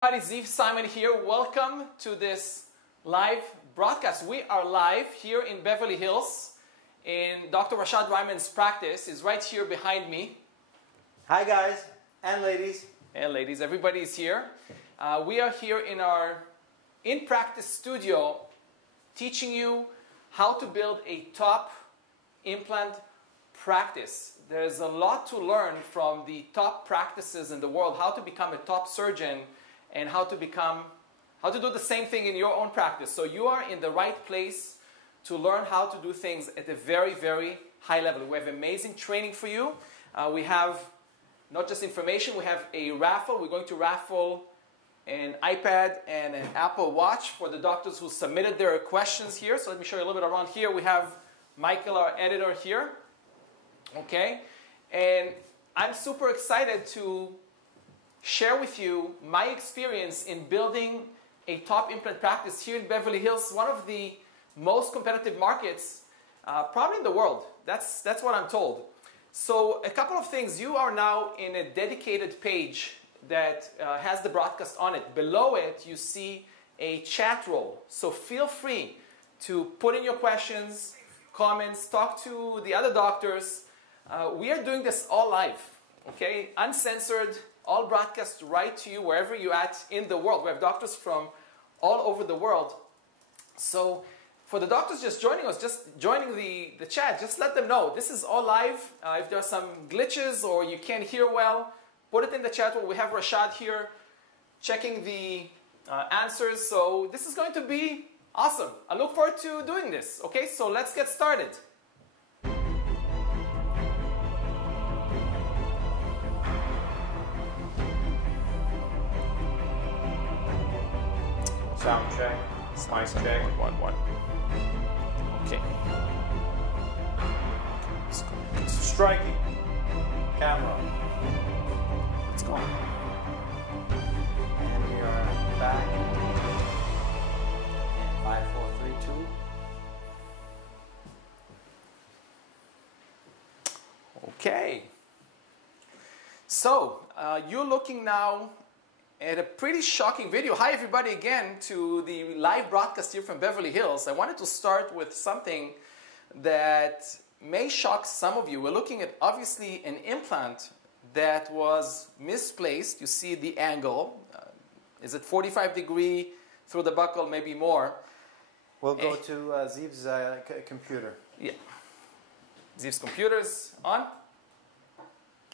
Hi, Ziv Simon here. Welcome to this live broadcast. We are live here in Beverly Hills in Dr. Rashad Ryman's practice. Is right here behind me. Hi guys and ladies. And ladies, everybody's here. We are here in our in-practice studio teaching you how to build a top implant practice. There's a lot to learn from the top practices in the world, how to become a top surgeon and how to do the same thing in your own practice. So you are in the right place to learn how to do things at a very, very high level. We have amazing training for you. We have not just information, we have a raffle. We're going to raffle an iPad and an Apple Watch for the doctors who submitted their questions here. So let me show you a little bit around here. We have Michael, our editor, here. Okay, and I'm super excited to share with you my experience in building a top implant practice here in Beverly Hills, one of the most competitive markets probably in the world. That's what I'm told. So a couple of things. You are now in a dedicated page that has the broadcast on it. Below it, you see a chat roll. So feel free to put in your questions, comments, talk to the other doctors. We are doing this all live, okay? Uncensored, all broadcast right to you wherever you're at in the world. We have doctors from all over the world. So for the doctors just joining us, just joining the chat, just let them know this is all live. If there are some glitches or you can't hear well, put it in the chat room. We have Rashad here checking the answers. So this is going to be awesome. I look forward to doing this. Okay, so let's get started. Sound check. Mic check. One. Okay. Striking. Camera. Let's go. And we are back in 5, 4, 3, 2. Okay. So you're looking now at a pretty shocking video. Hi everybody again to the live broadcast here from Beverly Hills. I wanted to start with something that may shock some of you. We're looking at obviously an implant that was misplaced. You see the angle. Is it 45 degree through the buccal, maybe more? We'll go to Ziv's computer. Yeah. Ziv's computer's on?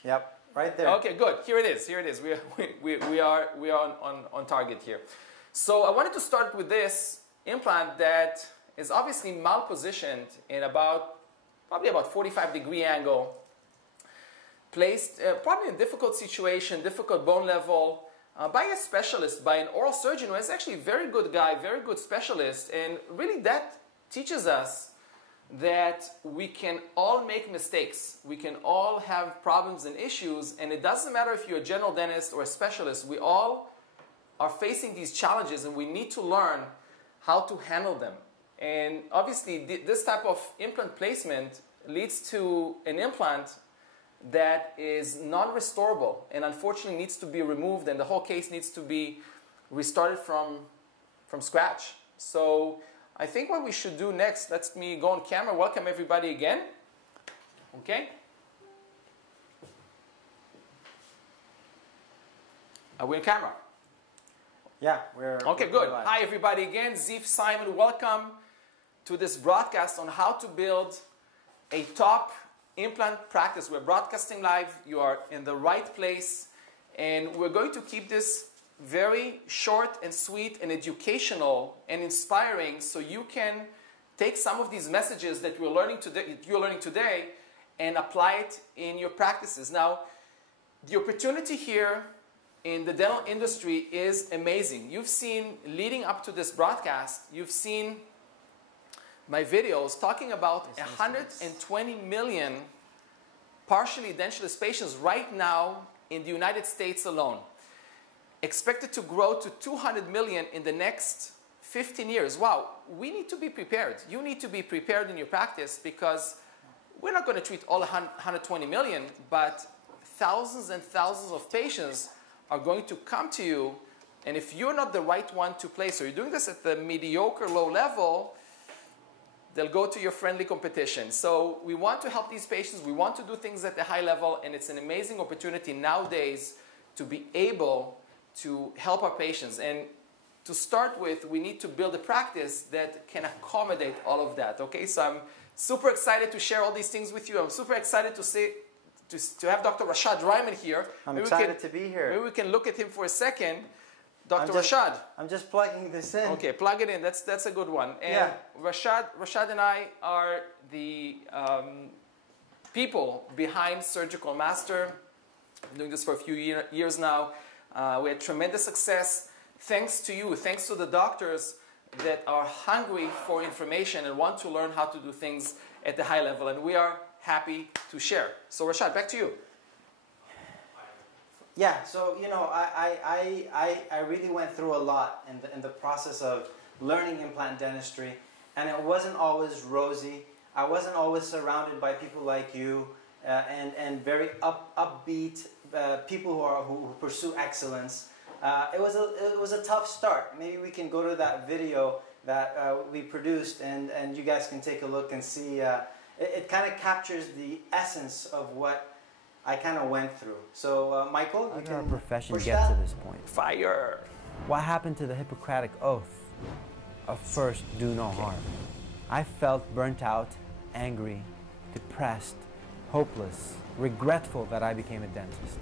Yep. Right there. Okay, good. Here it is. Here it is. We are on target here. So I wanted to start with this implant that is obviously malpositioned in probably about 45 degree angle, placed probably in a difficult situation, difficult bone level, by a specialist, by an oral surgeon who is actually a very good guy, very good specialist, and really that teaches us that we can all make mistakes. We can all have problems and issues, and it doesn't matter if you're a general dentist or a specialist. We all are facing these challenges, and we need to learn how to handle them. And obviously, this type of implant placement leads to an implant that is non-restorable and unfortunately needs to be removed, and the whole case needs to be restarted from scratch. So I think what we should do next, let me go on camera, welcome everybody again. Okay? Are we on camera? Yeah, we're okay, good. Live. Hi everybody again, Ziv Simon, welcome to this broadcast on how to build a top implant practice. We're broadcasting live, you are in the right place, and we're going to keep this very short and sweet and educational and inspiring, so you can take some of these messages that you're learning today and apply it in your practices. Now, the opportunity here in the dental industry is amazing. You've seen, leading up to this broadcast, you've seen my videos talking about 120 million partially edentulous patients right now in the United States alone. Expected to grow to 200 million in the next 15 years. Wow, we need to be prepared. You need to be prepared in your practice because we're not going to treat all 120 million, but thousands and thousands of patients are going to come to you And if you're not the right one to play, so you're doing this at the mediocre low level, they'll go to your friendly competition. So we want to help these patients. We want to do things at the high level, and it's an amazing opportunity nowadays to be able to help our patients. And to start with, we need to build a practice that can accommodate all of that, okay? So I'm super excited to share all these things with you. I'm super excited to have Dr. Rashad Ryman here. I'm excited to be here. Maybe we can look at him for a second. Dr. Rashad. I'm just plugging this in. Okay, plug it in. That's a good one. And yeah. Rashad and I are the people behind Surgical Master. I'm doing this for a few years now. We had tremendous success thanks to you, thanks to the doctors that are hungry for information and want to learn how to do things at the high level. And we are happy to share. So Rashad, back to you. Yeah, so you know, I really went through a lot in the process of learning implant dentistry, and it wasn't always rosy. I wasn't always surrounded by people like you and very upbeat people who pursue excellence. It was a tough start. Maybe we can go to that video that we produced, and you guys can take a look and see. It kind of captures the essence of what I kind of went through. So, Michael, How you did can our profession push get that? to this point? Fire! What happened to the Hippocratic Oath of first do no harm? I felt burnt out, angry, depressed, hopeless, regretful that I became a dentist.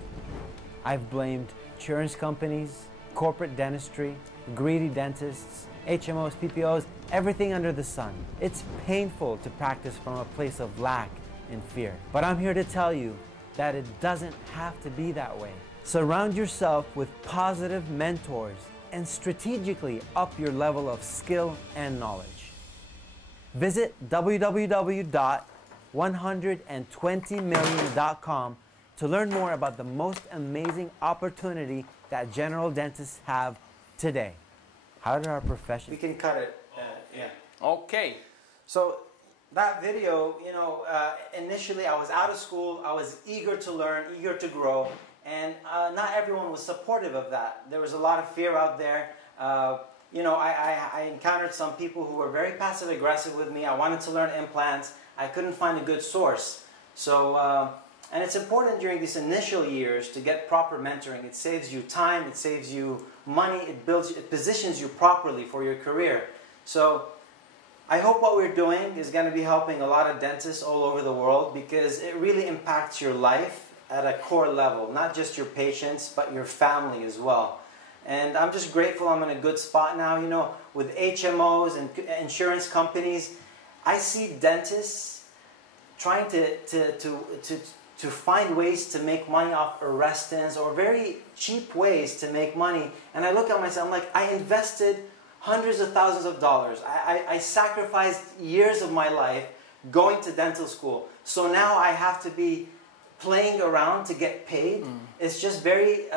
I've blamed insurance companies, corporate dentistry, greedy dentists, HMOs, PPOs, everything under the sun. It's painful to practice from a place of lack and fear. But I'm here to tell you that it doesn't have to be that way. Surround yourself with positive mentors and strategically up your level of skill and knowledge. Visit www.120million.com to learn more about the most amazing opportunity that general dentists have today. How did our profession... We can cut it. Yeah. Okay. So that video, you know, initially I was out of school. I was eager to learn, eager to grow, and not everyone was supportive of that. There was a lot of fear out there. You know, I encountered some people who were very passive aggressive with me. I wanted to learn implants. I couldn't find a good source. So, and it's important during these initial years to get proper mentoring. It saves you time, it saves you money, it positions you properly for your career. So I hope what we're doing is going to be helping a lot of dentists all over the world, because it really impacts your life at a core level, not just your patients, but your family as well. And I'm just grateful I'm in a good spot now. You know, with HMOs and insurance companies, I see dentists trying to find ways to make money off arrestants or very cheap ways to make money. And I look at myself, I'm like, I invested hundreds of thousands of dollars. I sacrificed years of my life going to dental school. So now I have to be playing around to get paid. It's just very,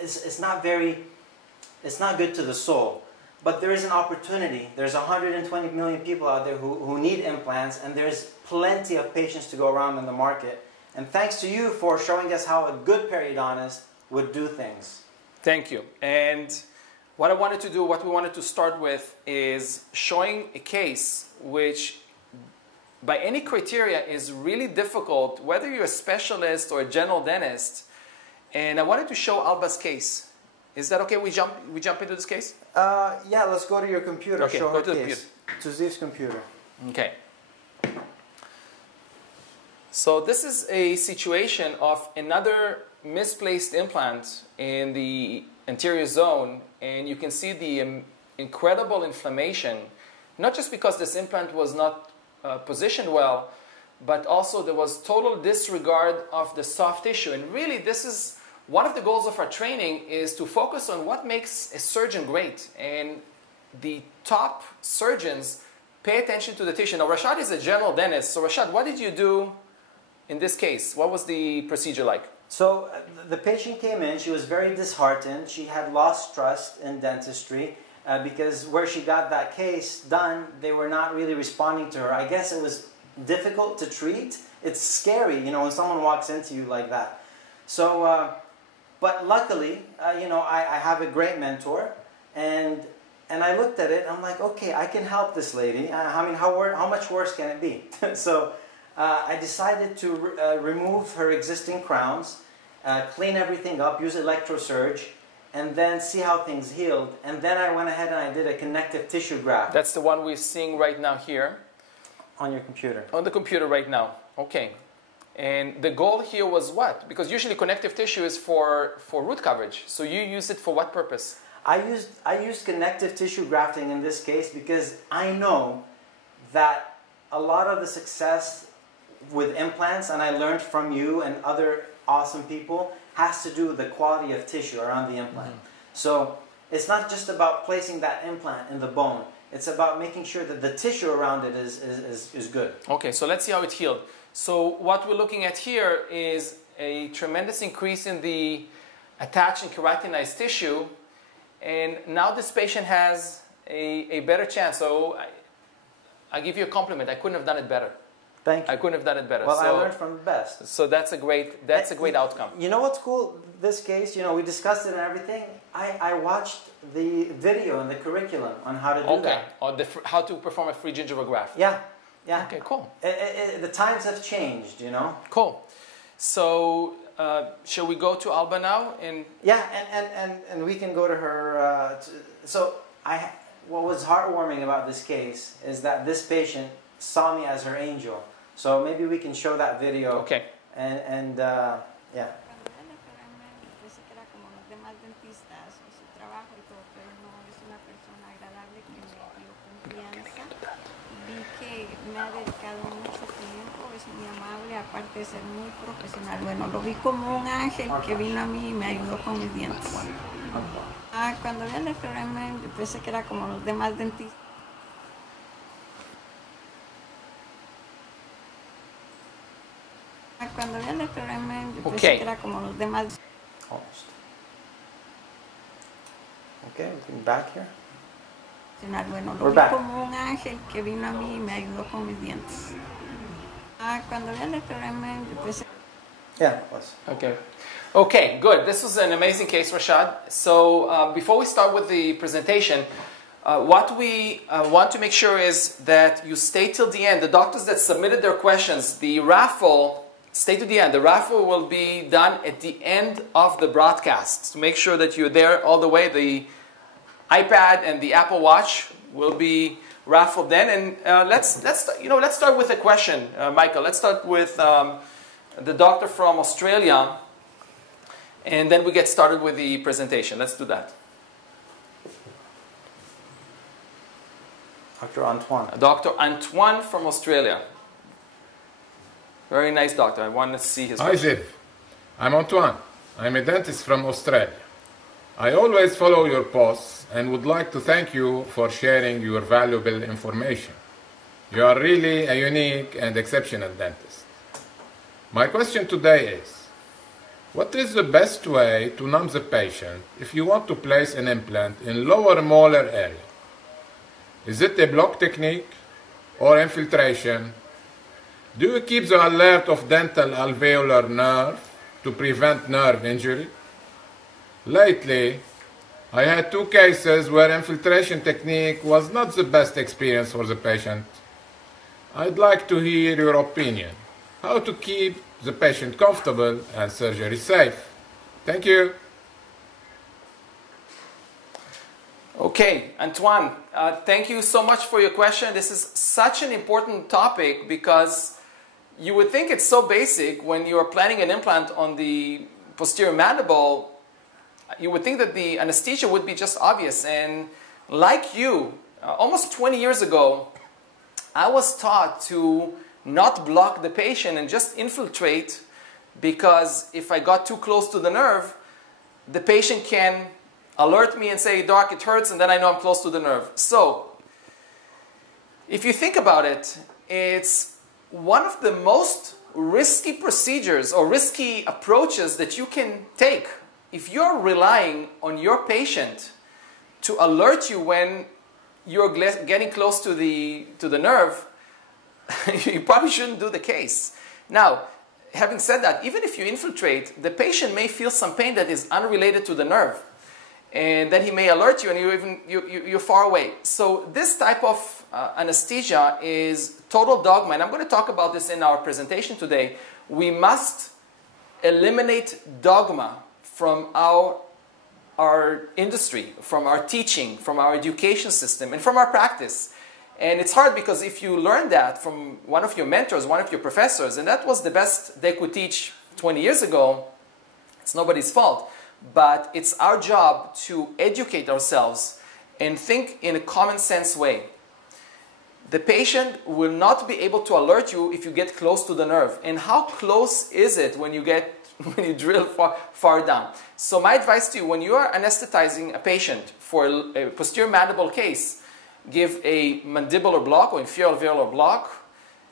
it's not good to the soul. But there is an opportunity. There's 120 million people out there who need implants, and there's plenty of patients to go around in the market. And thanks to you for showing us how a good periodontist would do things. Thank you. And what I wanted to do, what we wanted to start with, is showing a case which, by any criteria, is really difficult, whether you're a specialist or a general dentist. And I wanted to show Alba's case. Is that okay? We jump into this case? Yeah, let's go to your computer. Okay, show go her to the case. To Ziv's computer. Okay. So this is a situation of another misplaced implant in the anterior zone, and you can see the incredible inflammation, not just because this implant was not positioned well, but also there was total disregard of the soft tissue. And really, this is one of the goals of our training, is to focus on what makes a surgeon great. And the top surgeons pay attention to the tissue. Now, Rashad is a general dentist. So Rashad, what did you do in this case? What was the procedure like? So the patient came in. She was very disheartened. She had lost trust in dentistry because where she got that case done, they were not really responding to her. I guess it was difficult to treat. It's scary, you know, when someone walks into you like that. So But luckily, you know, I have a great mentor, and I looked at it. I'm like, okay, I can help this lady. I mean, how much worse can it be? So I decided to remove her existing crowns, clean everything up, use electrosurge, and then see how things healed. And then I went ahead and I did a connective tissue graft. That's the one we're seeing right now here. On your computer. On the computer right now. Okay. And the goal here was what? Because usually connective tissue is for root coverage. So you use it for what purpose? I used connective tissue grafting in this case because I know that a lot of the success with implants, and I learned from you and other awesome people, has to do with the quality of tissue around the implant. So it's not just about placing that implant in the bone. It's about making sure that the tissue around it is good. Okay, so let's see how it healed. So what we're looking at here is a tremendous increase in the attached and keratinized tissue. And now this patient has a better chance. So I give you a compliment. I couldn't have done it better. Thank you. I couldn't have done it better. Well, so, I learned from the best. So that's a great outcome. You know what's cool? This case, you know, we discussed it and everything. I watched the video and the curriculum on how to do that. Or how to perform a free gingival graft. Yeah, yeah. Okay, cool. The times have changed, you know. Cool. So shall we go to Alba now? Yeah, and we can go to her. What was heartwarming about this case is that this patient saw me as her angel. So maybe we can show that video. Okay. And yeah. Me ha dedicado mucho tiempo, es muy amable, aparte de ser muy profesional. Bueno, lo vi como un ángel que vino a mí y me ayudó con mis dientes. Cuando vi al restaurante, yo pensé que era como los demás dentistas. Cuando vi al restaurante, yo pensé que era como los demás. Almost. Okay, back here. Bueno, lo vi como un ángel que vino a mí y me ayudó con mis dientes. Cuando vi al restaurante, yo pensé... Yeah, it was. Okay. Okay, good. This was an amazing case, Rashad. So before we start with the presentation, what we want to make sure is that you stay till the end. The doctors that submitted their questions, the raffle, stay to the end. The raffle will be done at the end of the broadcast. So make sure that you're there all the way. The iPad and the Apple Watch will be raffled then. And let's start with a question, Michael. Let's start with the doctor from Australia, and then we get started with the presentation. Let's do that. Dr. Antoine. Dr. Antoine from Australia. Very nice doctor. I want to see his... Hi, Ziv. I'm Antoine. I'm a dentist from Australia. I always follow your posts and would like to thank you for sharing your valuable information. You are really a unique and exceptional dentist. My question today is, what is the best way to numb the patient if you want to place an implant in lower molar area? Is it a block technique or infiltration? Do you keep the alert of dental alveolar nerve to prevent nerve injury? Lately, I had 2 cases where infiltration technique was not the best experience for the patient. I'd like to hear your opinion. How to keep the patient comfortable and surgery safe. Thank you. Okay, Antoine, thank you so much for your question. This is such an important topic because you would think it's so basic when you are planning an implant on the posterior mandible. You would think that the anesthesia would be just obvious. And like you, almost 20 years ago, I was taught to not block the patient and just infiltrate, because if I got too close to the nerve, the patient can alert me and say, "Doc, it hurts," and then I know I'm close to the nerve. So if you think about it, it's one of the most risky procedures or risky approaches that you can take. If you're relying on your patient to alert you when you're getting close to the nerve, you probably shouldn't do the case. Now, having said that, even if you infiltrate, the patient may feel some pain that is unrelated to the nerve. And then he may alert you and you're far away. So this type of anesthesia is total dogma. And I'm going to talk about this in our presentation today. We must eliminate dogma from our industry, from our teaching, from our education system, and from our practice. And it's hard because if you learn that from one of your mentors, one of your professors, and that was the best they could teach 20 years ago, it's nobody's fault. But it's our job to educate ourselves and think in a common sense way. The patient will not be able to alert you if you get close to the nerve. And how close is it when you drill far down? So my advice to you, when you are anesthetizing a patient for a posterior mandible case, give a mandibular block or inferior alveolar block,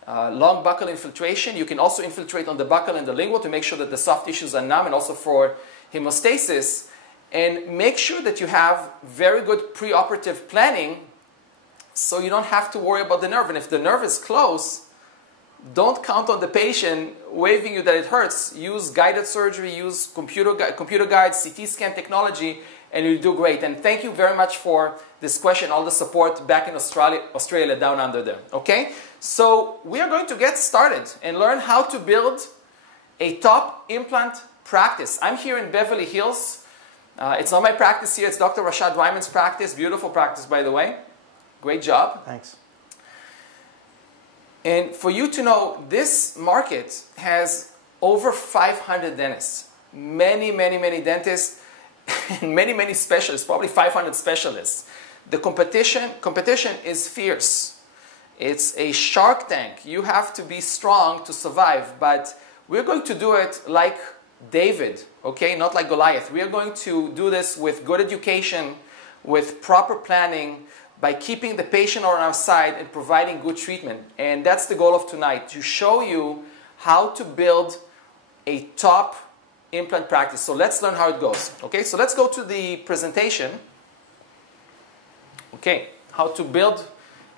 long buccal infiltration. You can also infiltrate on the buccal and the lingual to make sure that the soft tissues are numb, and also for hemostasis. And make sure that you have very good preoperative planning so you don't have to worry about the nerve. And if the nerve is close, don't count on the patient waving you that it hurts. Use guided surgery, use computer guide, CT scan technology, and you'll do great. And thank you very much for this question, all the support back in Australia down under there. Okay? So we are going to get started and learn how to build a top implant practice. I'm here in Beverly Hills. It's not my practice here. It's Dr. Rashad Wyman's practice. Beautiful practice, by the way. Great job. Thanks. And for you to know, this market has over 500 dentists. Many, many, many dentists and many, many specialists, probably 500 specialists. The competition is fierce. It's a shark tank. You have to be strong to survive, but we're going to do it like David, okay? Not like Goliath. We are going to do this with good education, with proper planning, by keeping the patient on our side and providing good treatment. And that's the goal of tonight, to show you how to build a top implant practice. So let's learn how it goes. Okay, so let's go to the presentation. Okay, how to build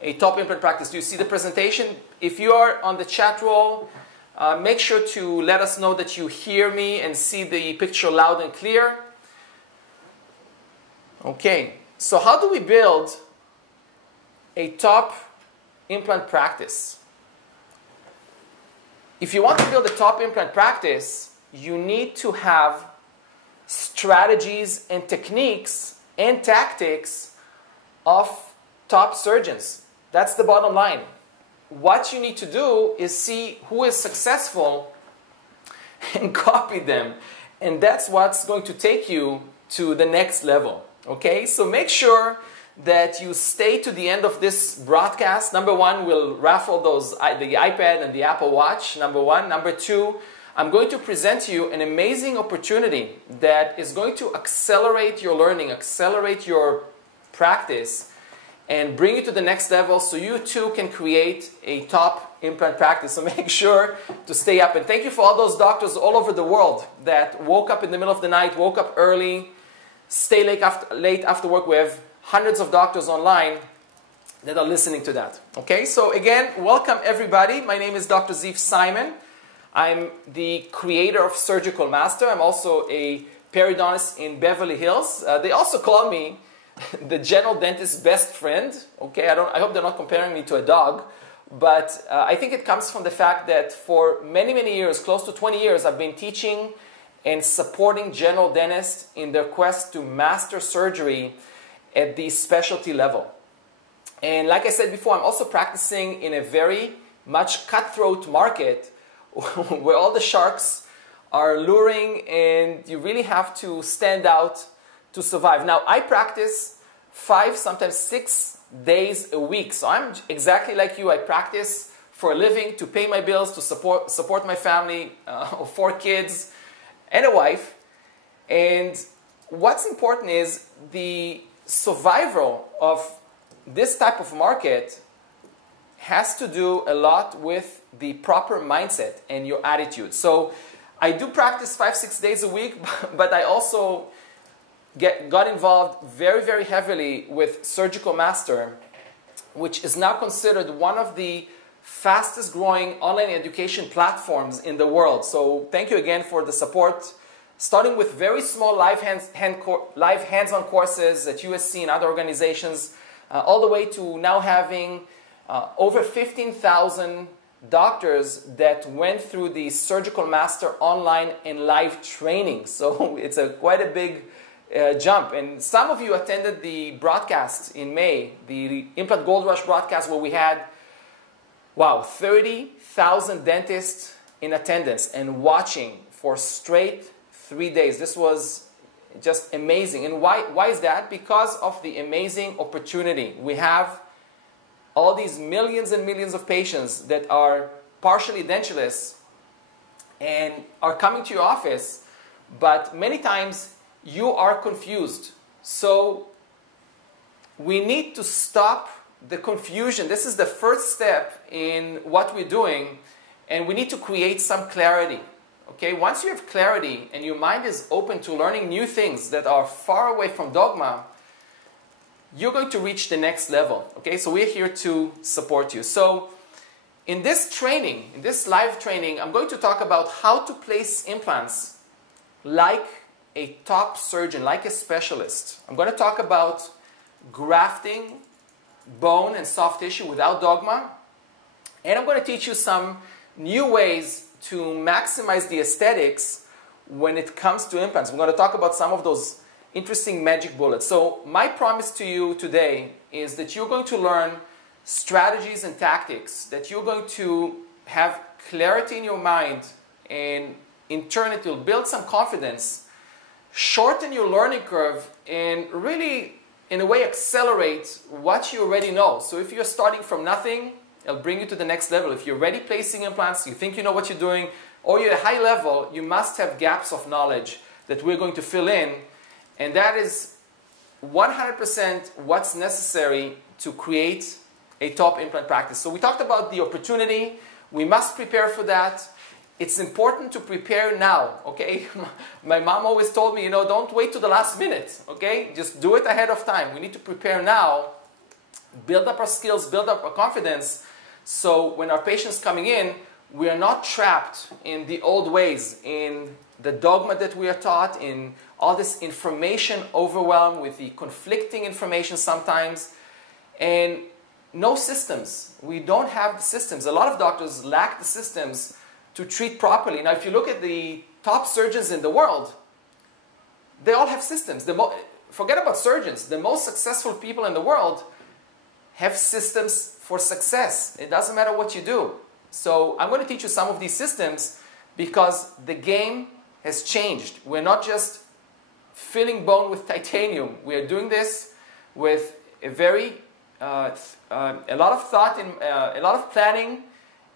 a top implant practice. Do you see the presentation? If you are on the chat roll, make sure to let us know that you hear me and see the picture loud and clear. Okay, so how do we build a top implant practice? If you want to build a top implant practice, you need to have strategies and techniques and tactics of top surgeons. That's the bottom line. What you need to do is see who is successful and copy them. And that's what's going to take you to the next level. Okay, so make sure that you stay to the end of this broadcast. Number one, we'll raffle the iPad and the Apple Watch, number one. Number two, I'm going to present to you an amazing opportunity that is going to accelerate your learning, accelerate your practice, and bring you to the next level so you too can create a top implant practice. So make sure to stay up. And thank you for all those doctors all over the world that woke up in the middle of the night, woke up early, stay late after work. We have hundreds of doctors online that are listening to that. Okay, so again, welcome everybody. My name is Dr. Ziv Simon. I'm the creator of Surgical Master. I'm also a periodontist in Beverly Hills. They also call me the general dentist's best friend. Okay, I hope they're not comparing me to a dog, but I think it comes from the fact that for many, many years, close to 20 years, I've been teaching and supporting general dentists in their quest to master surgery at the specialty level. And like I said before, I'm also practicing in a very much cutthroat market where all the sharks are luring and you really have to stand out to survive. Now, I practice 5, sometimes 6 days a week. So I'm exactly like you. I practice for a living to pay my bills, to support my family of 4 kids and a wife. And what's important is the survival of this type of market has to do a lot with the proper mindset and your attitude. So I do practice 5, 6 days a week, but I also got involved very, very heavily with Surgical Master, which is now considered one of the fastest growing online education platforms in the world. So thank you again for the support. Starting with very small live hands-on courses at USC and other organizations, all the way to now having over 15,000 doctors that went through the Surgical Master online and live training. So it's quite a big jump. And some of you attended the broadcast in May, the Implant Gold Rush broadcast, where we had, wow, 30,000 dentists in attendance and watching for straight 3 days. This was just amazing. And why is that? Because of the amazing opportunity. We have all these millions and millions of patients that are partially dentulous and are coming to your office, but many times you are confused. So we need to stop the confusion. This is the first step in what we're doing, and we need to create some clarity. Okay, once you have clarity and your mind is open to learning new things that are far away from dogma, you're going to reach the next level. Okay, so we're here to support you. So in this training, in this live training, I'm going to talk about how to place implants like a top surgeon, like a specialist. I'm going to talk about grafting bone and soft tissue without dogma. And I'm going to teach you some new ways to maximize the aesthetics when it comes to implants. We're going to talk about some of those interesting magic bullets. So my promise to you today is that you're going to learn strategies and tactics, that you're going to have clarity in your mind, and in turn it will build some confidence, shorten your learning curve, and really, in a way, accelerate what you already know. So if you're starting from nothing, it'll bring you to the next level. If you're already placing implants, you think you know what you're doing, or you're at a high level, you must have gaps of knowledge that we're going to fill in. And that is 100% what's necessary to create a top implant practice. So we talked about the opportunity. We must prepare for that. It's important to prepare now, okay? My mom always told me, you know, don't wait to the last minute, okay? Just do it ahead of time. We need to prepare now, build up our skills, build up our confidence, so when our patient's coming in, we are not trapped in the old ways, in the dogma that we are taught, in all this information overwhelm with the conflicting information sometimes, and no systems. We don't have the systems. A lot of doctors lack the systems to treat properly. Now, if you look at the top surgeons in the world, they all have systems. Forget about surgeons. The most successful people in the world have systems for success. It doesn't matter what you do. So I'm going to teach you some of these systems because the game has changed. We're not just filling bone with titanium. We are doing this with a lot of thought and a lot of planning,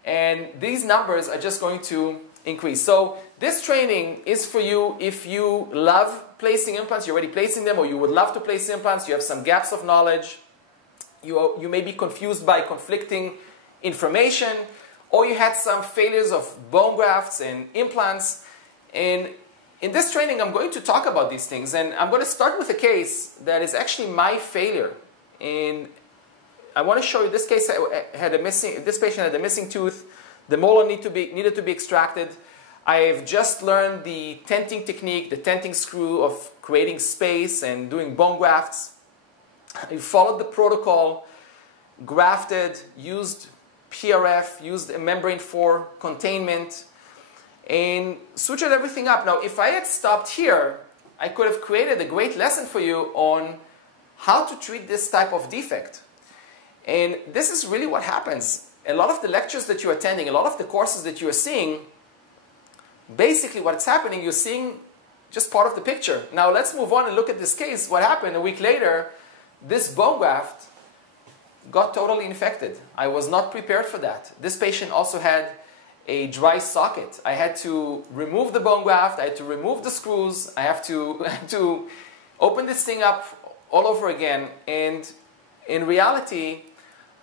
and these numbers are just going to increase. So this training is for you if you love placing implants, you're already placing them, or you would love to place implants, you have some gaps of knowledge, you may be confused by conflicting information, or you had some failures of bone grafts and implants. And in this training, I'm going to talk about these things, and I'm going to start with a case that is actually my failure. And I want to show you this case. This patient had a missing tooth. The molar needed to be extracted. I've just learned the tenting technique, the tenting screw of creating space and doing bone grafts. I followed the protocol, grafted, used PRF, used a membrane for containment, and sutured everything up. Now, if I had stopped here, I could have created a great lesson for you on how to treat this type of defect. And this is really what happens. A lot of the lectures that you're attending, a lot of the courses that you're seeing, basically what's happening, you're seeing just part of the picture. Now let's move on and look at this case. What happened a week later, this bone graft got totally infected. I was not prepared for that. This patient also had a dry socket. I had to remove the bone graft, I had to remove the screws, I have to open this thing up all over again. And in reality,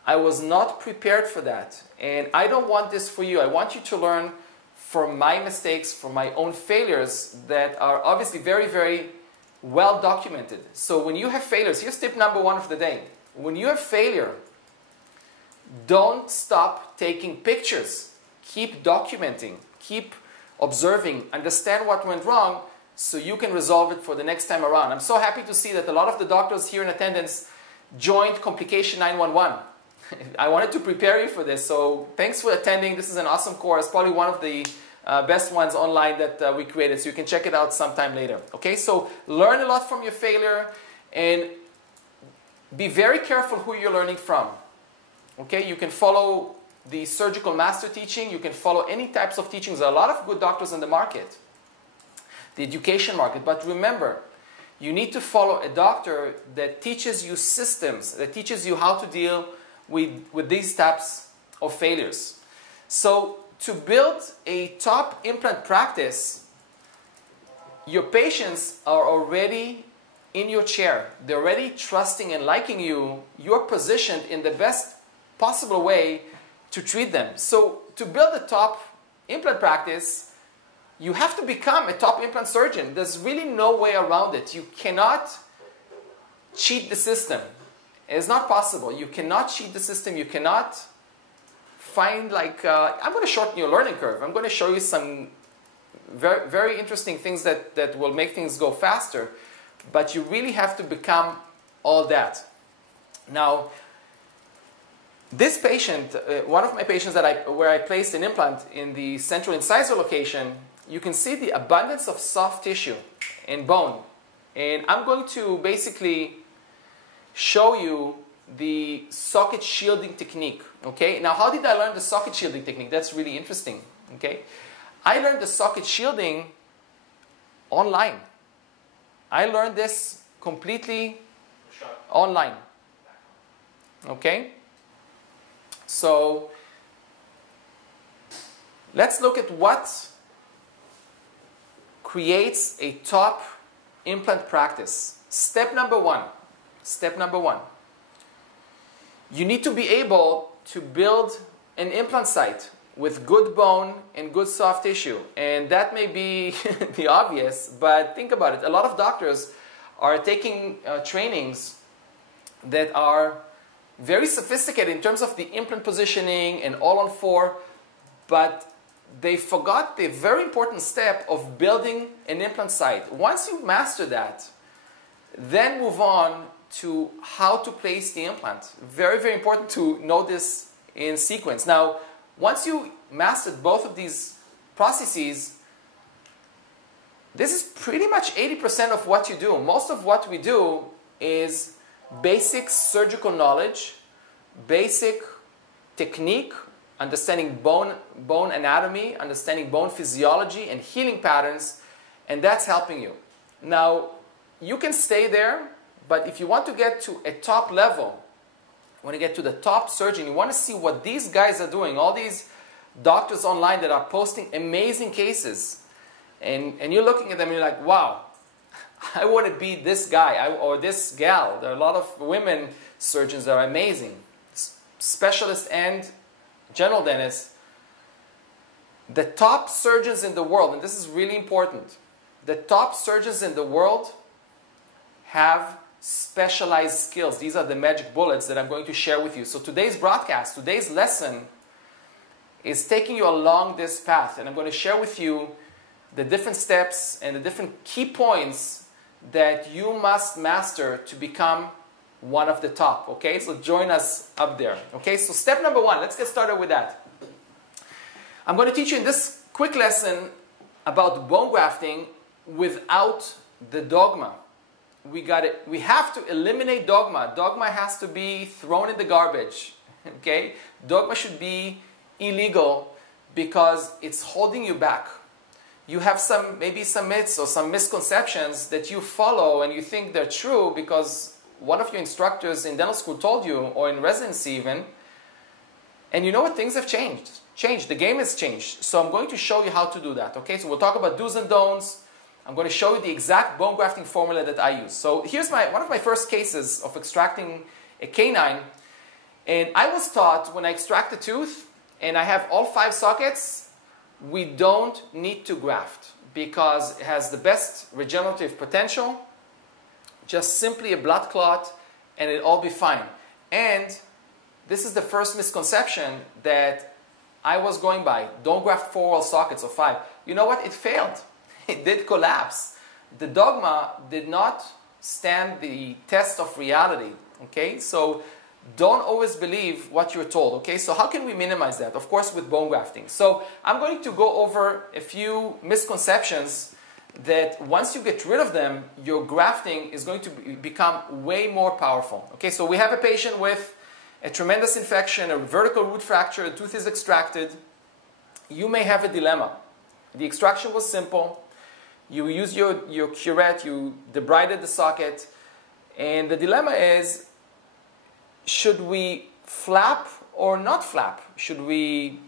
I was not prepared for that. And I don't want this for you. I want you to learn from my mistakes, from my own failures that are obviously very, very well documented. So when you have failures, here's tip number one of the day. When you have failure, don't stop taking pictures. Keep documenting, keep observing, understand what went wrong so you can resolve it for the next time around. I'm so happy to see that a lot of the doctors here in attendance joined Complication 911. I wanted to prepare you for this, so thanks for attending. This is an awesome course, probably one of the best ones online that we created, so you can check it out sometime later. Okay, so learn a lot from your failure and be very careful who you're learning from. Okay, you can follow the surgical master teaching, you can follow any types of teachings. There are a lot of good doctors in the market, the education market, but remember, you need to follow a doctor that teaches you systems, that teaches you how to deal with these types of failures. So to build a top implant practice, your patients are already in your chair. They're already trusting and liking you. You're positioned in the best possible way to treat them. So to build a top implant practice, you have to become a top implant surgeon. There's really no way around it. You cannot cheat the system. It's not possible. You cannot cheat the system. You cannot find like, I'm going to shorten your learning curve. I'm going to show you some very, very interesting things that will make things go faster. But you really have to become all that. Now, this patient, one of my patients where I placed an implant in the central incisor location, you can see the abundance of soft tissue and bone. And I'm going to basically show you the socket shielding technique. Okay, now how did I learn the socket shielding technique? That's really interesting. Okay, I learned the socket shielding online. I learned this completely online. Okay, so let's look at what creates a top implant practice. Step number one. Step number one. You need to be able to build an implant site with good bone and good soft tissue. And that may be the obvious, but think about it. A lot of doctors are taking trainings that are very sophisticated in terms of the implant positioning and all on four, but they forgot the very important step of building an implant site. Once you master that, then move on to how to place the implant. Very, very important to know this in sequence. Now, once you mastered both of these processes, this is pretty much 80% of what you do. Most of what we do is basic surgical knowledge, basic technique, understanding bone anatomy, understanding bone physiology and healing patterns, and that's helping you. Now, you can stay there, but if you want to get to a top level, you want to get to the top surgeon, you want to see what these guys are doing, all these doctors online that are posting amazing cases, and you're looking at them and you're like, wow, I want to be this guy or this gal. There are a lot of women surgeons that are amazing, specialists and general dentists. The top surgeons in the world, and this is really important, the top surgeons in the world have specialized skills. These are the magic bullets that I'm going to share with you. So today's broadcast, today's lesson is taking you along this path, and I'm going to share with you the different steps and the different key points that you must master to become one of the top. Okay, so join us up there. Okay, so step number one, let's get started with that. I'm going to teach you in this quick lesson about bone grafting without the dogma. We have to eliminate dogma. Dogma has to be thrown in the garbage. Okay, dogma should be illegal because it's holding you back. You have maybe some myths or some misconceptions that you follow and you think they're true because one of your instructors in dental school told you, or in residency even, and you know what? Things have changed. The game has changed. So I'm going to show you how to do that. Okay, so we'll talk about do's and don'ts. I'm going to show you the exact bone grafting formula that I use. So here's one of my first cases of extracting a canine. And I was taught when I extract a tooth and I have all 5 sockets, we don't need to graft because it has the best regenerative potential, just simply a blood clot, and it'll all be fine. And this is the first misconception that I was going by. Don't graft 4 wall sockets or 5. You know what? It failed. It did collapse. The dogma did not stand the test of reality. Okay, so don't always believe what you're told. Okay, so how can we minimize that? Of course, with bone grafting. So I'm going to go over a few misconceptions that once you get rid of them, your grafting is going to become way more powerful. Okay, so we have a patient with a tremendous infection, a vertical root fracture, a tooth is extracted. You may have a dilemma. The extraction was simple. You use your curette, you debrided the socket, and the dilemma is, should we flap or not flap? Should we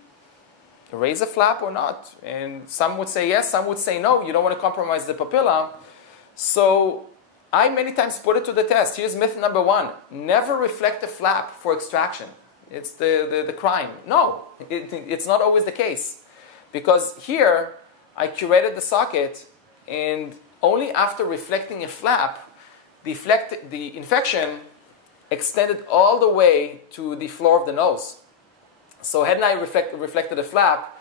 raise a flap or not? And some would say yes, some would say no. You don't want to compromise the papilla. So I many times put it to the test. Here's myth number 1. Never reflect a flap for extraction. It's the crime. No, it's not always the case. Because here, I curated the socket, and only after reflecting a flap, the infection extended all the way to the floor of the nose. So had I reflected a flap,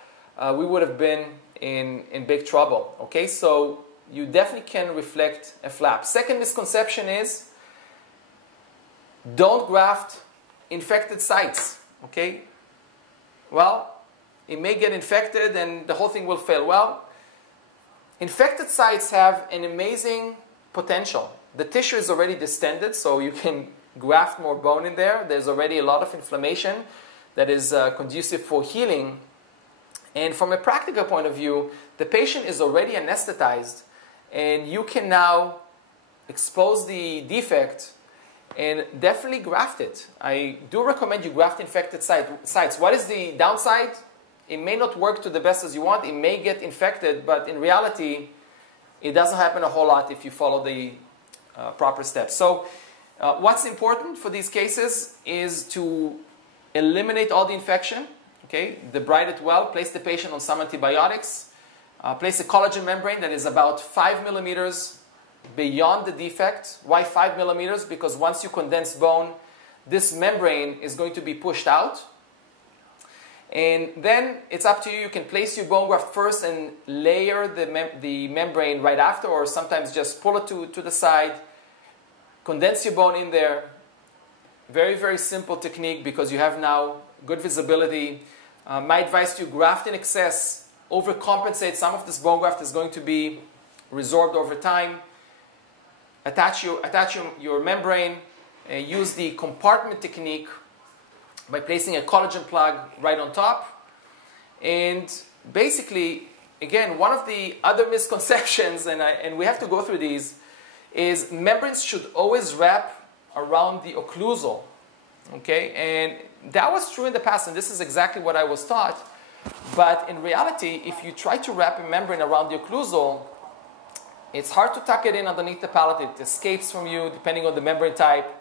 we would have been in big trouble. Okay, so you definitely can reflect a flap. Second misconception is, don't graft infected sites. Okay, well, it may get infected and the whole thing will fail. Well, infected sites have an amazing potential. The tissue is already distended, so you can graft more bone in there. There's already a lot of inflammation that is conducive for healing. And from a practical point of view, the patient is already anesthetized, and you can now expose the defect and definitely graft it. I do recommend you graft infected sites. What is the downside? It may not work to the best as you want. It may get infected, but in reality, it doesn't happen a whole lot if you follow the proper steps. So what's important for these cases is to eliminate all the infection. Okay, debride it well, place the patient on some antibiotics, place a collagen membrane that is about 5 millimeters beyond the defect. Why 5 millimeters? Because once you condense bone, this membrane is going to be pushed out. And then it's up to you. You can place your bone graft first and layer the membrane right after, or sometimes just pull it to the side, condense your bone in there. Very, very simple technique because you have now good visibility. My advice to you, graft in excess, overcompensate. Some of this bone graft is going to be resorbed over time. Attach your membrane, use the compartment technique by placing a collagen plug right on top. And basically, again, one of the other misconceptions, and we have to go through these, is membranes should always wrap around the occlusal. Okay, and that was true in the past, and this is exactly what I was taught. But in reality, if you try to wrap a membrane around the occlusal, it's hard to tuck it in underneath the palate. It escapes from you depending on the membrane type.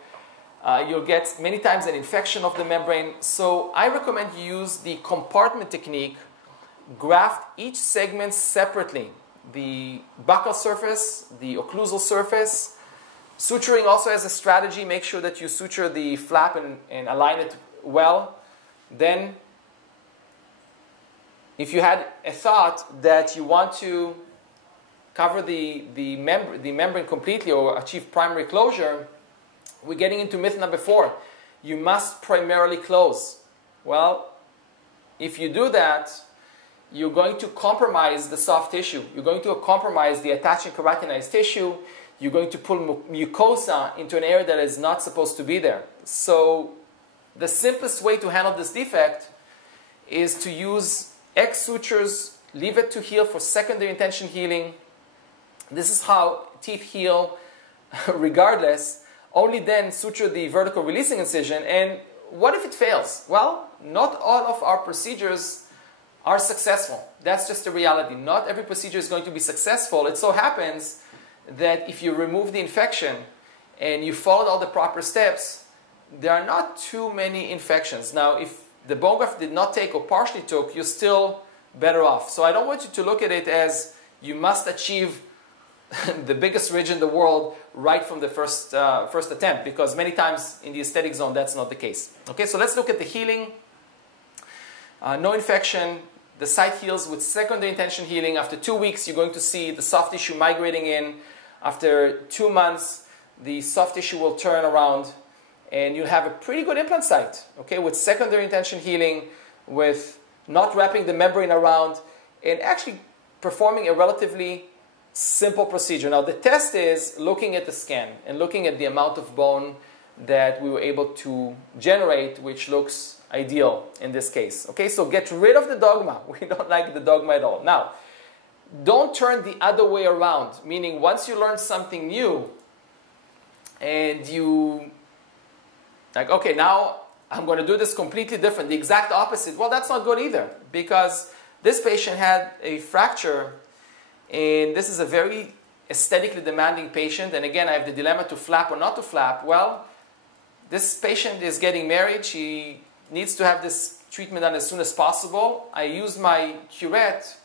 You'll get many times an infection of the membrane. So I recommend you use the compartment technique. Graft each segment separately. The buccal surface, the occlusal surface. Suturing also as a strategy. Make sure that you suture the flap and align it well. Then, if you had a thought that you want to cover the membrane completely or achieve primary closure, we're getting into myth number 4. You must primarily close. Well, if you do that, you're going to compromise the soft tissue. You're going to compromise the attaching keratinized tissue. You're going to pull mucosa into an area that is not supposed to be there. So the simplest way to handle this defect is to use X sutures, leave it to heal for secondary intention healing. This is how teeth heal regardless. Only then suture the vertical releasing incision. And what if it fails? Well, not all of our procedures are successful. That's just the reality. Not every procedure is going to be successful. It so happens that if you remove the infection and you followed all the proper steps, there are not too many infections. Now, if the bone graft did not take or partially took, you're still better off. So I don't want you to look at it as you must achieve the biggest ridge in the world right from the first attempt, because many times in the aesthetic zone that's not the case. Okay, so let's look at the healing. No infection. The site heals with secondary intention healing. After 2 weeks, you're going to see the soft tissue migrating in. After 2 months, the soft tissue will turn around, and you'll have a pretty good implant site, okay, with secondary intention healing, with not wrapping the membrane around, and actually performing a relatively simple procedure. Now, the test is looking at the scan and looking at the amount of bone that we were able to generate, which looks ideal in this case. Okay, so get rid of the dogma. We don't like the dogma at all. Now, don't turn the other way around, meaning once you learn something new and you like, okay, now I'm going to do this completely different, the exact opposite. Well, that's not good either, because this patient had a fracture, and this is a very aesthetically demanding patient. And again, I have the dilemma to flap or not to flap. Well, this patient is getting married. She needs to have this treatment done as soon as possible. I used my curette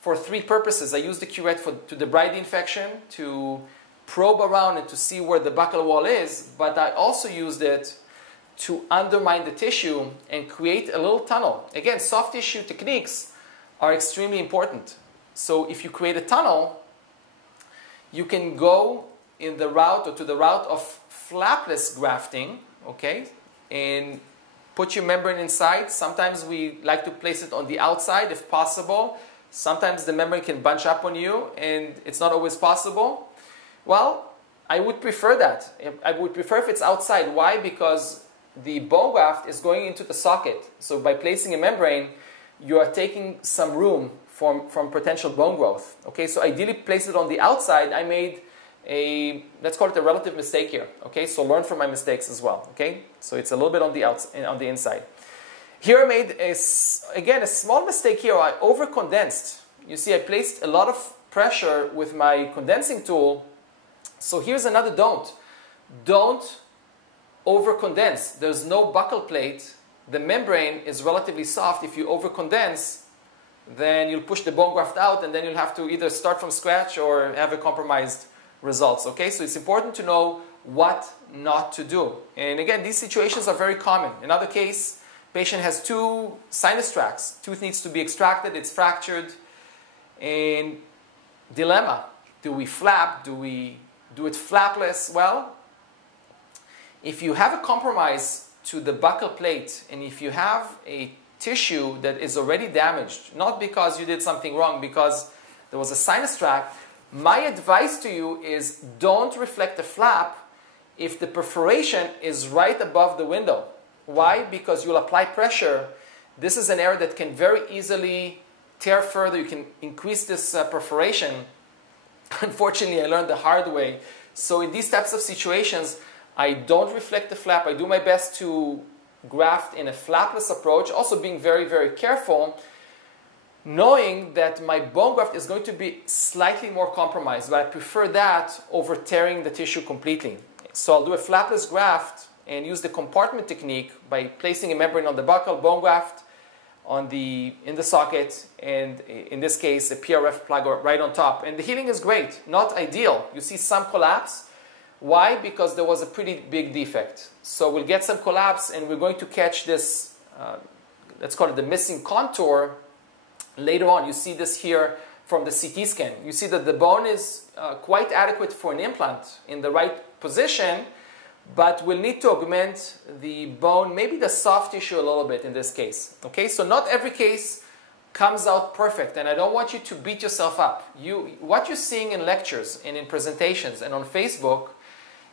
for 3 purposes. I used the curette to debride the infection, to probe around and to see where the buccal wall is, but I also used it to undermine the tissue and create a little tunnel. Again, soft tissue techniques are extremely important. So if you create a tunnel, you can go in the route or to the route of flapless grafting, okay, and put your membrane inside. Sometimes we like to place it on the outside if possible. Sometimes the membrane can bunch up on you and it's not always possible. Well, I would prefer that. I would prefer if it's outside. Why? Because the bone graft is going into the socket. So by placing a membrane, you are taking some room from potential bone growth. Okay, so ideally place it on the outside. I made a, let's call it a relative mistake here. Okay, so learn from my mistakes as well. Okay, so it's a little bit on the outside, on the inside. Here I made, again, a small mistake here. I over-condensed. You see, I placed a lot of pressure with my condensing tool. So here's another don't. Don't over-condense. There's no buccal plate. The membrane is relatively soft. If you over-condense, then you'll push the bone graft out, and then you'll have to either start from scratch or have a compromised results. Okay, so it's important to know what not to do. And again, these situations are very common. Another case, patient has 2 sinus tracts. Tooth needs to be extracted. It's fractured. And dilemma: do we flap? Do we do it flapless? Well, if you have a compromise to the buccal plate, and if you have a tissue that is already damaged, not because you did something wrong, because there was a sinus tract, my advice to you is don't reflect the flap if the perforation is right above the window. Why? Because you'll apply pressure. This is an area that can very easily tear further. You can increase this perforation. Unfortunately, I learned the hard way. So in these types of situations, I don't reflect the flap. I do my best to graft in a flapless approach, also being very, very careful, knowing that my bone graft is going to be slightly more compromised, but I prefer that over tearing the tissue completely. So I'll do a flapless graft and use the compartment technique by placing a membrane on the buccal, bone graft in the socket, and in this case a PRF plug right on top. And the healing is great, not ideal. You see some collapse. Why? Because there was a pretty big defect. So we'll get some collapse, and we're going to catch this, let's call it the missing contour, later on. You see this here from the CT scan. You see that the bone is quite adequate for an implant in the right position, but we'll need to augment the bone, maybe the soft tissue a little bit in this case. Okay, so not every case comes out perfect, and I don't want you to beat yourself up. What you're seeing in lectures and in presentations and on Facebook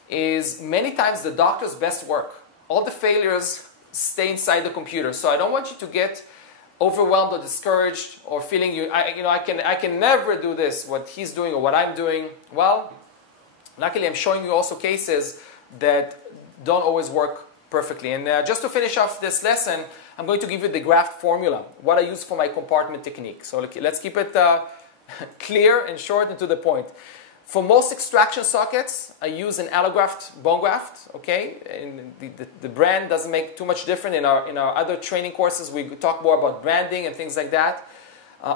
is many times the doctor's best work. All the failures stay inside the computer. So I don't want you to get overwhelmed or discouraged or feeling I can never do this, what he's doing or what I'm doing. Well, luckily I'm showing you also cases that don't always work perfectly. And just to finish off this lesson, I'm going to give you the graft formula, what I use for my compartment technique. So let's keep it clear and short and to the point. For most extraction sockets, I use an allograft bone graft, okay? And the brand doesn't make too much difference. In our other training courses, we talk more about branding and things like that.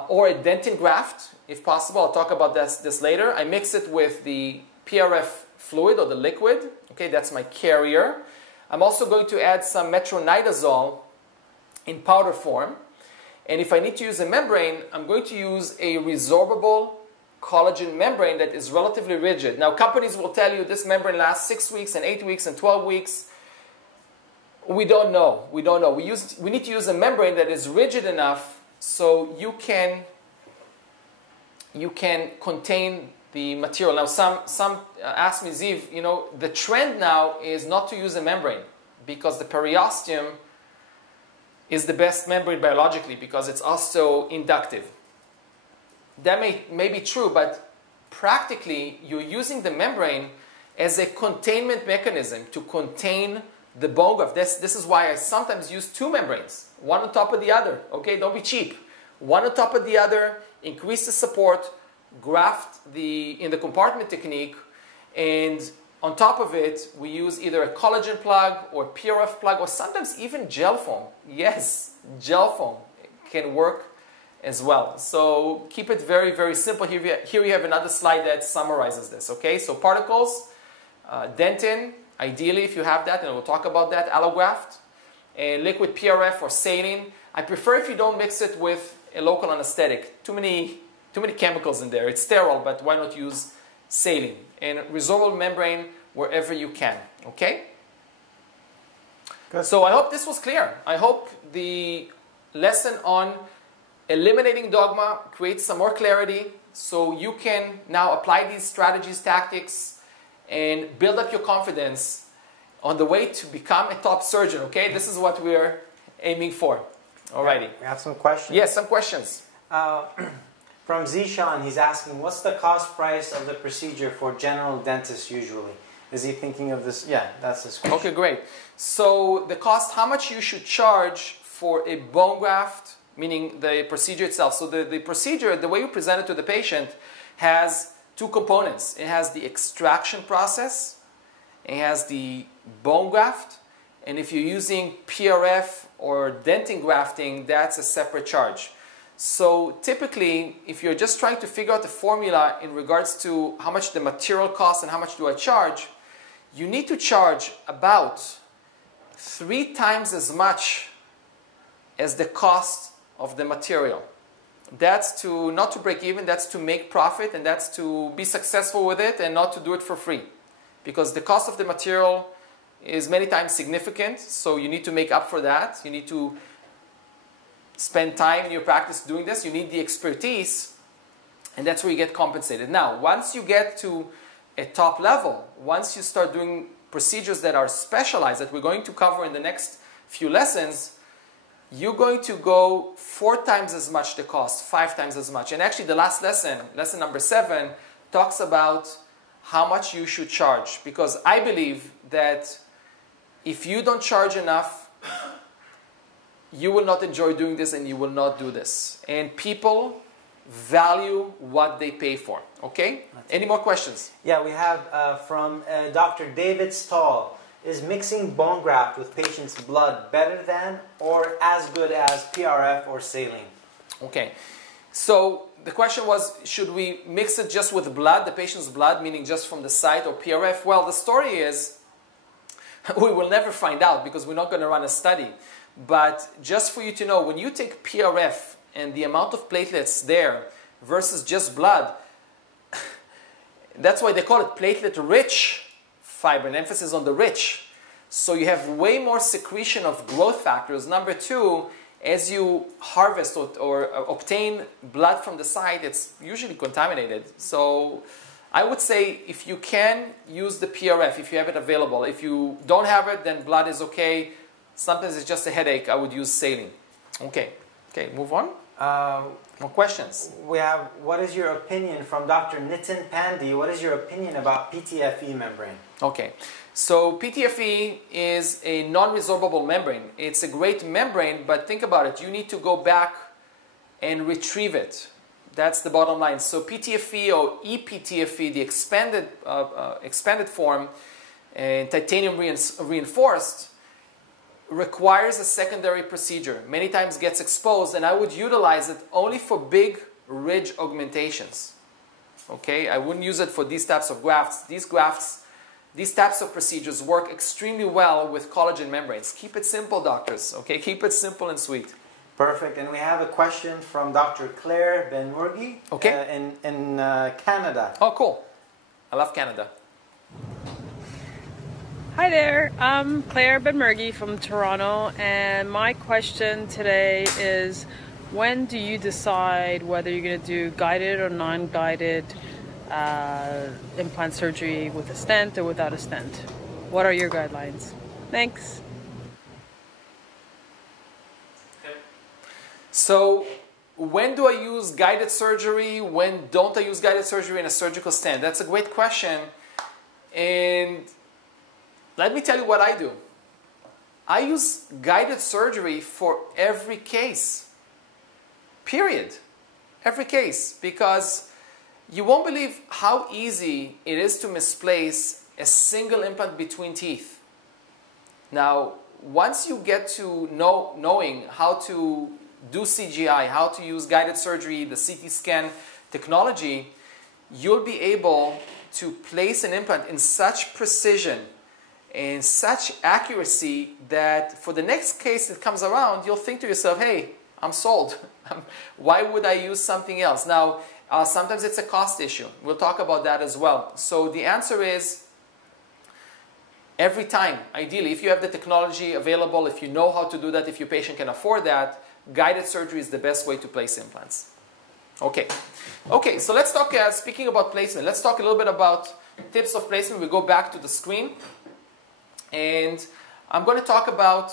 or a dentin graft, if possible. I'll talk about this later. I mix it with the PRF fluid or the liquid. Okay, that's my carrier. I'm also going to add some metronidazole in powder form. And if I need to use a membrane, I'm going to use a resorbable collagen membrane that is relatively rigid. Now, companies will tell you this membrane lasts 6 weeks and 8 weeks and 12 weeks. We don't know. We don't know. We need to use a membrane that is rigid enough so you can contain the material. Now, some ask me, Ziv, you know, the trend now is not to use a membrane because the periosteum is the best membrane biologically because it's also inductive. That may be true, but practically you're using the membrane as a containment mechanism to contain the bone graft. This is why I sometimes use 2 membranes, one on top of the other. Okay, don't be cheap. One on top of the other, increase the support, graft in the compartment technique, and on top of it, we use either a collagen plug or PRF plug or sometimes even gel foam. Yes, gel foam can work as well. So keep it very, very simple. Here we have another slide that summarizes this. Okay, so particles, dentin, ideally if you have that, and we'll talk about that, allograft, a liquid PRF or saline. I prefer if you don't mix it with a local anesthetic. Too many chemicals in there. It's sterile, but why not use saline? And resorbable membrane wherever you can. Okay? Good. So I hope this was clear. I hope the lesson on eliminating dogma creates some more clarity so you can now apply these strategies, tactics, and build up your confidence on the way to become a top surgeon. Okay? This is what we're aiming for. Alrighty. We have some questions. Yes, some questions. From Zishan, he's asking, what's the cost price of the procedure for general dentists usually? Is he thinking of this? Yeah, that's his question. Okay, great. So the cost, how much you should charge for a bone graft, meaning the procedure itself. So the procedure, the way you present it to the patient, has 2 components. It has the extraction process, it has the bone graft, and if you're using PRF or dentin grafting, that's a separate charge. So typically, if you're just trying to figure out the formula in regards to how much the material costs and how much do I charge, you need to charge about 3 times as much as the cost of the material. That's to not to break even, that's to make profit, and that's to be successful with it and not to do it for free. Because the cost of the material is many times significant, so you need to make up for that. You need to spend time in your practice doing this. You need the expertise, and that's where you get compensated. Now, once you get to a top level, once you start doing procedures that are specialized, that we're going to cover in the next few lessons, you're going to go 4 times as much the cost, 5 times as much. And actually the last lesson, lesson number 7, talks about how much you should charge. Because I believe that if you don't charge enough, you will not enjoy doing this and you will not do this. And people value what they pay for. Okay? Any more questions? Yeah, we have from Dr. David Stahl. Is mixing bone graft with patient's blood better than or as good as PRF or saline? Okay. So the question was, should we mix it just with blood, the patient's blood, meaning just from the site, or PRF? Well, the story is, we will never find out because we're not going to run a study. But just for you to know, when you take PRF and the amount of platelets there versus just blood, that's why they call it platelet-rich fiber, and emphasis on the rich. So you have way more secretion of growth factors. Number 2, as you harvest or obtain blood from the site, it's usually contaminated. So I would say if you can, use the PRF if you have it available. If you don't have it, then blood is okay. Sometimes it's just a headache. I would use saline. Okay, move on. More questions? We have, what is your opinion from Dr. Nitin Pandey? What is your opinion about PTFE membrane? Okay, so PTFE is a non-resorbable membrane. It's a great membrane, but think about it. You need to go back and retrieve it. That's the bottom line. So PTFE or ePTFE, the expanded form, and titanium reinforced, requires a secondary procedure. Many times gets exposed, and I would utilize it only for big ridge augmentations. Okay, I wouldn't use it for these types of grafts. These types of procedures work extremely well with collagen membranes. Keep it simple, doctors. Okay, keep it simple and sweet. Perfect. And we have a question from Dr. Claire Ben-Murgi in Canada. Oh, cool. I love Canada. Hi there, I'm Claire Ben-Murgi from Toronto, and my question today is, when do you decide whether you're going to do guided or non-guided implant surgery with a stent or without a stent? What are your guidelines? Thanks. So, when do I use guided surgery? When don't I use guided surgery in a surgical stent? That's a great question. And let me tell you what I do. I use guided surgery for every case. Period. Every case. Because you won't believe how easy it is to misplace a single implant between teeth. Now, once you get to knowing how to do CGI, how to use guided surgery, the CT scan technology, you'll be able to place an implant in such precision and such accuracy that for the next case that comes around, you'll think to yourself, hey, I'm sold. Why would I use something else? Now, sometimes it's a cost issue. We'll talk about that as well. So the answer is, every time, ideally, if you have the technology available, if you know how to do that, if your patient can afford that, guided surgery is the best way to place implants. Okay, so let's talk, speaking about placement, let's talk a little bit about tips of placement. We go back to the screen. And I'm going to talk about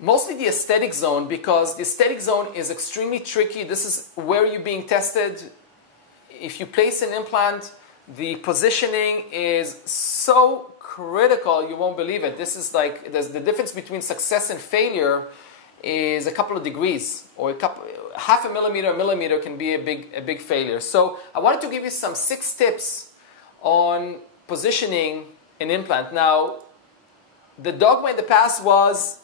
mostly the aesthetic zone, because the aesthetic zone is extremely tricky. This is where you're being tested. If you place an implant, the positioning is so critical, you won't believe it. This is like, the difference between success and failure is a couple of degrees, or half a millimeter can be a big failure. So I wanted to give you 6 tips on positioning an implant. Now, the dogma in the past was,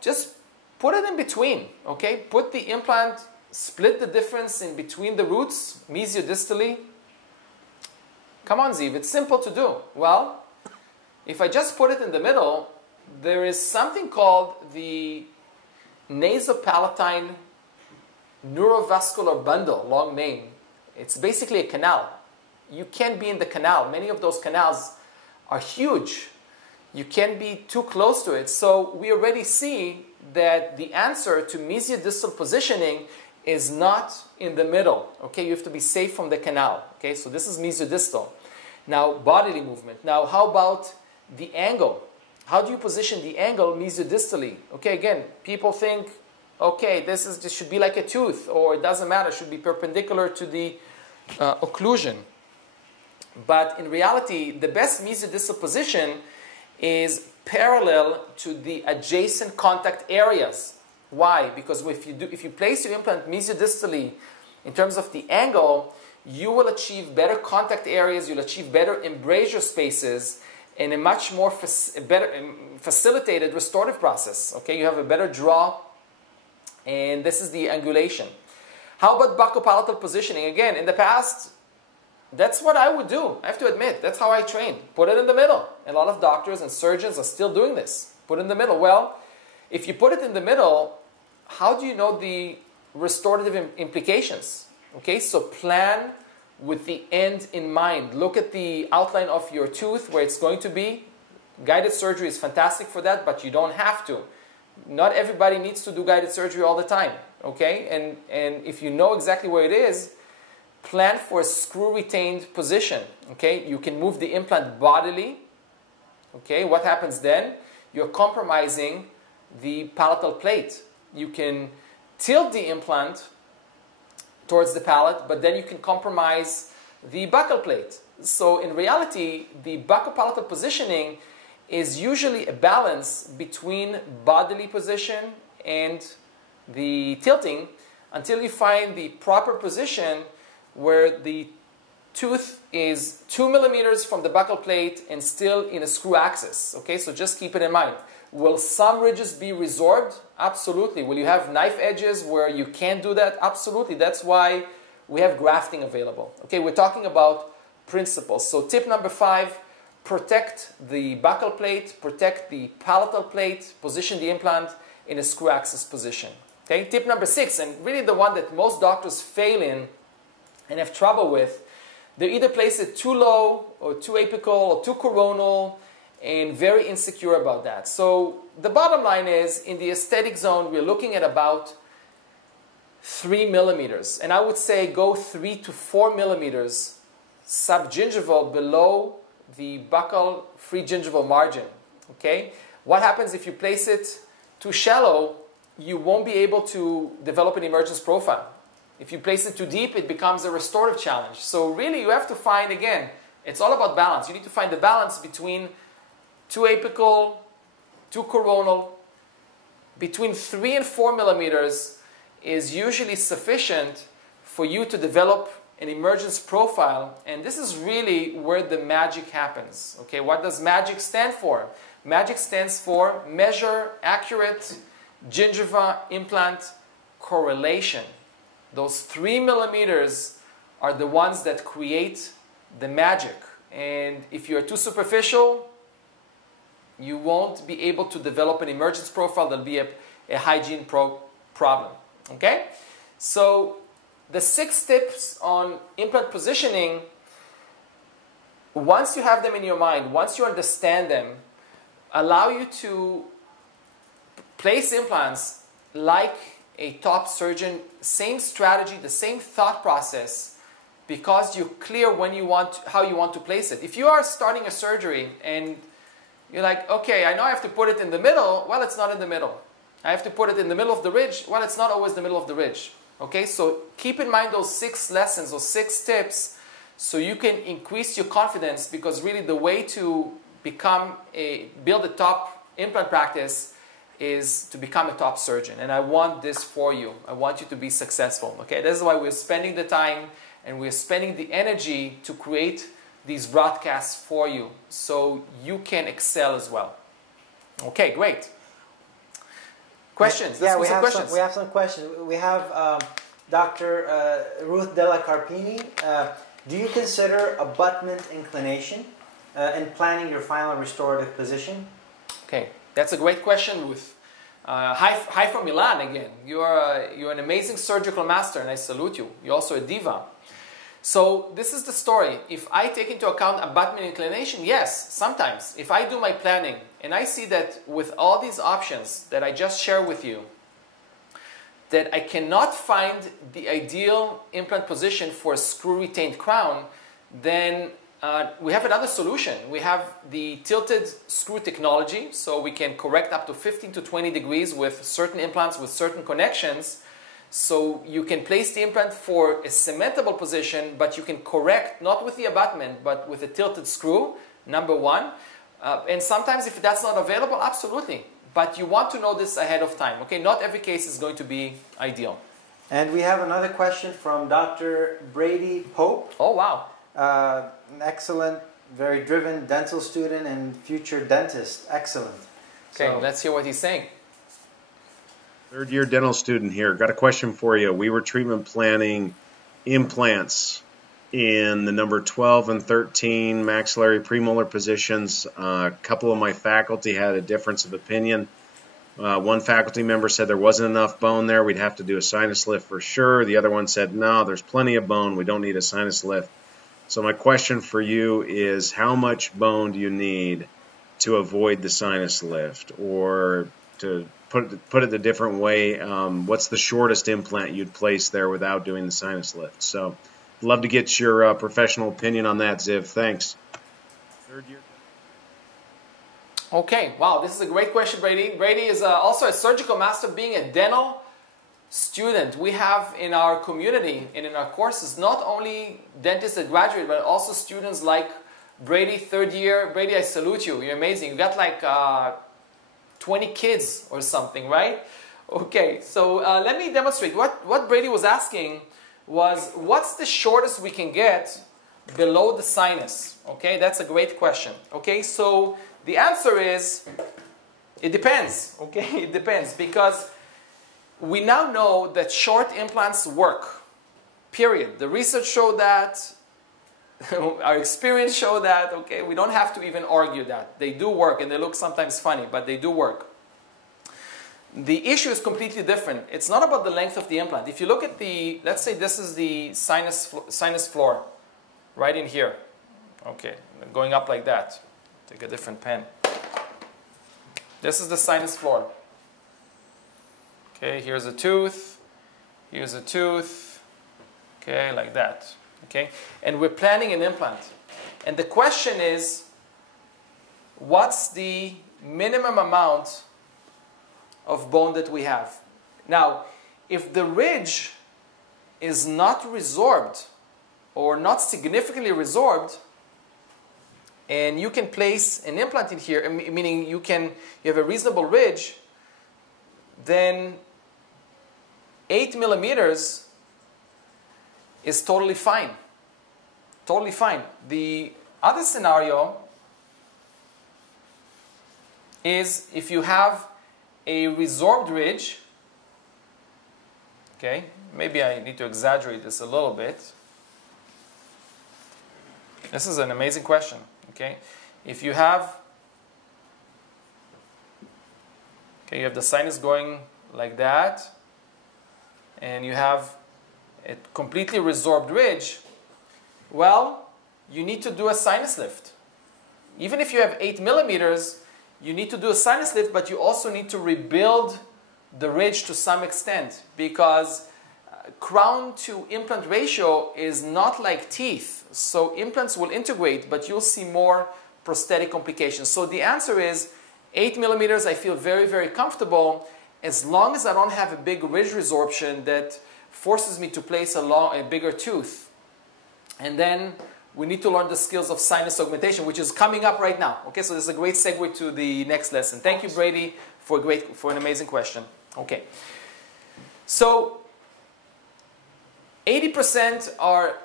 just put it in between, okay? Put the implant, split the difference in between the roots, mesiodistally. Come on, Ziv, it's simple to do. Well, if I just put it in the middle, there is something called the nasopalatine neurovascular bundle, long name. It's basically a canal. You can't be in the canal. Many of those canals are huge. You can't be too close to it. So we already see that the answer to mesiodistal positioning is not in the middle. Okay, you have to be safe from the canal. Okay, so this is mesiodistal. Now, bodily movement. Now, how about the angle? How do you position the angle mesiodistally? Okay, again, people think, okay, this should be like a tooth, or it doesn't matter, it should be perpendicular to the occlusion. But in reality, the best mesiodistal position is parallel to the adjacent contact areas. Why? Because if you place your implant mesiodistally in terms of the angle, you will achieve better contact areas, you'll achieve better embrasure spaces, and a much more facilitated restorative process. Okay, you have a better draw, and this is the angulation. How about buccopalatal positioning? Again, in the past, that's what I would do. I have to admit, that's how I trained. Put it in the middle. A lot of doctors and surgeons are still doing this. Put it in the middle. Well, if you put it in the middle, how do you know the restorative implications? Okay, so plan with the end in mind. Look at the outline of your tooth, where it's going to be. Guided surgery is fantastic for that, but you don't have to. Not everybody needs to do guided surgery all the time. Okay, and if you know exactly where it is, plan for a screw-retained position. Okay, you can move the implant bodily. Okay, what happens then? You're compromising the palatal plate. You can tilt the implant towards the palate, but then you can compromise the buccal plate. So in reality, the buccopalatal positioning is usually a balance between bodily position and the tilting, until you find the proper position where the tooth is 2 millimeters from the buccal plate and still in a screw axis. Okay, so just keep it in mind. Will some ridges be resorbed? Absolutely. Will you have knife edges where you can't do that? Absolutely. That's why we have grafting available. Okay, we're talking about principles. So tip number 5, protect the buccal plate, protect the palatal plate, position the implant in a screw axis position. Okay, tip number 6, and really the one that most doctors fail in and have trouble with, they either place it too low or too apical or too coronal, and very insecure about that. So the bottom line is, in the aesthetic zone, we're looking at about 3 millimeters. And I would say go 3 to 4 millimeters subgingival below the buccal free gingival margin. Okay? What happens if you place it too shallow? You won't be able to develop an emergence profile. If you place it too deep, it becomes a restorative challenge. So really, you have to find, again, it's all about balance. You need to find the balance between too apical, too coronal. Between 3 and 4 millimeters is usually sufficient for you to develop an emergence profile. And this is really where the magic happens. Okay, what does MAGIC stand for? MAGIC stands for Measure Accurate Gingiva Implant Correlation. Those 3 millimeters are the ones that create the magic. And if you're too superficial, you won't be able to develop an emergence profile. There'll be a hygiene problem. Okay? So the 6 tips on implant positioning, once you have them in your mind, once you understand them, allow you to place implants like a top surgeon, same strategy, the same thought process, because you're clear when you want, how you want to place it. If you are starting a surgery and you're like, okay, I know I have to put it in the middle. Well, it's not in the middle. I have to put it in the middle of the ridge. Well, it's not always the middle of the ridge. Okay, so keep in mind those 6 lessons, those 6 tips, so you can increase your confidence, because really the way to build a top implant practice is to become a top surgeon. And I want this for you. I want you to be successful. Okay, this is why we're spending the time and we're spending the energy to create these broadcasts for you, so you can excel as well. Okay, great. Questions? Yeah, we have some questions. We have Dr. Ruth Della Carpini. Do you consider abutment inclination in planning your final restorative position? Okay, that's a great question, Ruth. Hi from Milan again. You're an amazing surgical master, and I salute you. You're also a diva. So this is the story. If I take into account abutment inclination, yes, sometimes. If I do my planning and I see that with all these options that I just shared with you, that I cannot find the ideal implant position for a screw-retained crown, then we have another solution. We have the tilted screw technology, so we can correct up to 15 to 20 degrees with certain implants with certain connections. So you can place the implant for a cementable position, but you can correct not with the abutment, but with a tilted screw, number 1. And sometimes if that's not available, absolutely. But you want to know this ahead of time. Okay, not every case is going to be ideal. And we have another question from Dr. Brady Pope. Oh, wow. An excellent, very driven dental student and future dentist. Excellent. Okay, so let's hear what he's saying. Third-year dental student here. Got a question for you. We were treatment planning implants in the number 12 and 13 maxillary premolar positions. A couple of my faculty had a difference of opinion. One faculty member said there wasn't enough bone there. We'd have to do a sinus lift for sure. The other one said, no, there's plenty of bone. We don't need a sinus lift. So my question for you is, how much bone do you need to avoid the sinus lift? Or to put it a different way, what's the shortest implant you'd place there without doing the sinus lift? So I'd love to get your professional opinion on that, Ziv. Thanks. Third year. Okay, wow, this is a great question, Brady. Brady is also a surgical master, being a dental student. We have in our community and in our courses not only dentists that graduate, but also students like Brady, 3rd year. Brady, I salute you. You're amazing. You got like 20 kids or something, right? Okay, so let me demonstrate. What Brady was asking was, what's the shortest we can get below the sinus? Okay, that's a great question. Okay, so the answer is, it depends. Okay, it depends, because we now know that short implants work, period. The research showed that, our experience showed that, okay, we don't have to even argue that. They do work, and they look sometimes funny, but they do work. The issue is completely different. It's not about the length of the implant. If you look at the, let's say this is the sinus floor, right in here. Okay, going up like that. Take a different pen. This is the sinus floor. Okay, here's a tooth. Here's a tooth. Okay, like that. Okay, and we're planning an implant. And the question is, what's the minimum amount of bone that we have? Now, if the ridge is not resorbed or not significantly resorbed, and you can place an implant in here, meaning you have a reasonable ridge, then 8 millimeters is totally fine. Totally fine. The other scenario is if you have a resorbed ridge. Okay, maybe I need to exaggerate this a little bit. This is an amazing question. Okay, if you have, okay, you have the sinus going like that, and you have a completely resorbed ridge, well, you need to do a sinus lift. Even if you have 8 millimeters, you need to do a sinus lift, but you also need to rebuild the ridge to some extent, because crown to implant ratio is not like teeth. So implants will integrate, but you'll see more prosthetic complications. So the answer is 8 millimeters, I feel very, very comfortable, as long as I don't have a big ridge resorption that forces me to place a bigger tooth. And then we need to learn the skills of sinus augmentation, which is coming up right now. Okay, so this is a great segue to the next lesson. Thank you, Brady, for an amazing question. Okay, so 80% are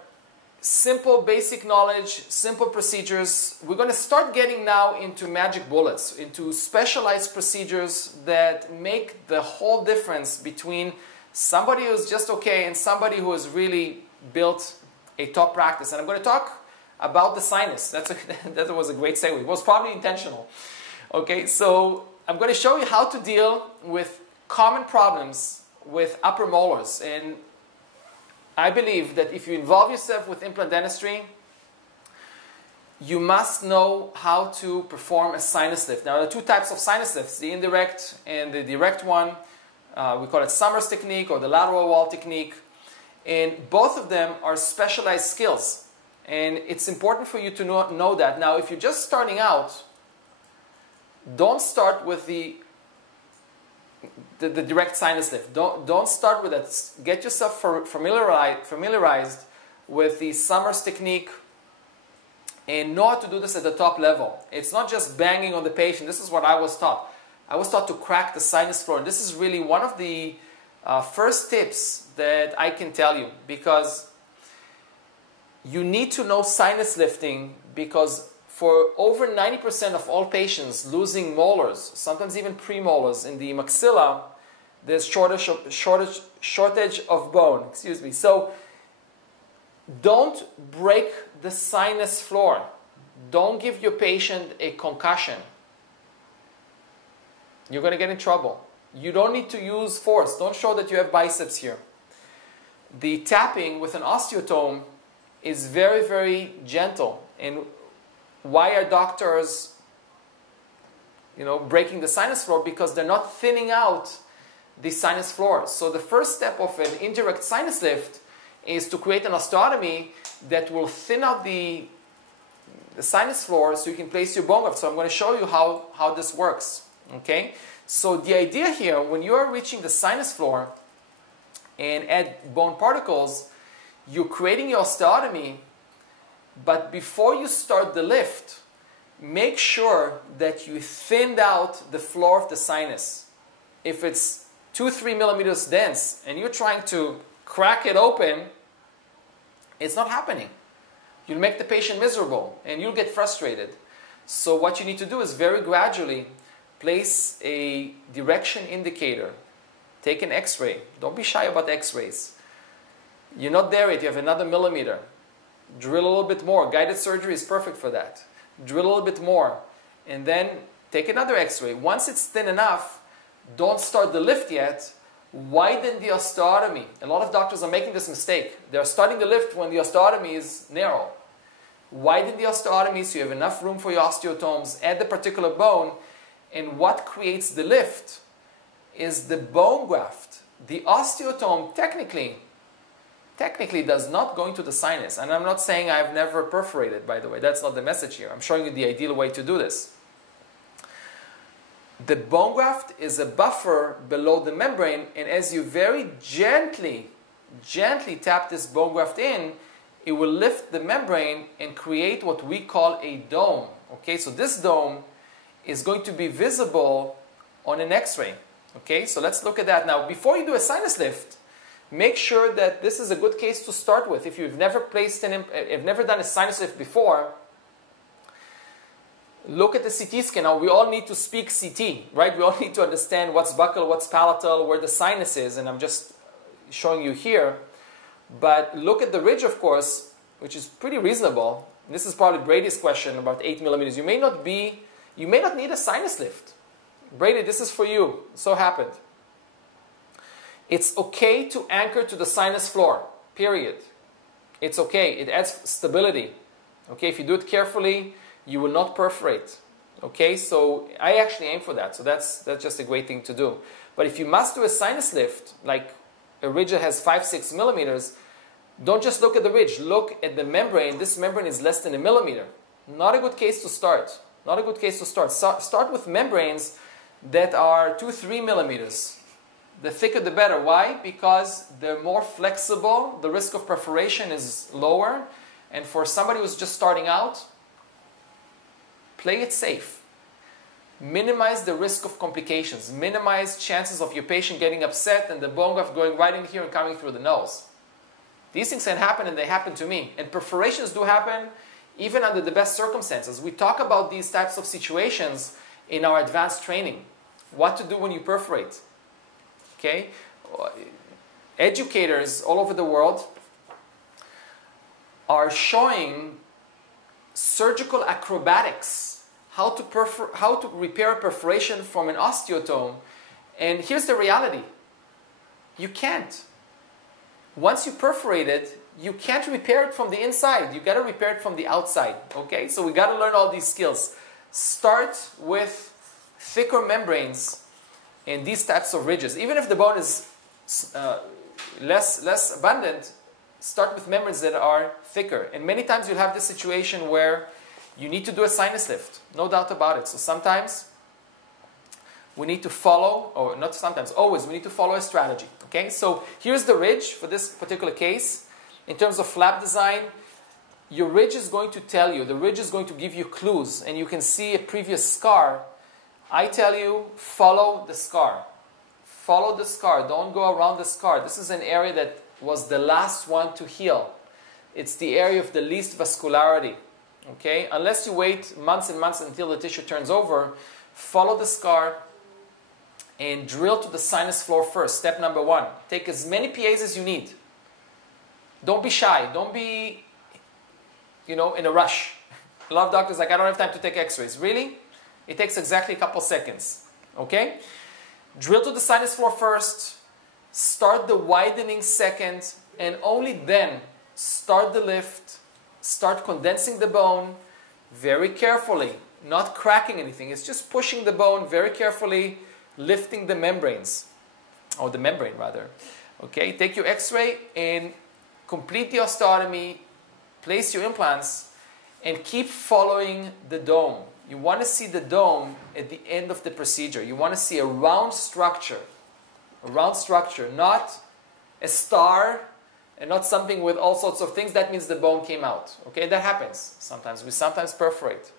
simple, basic knowledge, simple procedures. We're going to start getting now into magic bullets, into specialized procedures that make the whole difference between somebody who's just okay and somebody who has really built a top practice. And I'm going to talk about the sinus. That was a great segue. It was probably intentional. Okay, so I'm going to show you how to deal with common problems with upper molars. And I believe that if you involve yourself with implant dentistry, you must know how to perform a sinus lift. Now, there are two types of sinus lifts, the indirect and the direct one. We call it Summers technique or the lateral wall technique. And both of them are specialized skills. And it's important for you to know that. Now, if you're just starting out, don't start with the direct sinus lift. Don't start with that. Get yourself familiarized with the Summers technique and know how to do this at the top level. It's not just banging on the patient. This is what I was taught. I was taught to crack the sinus floor. And this is really one of the first tips that I can tell you, because you need to know sinus lifting, because for over 90% of all patients losing molars, sometimes even premolars in the maxilla, there's shortage of bone. Excuse me. So don't break the sinus floor. Don't give your patient a concussion. You're going to get in trouble. You don't need to use force. Don't show that you have biceps here. The tapping with an osteotome is very, very gentle. And why are doctors, breaking the sinus floor? Because they're not thinning out the sinus floor. So the first step of an indirect sinus lift is to create an osteotomy that will thin out the sinus floor so you can place your bone graft. So I'm going to show you how this works. Okay? So the idea here, when you are reaching the sinus floor and add bone particles, you're creating your osteotomy. But before you start the lift, make sure that you thinned out the floor of the sinus. If it's 2-3 millimeters dense and you're trying to crack it open, it's not happening. You'll make the patient miserable and you'll get frustrated. So what you need to do is very gradually place a direction indicator. Take an x-ray. Don't be shy about x-rays. You're not there yet, you have another millimeter. Drill a little bit more. Guided surgery is perfect for that. Drill a little bit more. And then take another x-ray. Once it's thin enough, don't start the lift yet. Widen the osteotomy. A lot of doctors are making this mistake. They're starting the lift when the osteotomy is narrow. Widen the osteotomy so you have enough room for your osteotomes. Add the particular bone. And what creates the lift is the bone graft. The osteotome technically does not go into the sinus. And I'm not saying I've never perforated, by the way. That's not the message here. I'm showing you the ideal way to do this. The bone graft is a buffer below the membrane, and as you very gently tap this bone graft in, it will lift the membrane and create what we call a dome. Okay, so this dome is going to be visible on an x-ray. Okay, so let's look at that. Now, before you do a sinus lift, make sure that this is a good case to start with. If you've never done a sinus lift before, look at the CT scan. Now, we all need to speak CT, right? We all need to understand what's buccal, what's palatal, where the sinus is, and I'm just showing you here. But look at the ridge, of course, which is pretty reasonable. This is probably Brady's question, about 8 millimeters. You may not need a sinus lift. Brady, this is for you. So happened. It's okay to anchor to the sinus floor, period. It's okay. It adds stability. Okay, if you do it carefully, you will not perforate. Okay, so I actually aim for that. So that's just a great thing to do. But if you must do a sinus lift, like a ridge that has 5-6 millimeters, don't just look at the ridge. Look at the membrane. This membrane is less than a millimeter. Not a good case to start. Not a good case to start. Start with membranes that are 2-3 millimeters. The thicker the better. Why? Because they're more flexible. The risk of perforation is lower. And for somebody who's just starting out, play it safe. Minimize the risk of complications. Minimize chances of your patient getting upset and the bone graft going right in here and coming through the nose. These things can happen, and they happen to me. And perforations do happen even under the best circumstances. We talk about these types of situations in our advanced training. What to do when you perforate. Okay? Educators all over the world are showing surgical acrobatics, how to repair a perforation from an osteotome. And here's the reality. You can't. Once you perforate it, you can't repair it from the inside. You got to repair it from the outside. Okay? So we got to learn all these skills. Start with thicker membranes and these types of ridges. Even if the bone is less abundant, start with membranes that are thicker. And many times you'll have this situation where you need to do a sinus lift. No doubt about it. So sometimes we need to follow, or not sometimes, always, we need to follow a strategy. Okay, so here's the ridge for this particular case. In terms of flap design, your ridge is going to tell you, the ridge is going to give you clues, and you can see a previous scar. I tell you, follow the scar. Follow the scar. Don't go around the scar. This is an area that was the last one to heal. It's the area of the least vascularity. Okay, unless you wait months and months until the tissue turns over, follow the scar and drill to the sinus floor first. Step number 1. Take as many PAs as you need. Don't be shy. Don't be, in a rush. A lot of doctors are like, I don't have time to take x-rays. Really? It takes exactly a couple seconds. Okay? Drill to the sinus floor first. Start the widening second. And only then start the lift. Start condensing the bone very carefully. Not cracking anything. It's just pushing the bone very carefully, lifting the membranes, or the membrane rather. Okay, take your x-ray and complete the osteotomy, place your implants, and keep following the dome. You want to see the dome at the end of the procedure. You want to see a round structure, not a star and not something with all sorts of things. That means the bone came out. Okay, that happens sometimes. We sometimes perforate.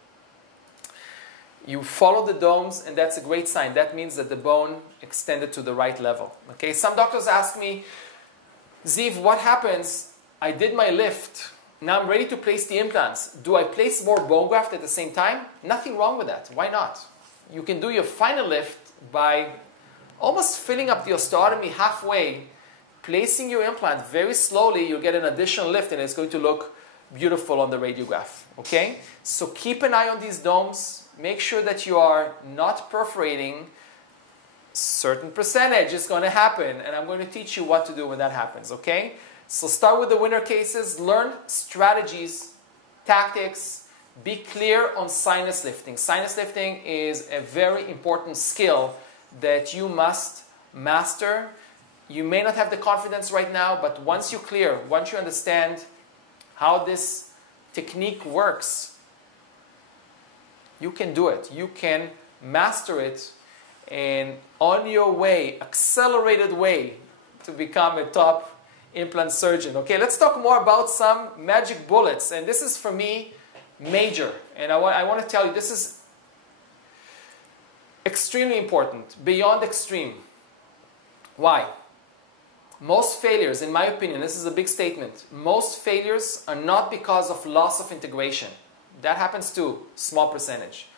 You follow the domes, and that's a great sign. That means that the bone extended to the right level. Okay, some doctors ask me, Ziv, what happens? I did my lift, Now I'm ready to place the implants. Do I place more bone graft at the same time? Nothing wrong with that. Why not? You can do your final lift by almost filling up the osteotomy halfway, placing your implant very slowly. You'll get an additional lift and it's going to look beautiful on the radiograph. Okay? So keep an eye on these domes. Make sure that you are not perforating. Certain percentage is going to happen, and I'm going to teach you what to do when that happens. Okay? So start with the winner cases, learn strategies, tactics, be clear on sinus lifting. Sinus lifting is a very important skill that you must master. You may not have the confidence right now, but once you clear, once you understand how this technique works, you can do it. You can master it, and on your way, accelerated way to become a top implant surgeon. Okay, let's talk more about some magic bullets, and this is for me major, and I want to tell you this is extremely important, beyond extreme. Why? Most failures, in my opinion, this is a big statement, most failures are not because of loss of integration. That happens too, small percentage.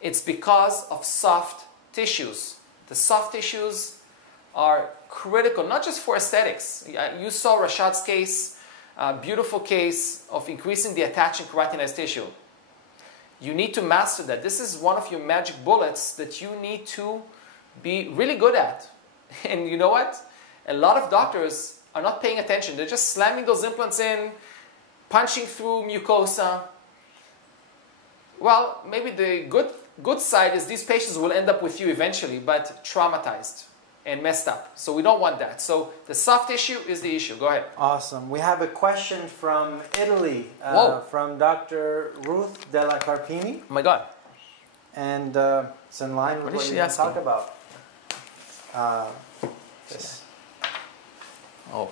It's because of soft tissues. The soft tissues are critical, not just for aesthetics. You saw Rashad's case, beautiful case of increasing the attaching keratinized tissue. You need to master that. This is one of your magic bullets that you need to be really good at. And you know what? A lot of doctors are not paying attention. They're just slamming those implants in, punching through mucosa. Well, maybe the good side is these patients will end up with you eventually, but traumatized and messed up. So we don't want that. So the soft tissue is the issue. Go ahead. Awesome. We have a question from Italy, from Dr. Ruth Della Carpini. Oh my God. And it's in line with what you're going to talk about. This. Oh.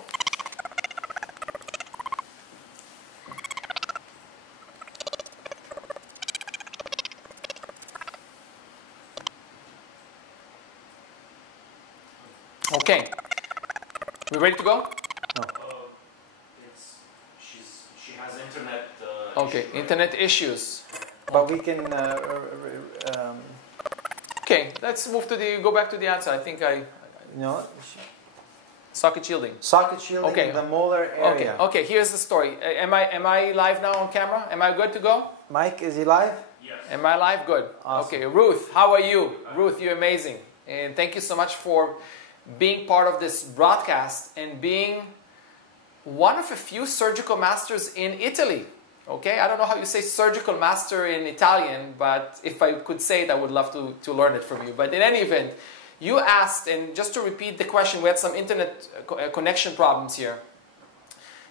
Okay. We ready to go? No. She has internet. Okay, internet issues. But we can. Okay, let's move to go back to the answer. I think No. socket shielding. Socket shielding in the molar area. Okay. Here's the story. Am I live now on camera? Am I good to go? Mike, is he live? Yes. Am I live? Good. Awesome. Okay, Ruth, how are you? Ruth, you're amazing, and thank you so much for being part of this broadcast and being one of a few surgical masters in Italy. Okay, I don't know how you say surgical master in Italian, but if I could say it, I would love to learn it from you. But in any event, you asked, and just to repeat the question, we had some internet connection problems here.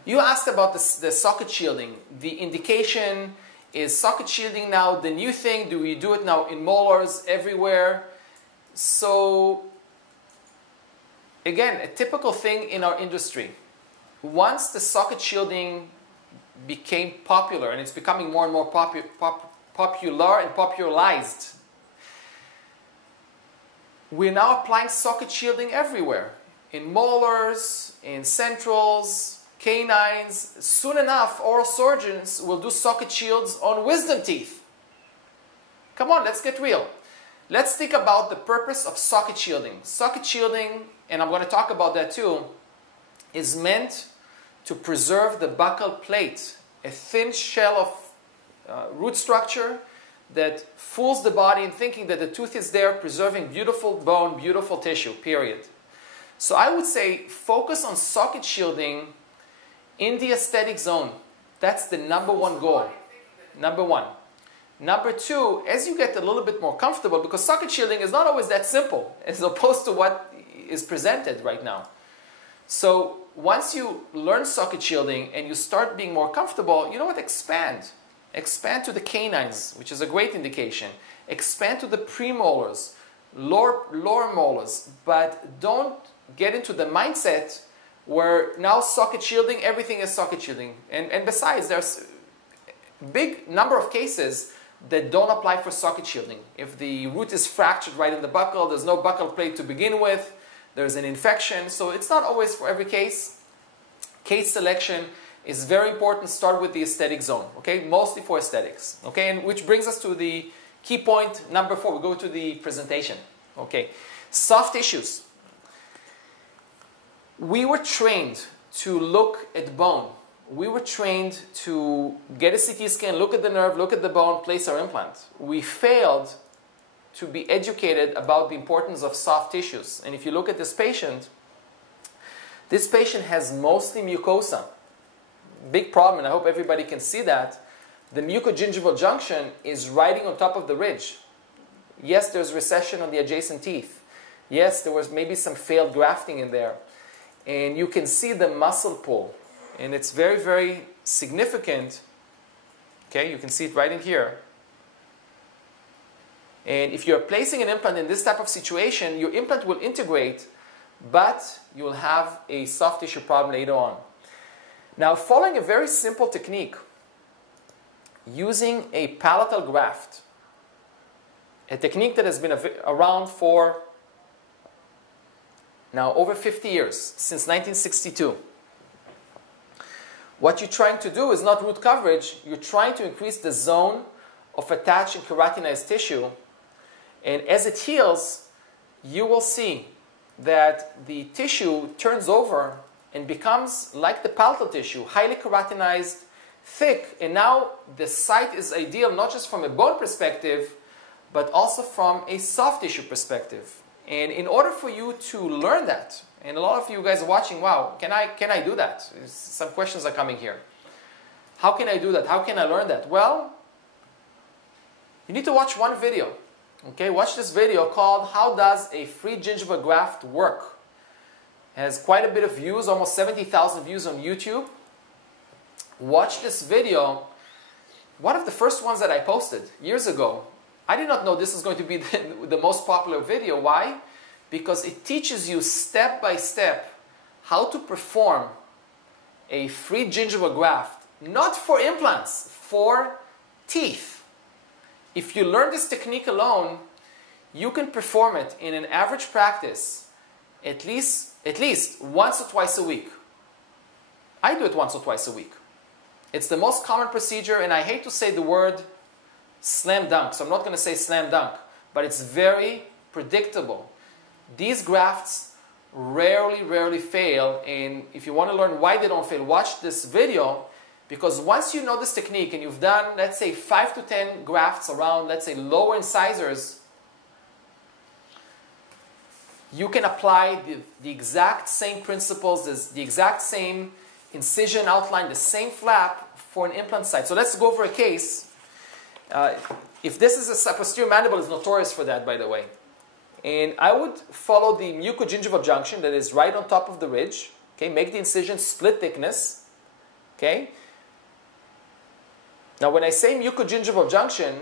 You asked about the socket shielding. The indication is socket shielding now the new thing? Do we do it now in molars everywhere? So again, a typical thing in our industry. Once the socket shielding became popular, and it's becoming more and more popular and popularized, we're now applying socket shielding everywhere. In molars, in centrals, canines. Soon enough, oral surgeons will do socket shields on wisdom teeth. Come on, let's get real. Let's think about the purpose of socket shielding. Socket shielding, and I'm going to talk about that too, is meant to preserve the buccal plate, a thin shell of root structure that fools the body in thinking that the tooth is there, preserving beautiful bone, beautiful tissue, period. So I would say focus on socket shielding in the aesthetic zone. That's the number one goal. Number one. Number two, as you get a little bit more comfortable, because socket shielding is not always that simple as opposed to what is presented right now. So once you learn socket shielding and you start being more comfortable, you know what? Expand. Expand to the canines, which is a great indication. Expand to the premolars, lower molars, but don't get into the mindset where now socket shielding, everything is socket shielding. And besides, there's a big number of cases that don't apply for socket shielding. If the root is fractured right in the buccal, there's no buccal plate to begin with, there's an infection, so it's not always for every case. Case selection, it's very important to start with the aesthetic zone, okay? Mostly for aesthetics, okay? And which brings us to the key point number 4. We go to the presentation, okay? Soft tissues. We were trained to look at bone. We were trained to get a CT scan, look at the nerve, look at the bone, place our implant. We failed to be educated about the importance of soft tissues. And if you look at this patient has mostly mucosa. Big problem, and I hope everybody can see that. The mucogingival junction is riding on top of the ridge. Yes, there's recession on the adjacent teeth. Yes, there was maybe some failed grafting in there. And you can see the muscle pull. And it's very, very significant. Okay, you can see it right in here. And if you're placing an implant in this type of situation, your implant will integrate, but you will have a soft tissue problem later on. Now, following a very simple technique, using a palatal graft, a technique that has been around for now over 50 years, since 1962. What you're trying to do is not root coverage, you're trying to increase the zone of attached and keratinized tissue, and as it heals, you will see that the tissue turns over and becomes like the palatal tissue, highly keratinized, thick, and now the site is ideal not just from a bone perspective, but also from a soft tissue perspective. And in order for you to learn that, and a lot of you guys are watching, wow, can I do that? Some questions are coming here. How can I do that? How can I learn that? Well, you need to watch one video. Okay, watch this video called How Does a Free Gingival Graft Work? It has quite a bit of views, almost 70,000 views on YouTube. Watch this video. One of the first ones that I posted years ago. I did not know this is going to be the most popular video. Why? Because it teaches you step by step how to perform a free gingival graft, not for implants, for teeth. If you learn this technique alone, you can perform it in an average practice at least once or twice a week. I do it once or twice a week. It's the most common procedure, and I hate to say the word slam dunk, so I'm not going to say slam dunk, but it's very predictable. These grafts rarely fail, and if you want to learn why they don't fail, watch this video, because once you know this technique and you've done, let's say, 5 to 10 grafts around, let's say, lower incisors, you can apply the exact same principles, the exact same incision outline, the same flap for an implant site. So let's go over a case. If this is a posterior mandible, is notorious for that, by the way. And I would follow the mucogingival junction that is right on top of the ridge. Okay, make the incision split thickness. Okay. Now, when I say mucogingival junction,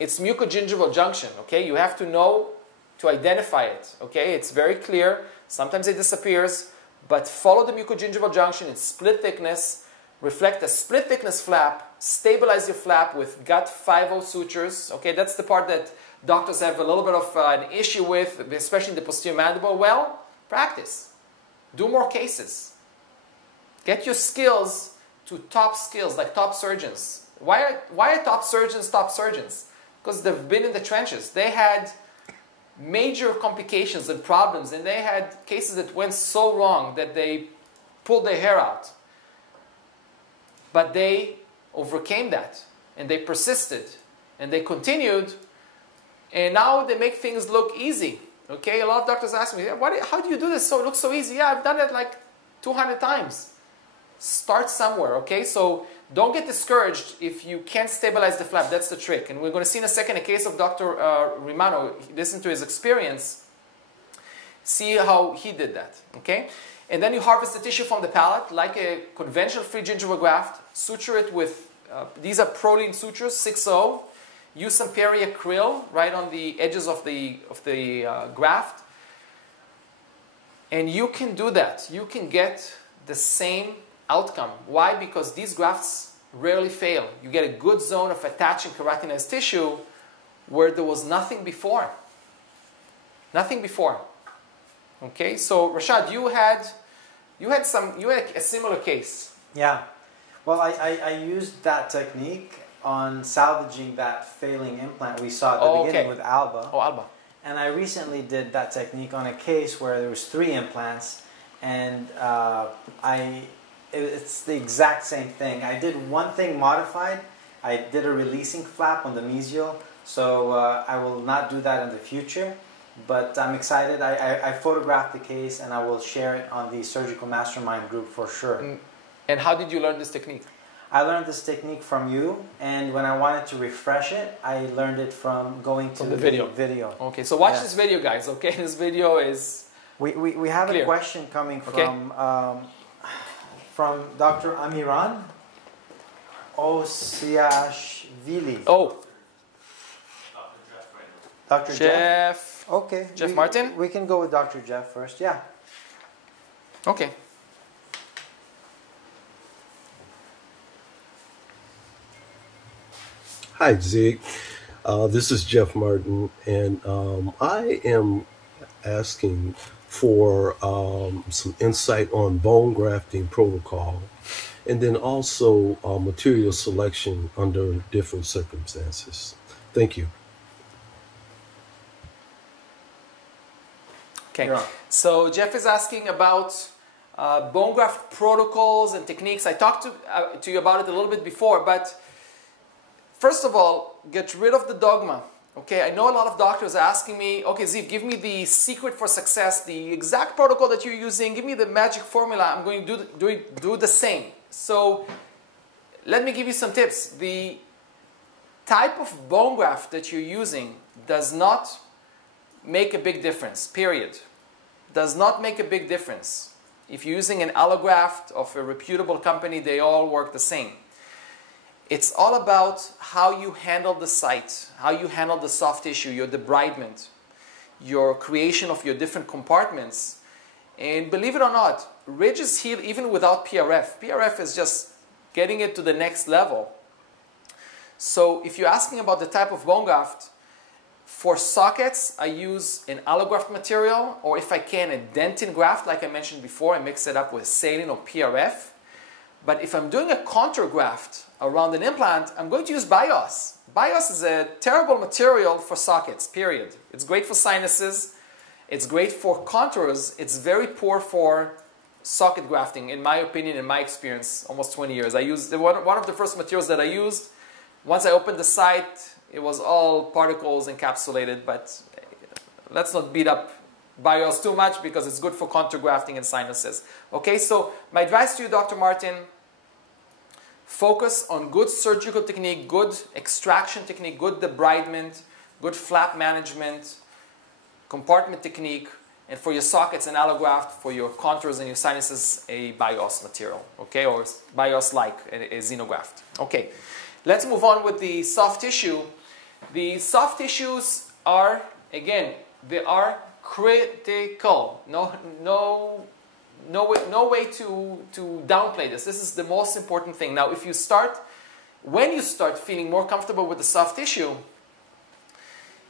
it's mucogingival junction. Okay, you have to know to identify it. Okay, it's very clear. Sometimes it disappears, but follow the mucogingival junction in split thickness. Reflect a split thickness flap. Stabilize your flap with gut 5-0 sutures. Okay, that's the part that doctors have a little bit of an issue with, especially in the posterior mandible. Well, practice. Do more cases. Get your skills to top skills, like top surgeons. Why are top surgeons top surgeons? Because they've been in the trenches. They had major complications and problems, and they had cases that went so wrong that they pulled their hair out. But they overcame that, and they persisted, and they continued, and now they make things look easy. Okay, a lot of doctors ask me, how do you do this so it looks so easy? Yeah, I've done it like 200 times. Start somewhere, okay? So don't get discouraged if you can't stabilize the flap. That's the trick. And we're going to see in a second a case of Dr. Rimano. Listen to his experience. See how he did that, okay? And then you harvest the tissue from the palate like a conventional free gingival graft. Suture it with, these are proline sutures, 6-0. Use some periacryl right on the edges of the graft. And you can do that. You can get the same outcome. Why? Because these grafts rarely fail. You get a good zone of attaching keratinized tissue where there was nothing before. Nothing before. Okay, so Rashad, you had a similar case. Yeah. Well, I used that technique on salvaging that failing implant we saw at the beginning with Alba. Oh, Alba. And I recently did that technique on a case where there was 3 implants, and it's the exact same thing. I did one thing modified. I did a releasing flap on the mesial, so I will not do that in the future. But I'm excited. I photographed the case, and I will share it on the Surgical Mastermind group for sure. And how did you learn this technique? I learned this technique from you, and when I wanted to refresh it, I learned it from going to the video. Okay, so watch this video, guys. Okay, this video is we have clear. A question coming from Dr. Amiran Osiashvili. Oh, Dr. Jeff. Okay. Jeff Martin? We can go with Dr. Jeff first. Yeah. Okay. Hi, Zig. This is Jeff Martin, and I am asking for some insight on bone grafting protocol, and then also material selection under different circumstances. Thank you. Okay, so Jeff is asking about bone graft protocols and techniques. I talked to you about it a little bit before, but first of all, get rid of the dogma. Okay, I know a lot of doctors are asking me, okay, Ziv, give me the secret for success, the exact protocol that you're using, give me the magic formula, I'm going to do the same. So let me give you some tips. The type of bone graft that you're using does not make a big difference, period. Does not make a big difference. If you're using an allograft of a reputable company, they all work the same. It's all about how you handle the site, how you handle the soft tissue, your debridement, your creation of your different compartments. And believe it or not, ridges heal even without PRF. PRF is just getting it to the next level. So if you're asking about the type of bone graft, for sockets, I use an allograft material, or if I can, a dentin graft, like I mentioned before, I mix it up with saline or PRF. But if I'm doing a contour graft around an implant, I'm going to use BIOS. BIOS is a terrible material for sockets, period. It's great for sinuses. It's great for contours. It's very poor for socket grafting, in my opinion, in my experience, almost 20 years. I used one of the first materials that I used. Once I opened the site, it was all particles encapsulated, but let's not beat up BIOS too much because it's good for contour grafting and sinuses. Okay, so my advice to you, Dr. Martin, focus on good surgical technique, good extraction technique, good debridement, good flap management, compartment technique, and for your sockets an allograft, for your contours and your sinuses a BIOS material, okay, or BIOS-like, a xenograft. Okay, let's move on with the soft tissue. The soft tissues are, again, they are critical. No way to downplay this. This is the most important thing. Now, when you start feeling more comfortable with the soft tissue,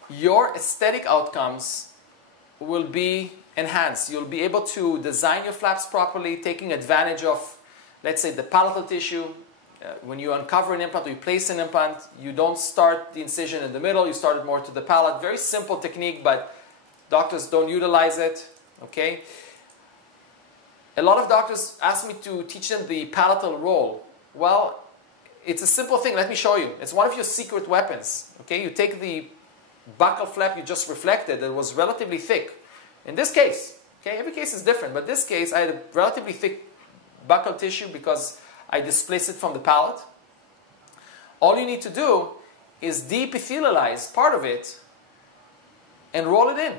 your aesthetic outcomes will be enhanced. You'll be able to design your flaps properly, taking advantage of, let's say, the palatal tissue. When you uncover an implant or you place an implant, you don't start the incision in the middle, you start it more to the palate. Very simple technique, but doctors don't utilize it, okay? A lot of doctors ask me to teach them the palatal roll. Well, it's a simple thing. Let me show you. It's one of your secret weapons, okay? You take the buccal flap you just reflected that was relatively thick. In this case, okay, every case is different, but this case I had a relatively thick buccal tissue because I displaced it from the palate. All you need to do is deepithelialize part of it and roll it in.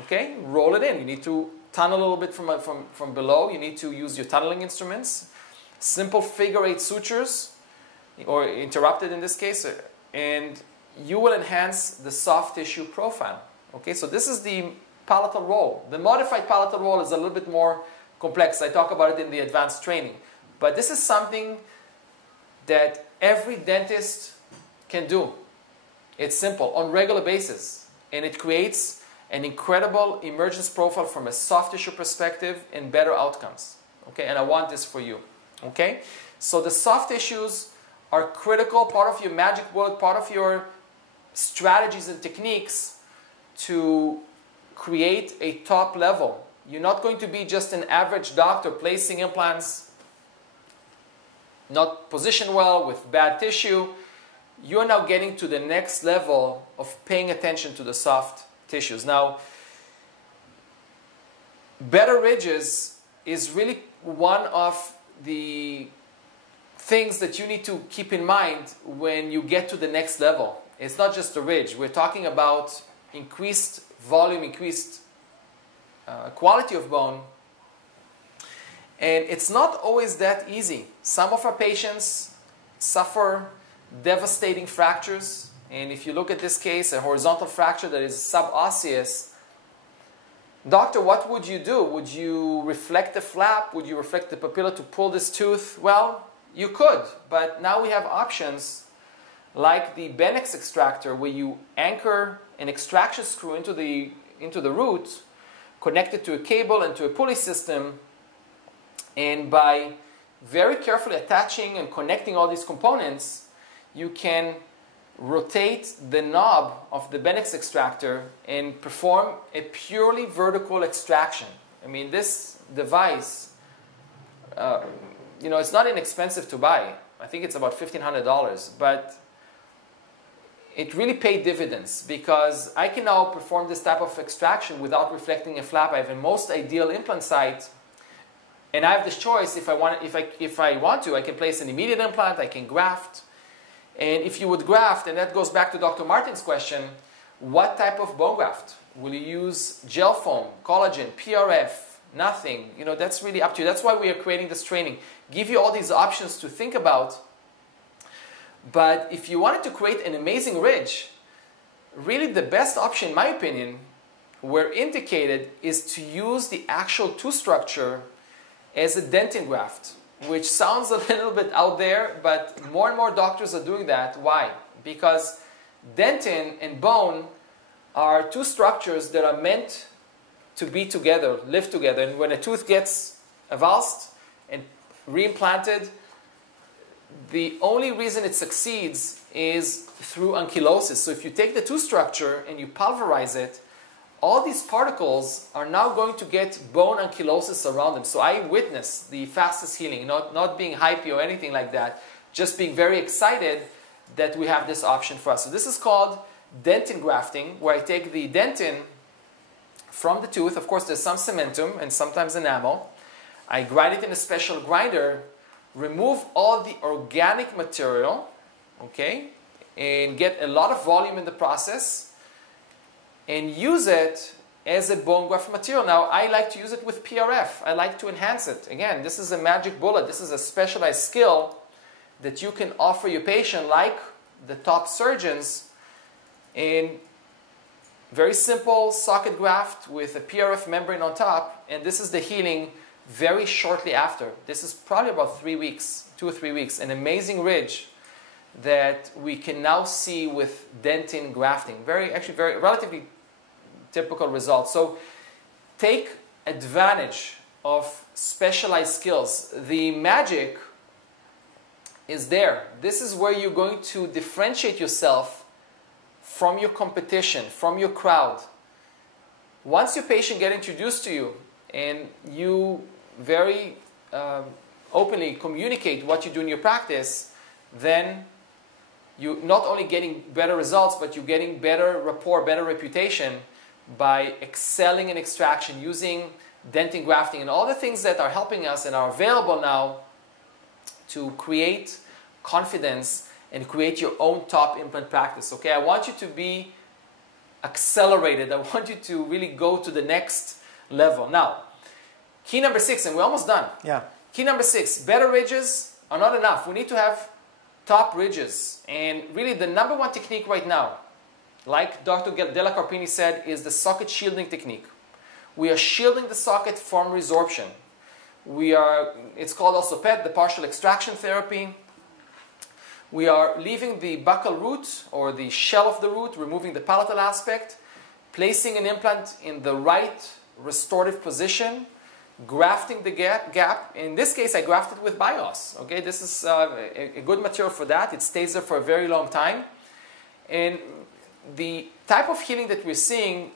Okay, roll it in. You need to tunnel a little bit from below. You need to use your tunneling instruments. Simple figure 8 sutures, or interrupted in this case, and you will enhance the soft tissue profile. Okay, so this is the palatal roll. The modified palatal roll is a little bit more complex. I talk about it in the advanced training. But this is something that every dentist can do. It's simple, on a regular basis. And it creates an incredible emergence profile from a soft tissue perspective and better outcomes. Okay, and I want this for you. Okay? So the soft tissues are critical, part of your magic bullet, part of your strategies and techniques to create a top level. You're not going to be just an average doctor placing implants not positioned well with bad tissue. You're now getting to the next level of paying attention to the soft tissues. Now, better ridges is really one of the things that you need to keep in mind when you get to the next level. It's not just a ridge. We're talking about increased volume, increased quality of bone. And it's not always that easy. Some of our patients suffer devastating fractures. And if you look at this case, a horizontal fracture that is subosseous, doctor, what would you do? Would you reflect the flap? Would you reflect the papilla to pull this tooth? Well, you could, but now we have options like the Benex extractor, where you anchor an extraction screw into the root, connect it to a cable and to a pulley system, and by very carefully attaching and connecting all these components, you can rotate the knob of the Benex extractor and perform a purely vertical extraction. I mean, this device, it's not inexpensive to buy. I think it's about $1,500, but it really paid dividends because I can now perform this type of extraction without reflecting a flap. I have a most ideal implant site, and I have this choice. If I want to, I can place an immediate implant. I can graft. And if you would graft, and that goes back to Dr. Martin's question, what type of bone graft? Will you use gel foam, collagen, PRF, nothing? That's really up to you. That's why we are creating this training. Give you all these options to think about. But if you wanted to create an amazing ridge, really the best option, in my opinion, where indicated, is to use the actual tooth structure as a dentin graft, which sounds a little bit out there, but more and more doctors are doing that. Why? Because dentin and bone are two structures that are meant to be together, live together. And when a tooth gets avulsed and reimplanted, the only reason it succeeds is through ankylosis. So if you take the tooth structure and you pulverize it, all these particles are now going to get bone ankylosis around them. So I witnessed the fastest healing, not being hypey or anything like that, just being very excited that we have this option for us. So this is called dentin grafting, where I take the dentin from the tooth. Of course, there's some cementum and sometimes enamel. I grind it in a special grinder, remove all the organic material, okay, and get a lot of volume in the process, and use it as a bone graft material. Now, I like to use it with PRF. I like to enhance it. Again, this is a magic bullet. This is a specialized skill that you can offer your patient, like the top surgeons, in very simple socket graft with a PRF membrane on top, and this is the healing very shortly after. This is probably about 3 weeks, 2 or 3 weeks, an amazing ridge that we can now see with dentin grafting. Very relatively typical results. So take advantage of specialized skills. The magic is there. This is where you're going to differentiate yourself from your competition, from your crowd. Once your patient gets introduced to you and you very openly communicate what you do in your practice, then you're not only getting better results, but you're getting better rapport, better reputation by excelling in extraction, using dentin grafting, and all the things that are helping us and are available now to create confidence and create your own top implant practice. Okay, I want you to be accelerated. I want you to really go to the next level. Now, key number 6, and we're almost done. Yeah. Key number 6, better ridges are not enough. We need to have top ridges. And really the number one technique right now, like Dr. Della Carpini said, is the socket shielding technique. We are shielding the socket from resorption. It's called also PET, the partial extraction therapy. We are leaving the buccal root or the shell of the root, removing the palatal aspect, placing an implant in the right restorative position, grafting the gap. In this case, I grafted with BIOS. Okay, this is a good material for that. It stays there for a very long time. And the type of healing that we're seeing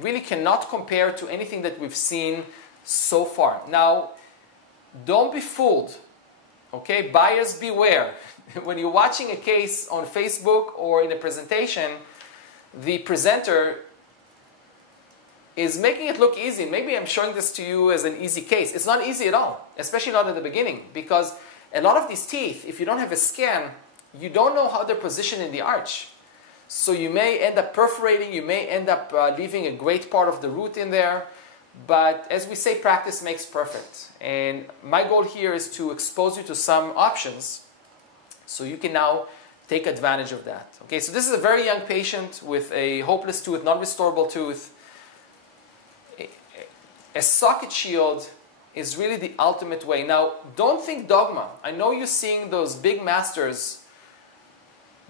really cannot compare to anything that we've seen so far. Now, don't be fooled. Okay, buyers beware. When you're watching a case on Facebook or in a presentation, the presenter is making it look easy. Maybe I'm showing this to you as an easy case. It's not easy at all, especially not at the beginning, because a lot of these teeth, if you don't have a scan, you don't know how they're positioned in the arch. So you may end up perforating, you may end up leaving a great part of the root in there. But as we say, practice makes perfect. And my goal here is to expose you to some options so you can now take advantage of that. Okay, so this is a very young patient with a hopeless tooth, non-restorable tooth. A socket shield is really the ultimate way. Now, don't think dogma. I know you're seeing those big masters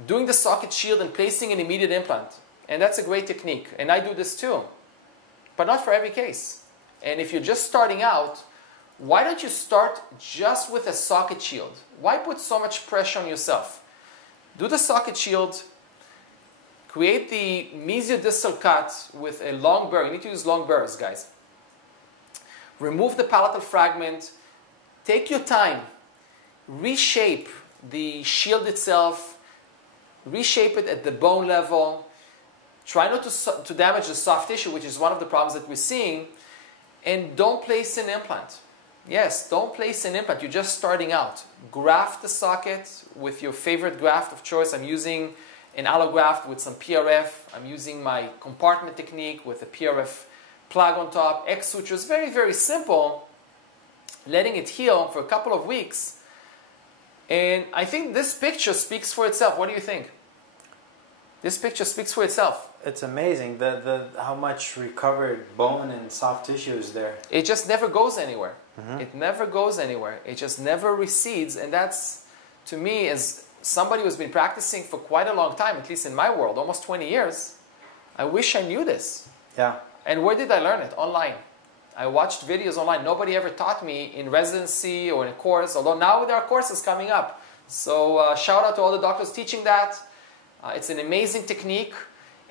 doing the socket shield and placing an immediate implant. And that's a great technique. And I do this too. But not for every case. And if you're just starting out, why don't you start just with a socket shield? Why put so much pressure on yourself? Do the socket shield, create the mesiodistal cut with a long burr. You need to use long burrs, guys. Remove the palatal fragment. Take your time. Reshape the shield itself. Reshape it at the bone level. Try not to damage the soft tissue, which is one of the problems that we're seeing. And don't place an implant. Yes, don't place an implant. You're just starting out. Graft the socket with your favorite graft of choice. I'm using an allograft with some PRF. I'm using my compartment technique with a PRF plug on top. X sutures, very, very simple. Letting it heal for a couple of weeks. And I think this picture speaks for itself. What do you think? This picture speaks for itself. It's amazing how much recovered bone and soft tissue is there. It just never goes anywhere. It never goes anywhere. It just never recedes. And that's, to me, as somebody who's been practicing for quite a long time, at least in my world, almost 20 years, I wish I knew this. Yeah. And where did I learn it? Online. I watched videos online. Nobody ever taught me in residency or in a course, although now there are courses coming up. So shout out to all the doctors teaching that. It's an amazing technique,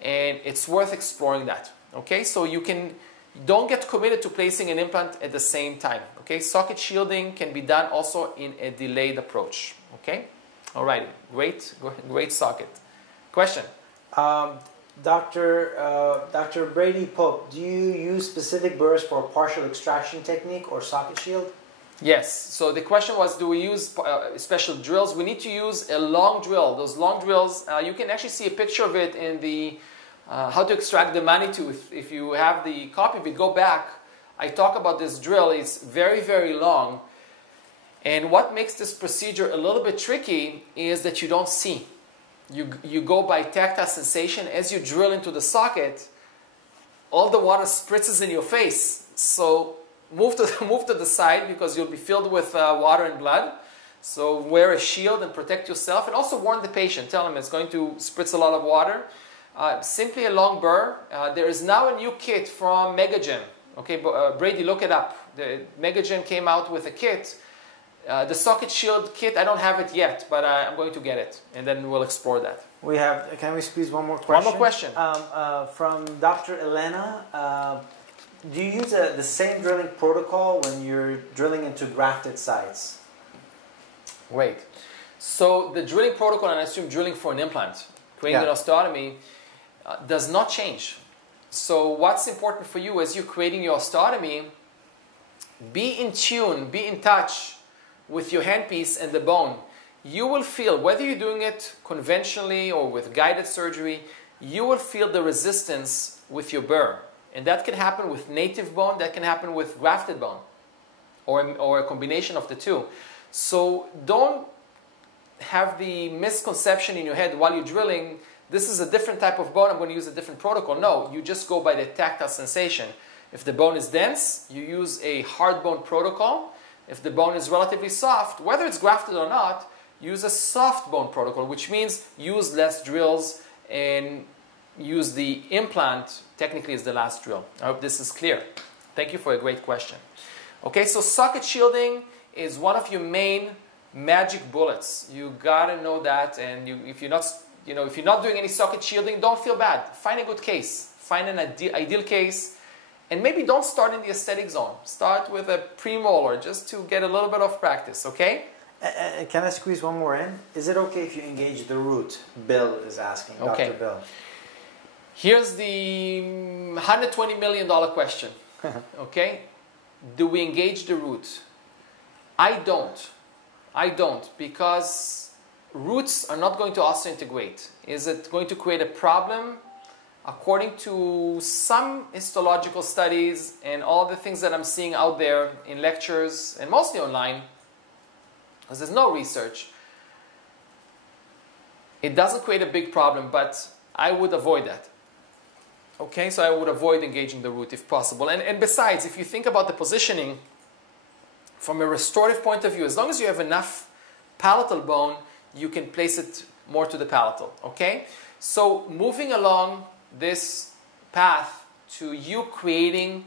and it's worth exploring that. Okay, so don't get committed to placing an implant at the same time. Okay, socket shielding can be done also in a delayed approach. Okay, all right, great socket. Question? Dr. Brady Pope, do you use specific burrs for partial extraction technique or socket shield? Yes. So the question was, do we use special drills? We need to use a long drill. Those long drills, you can actually see a picture of it in the how to extract the manitooth. If you have the copy of it, go back. I talk about this drill. It's very, very long. And what makes this procedure a little bit tricky is that you don't see. You go by tactile sensation. As you drill into the socket, all the water spritzes in your face. So move to the side, because you'll be filled with water and blood. So wear a shield and protect yourself. And also warn the patient. Tell him it's going to spritz a lot of water. Simply a long burr. There is now a new kit from Megagen. Okay, Brady, look it up. The Megagen came out with a kit. The socket shield kit, I don't have it yet, but I'm going to get it, and then we'll explore that. Can we squeeze one more question? One more question. From Dr. Elena. Do you use the same drilling protocol when you're drilling into grafted sites? Great. So the drilling protocol, and I assume drilling for an implant, creating an osteotomy, does not change. So what's important for you as you're creating your osteotomy, be in tune, be in touch with your handpiece and the bone. You will feel, whether you're doing it conventionally or with guided surgery, you will feel the resistance with your burr. And that can happen with native bone, that can happen with grafted bone, or a combination of the two. So don't have the misconception in your head while you're drilling, this is a different type of bone, I'm going to use a different protocol. No, you just go by the tactile sensation. If the bone is dense, you use a hard bone protocol. If the bone is relatively soft, whether it's grafted or not, use a soft bone protocol, which means use less drills and use the implant technically as the last drill. I hope this is clear. Thank you for a great question. Okay, so socket shielding is one of your main magic bullets. You gotta know that, and if you're not doing any socket shielding, don't feel bad. Find a good case. Find an ideal case, and maybe don't start in the aesthetic zone. Start with a premolar just to get a little bit of practice, okay? Can I squeeze one more in? Is it okay if you engage the root? Bill is asking, okay. Dr. Bill. Here's the $120 million question, okay? Do we engage the root? I don't, because roots are not going to osseointegrate. Is it going to create a problem? According to some histological studies and all the things that I'm seeing out there in lectures and mostly online, because there's no research, it doesn't create a big problem, but I would avoid that. Okay, so I would avoid engaging the root if possible. And besides, if you think about the positioning from a restorative point of view, as long as you have enough palatal bone, you can place it more to the palatal. Okay, so moving along this path to you creating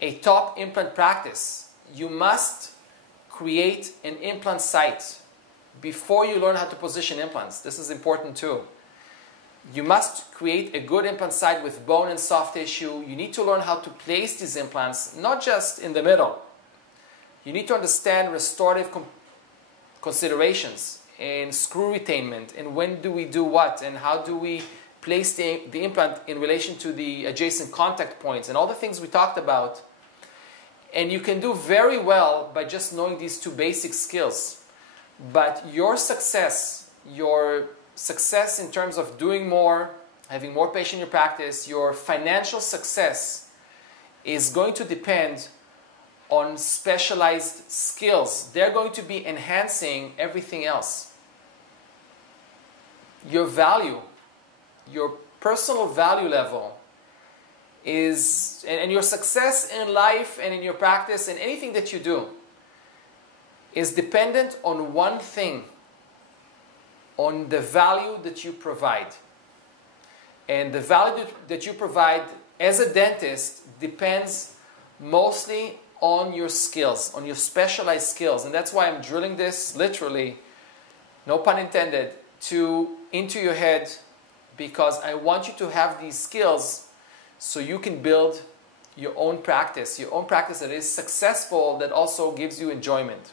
a top implant practice, you must create an implant site before you learn how to position implants. This is important too. You must create a good implant site with bone and soft tissue. You need to learn how to place these implants, not just in the middle. You need to understand restorative considerations and screw retainment, and when do we do what, and how do we place the implant in relation to the adjacent contact points, and all the things we talked about. And you can do very well by just knowing these two basic skills. But your success in terms of doing more, having more patients in your practice, your financial success is going to depend on specialized skills. They're going to be enhancing everything else. Your value, your personal value level is, and your success in life and in your practice and anything that you do is dependent on one thing, on the value that you provide. And the value that you provide as a dentist depends mostly on your skills, on your specialized skills. And that's why I'm drilling this literally, no pun intended, into your head, because I want you to have these skills so you can build your own practice that is successful, that also gives you enjoyment.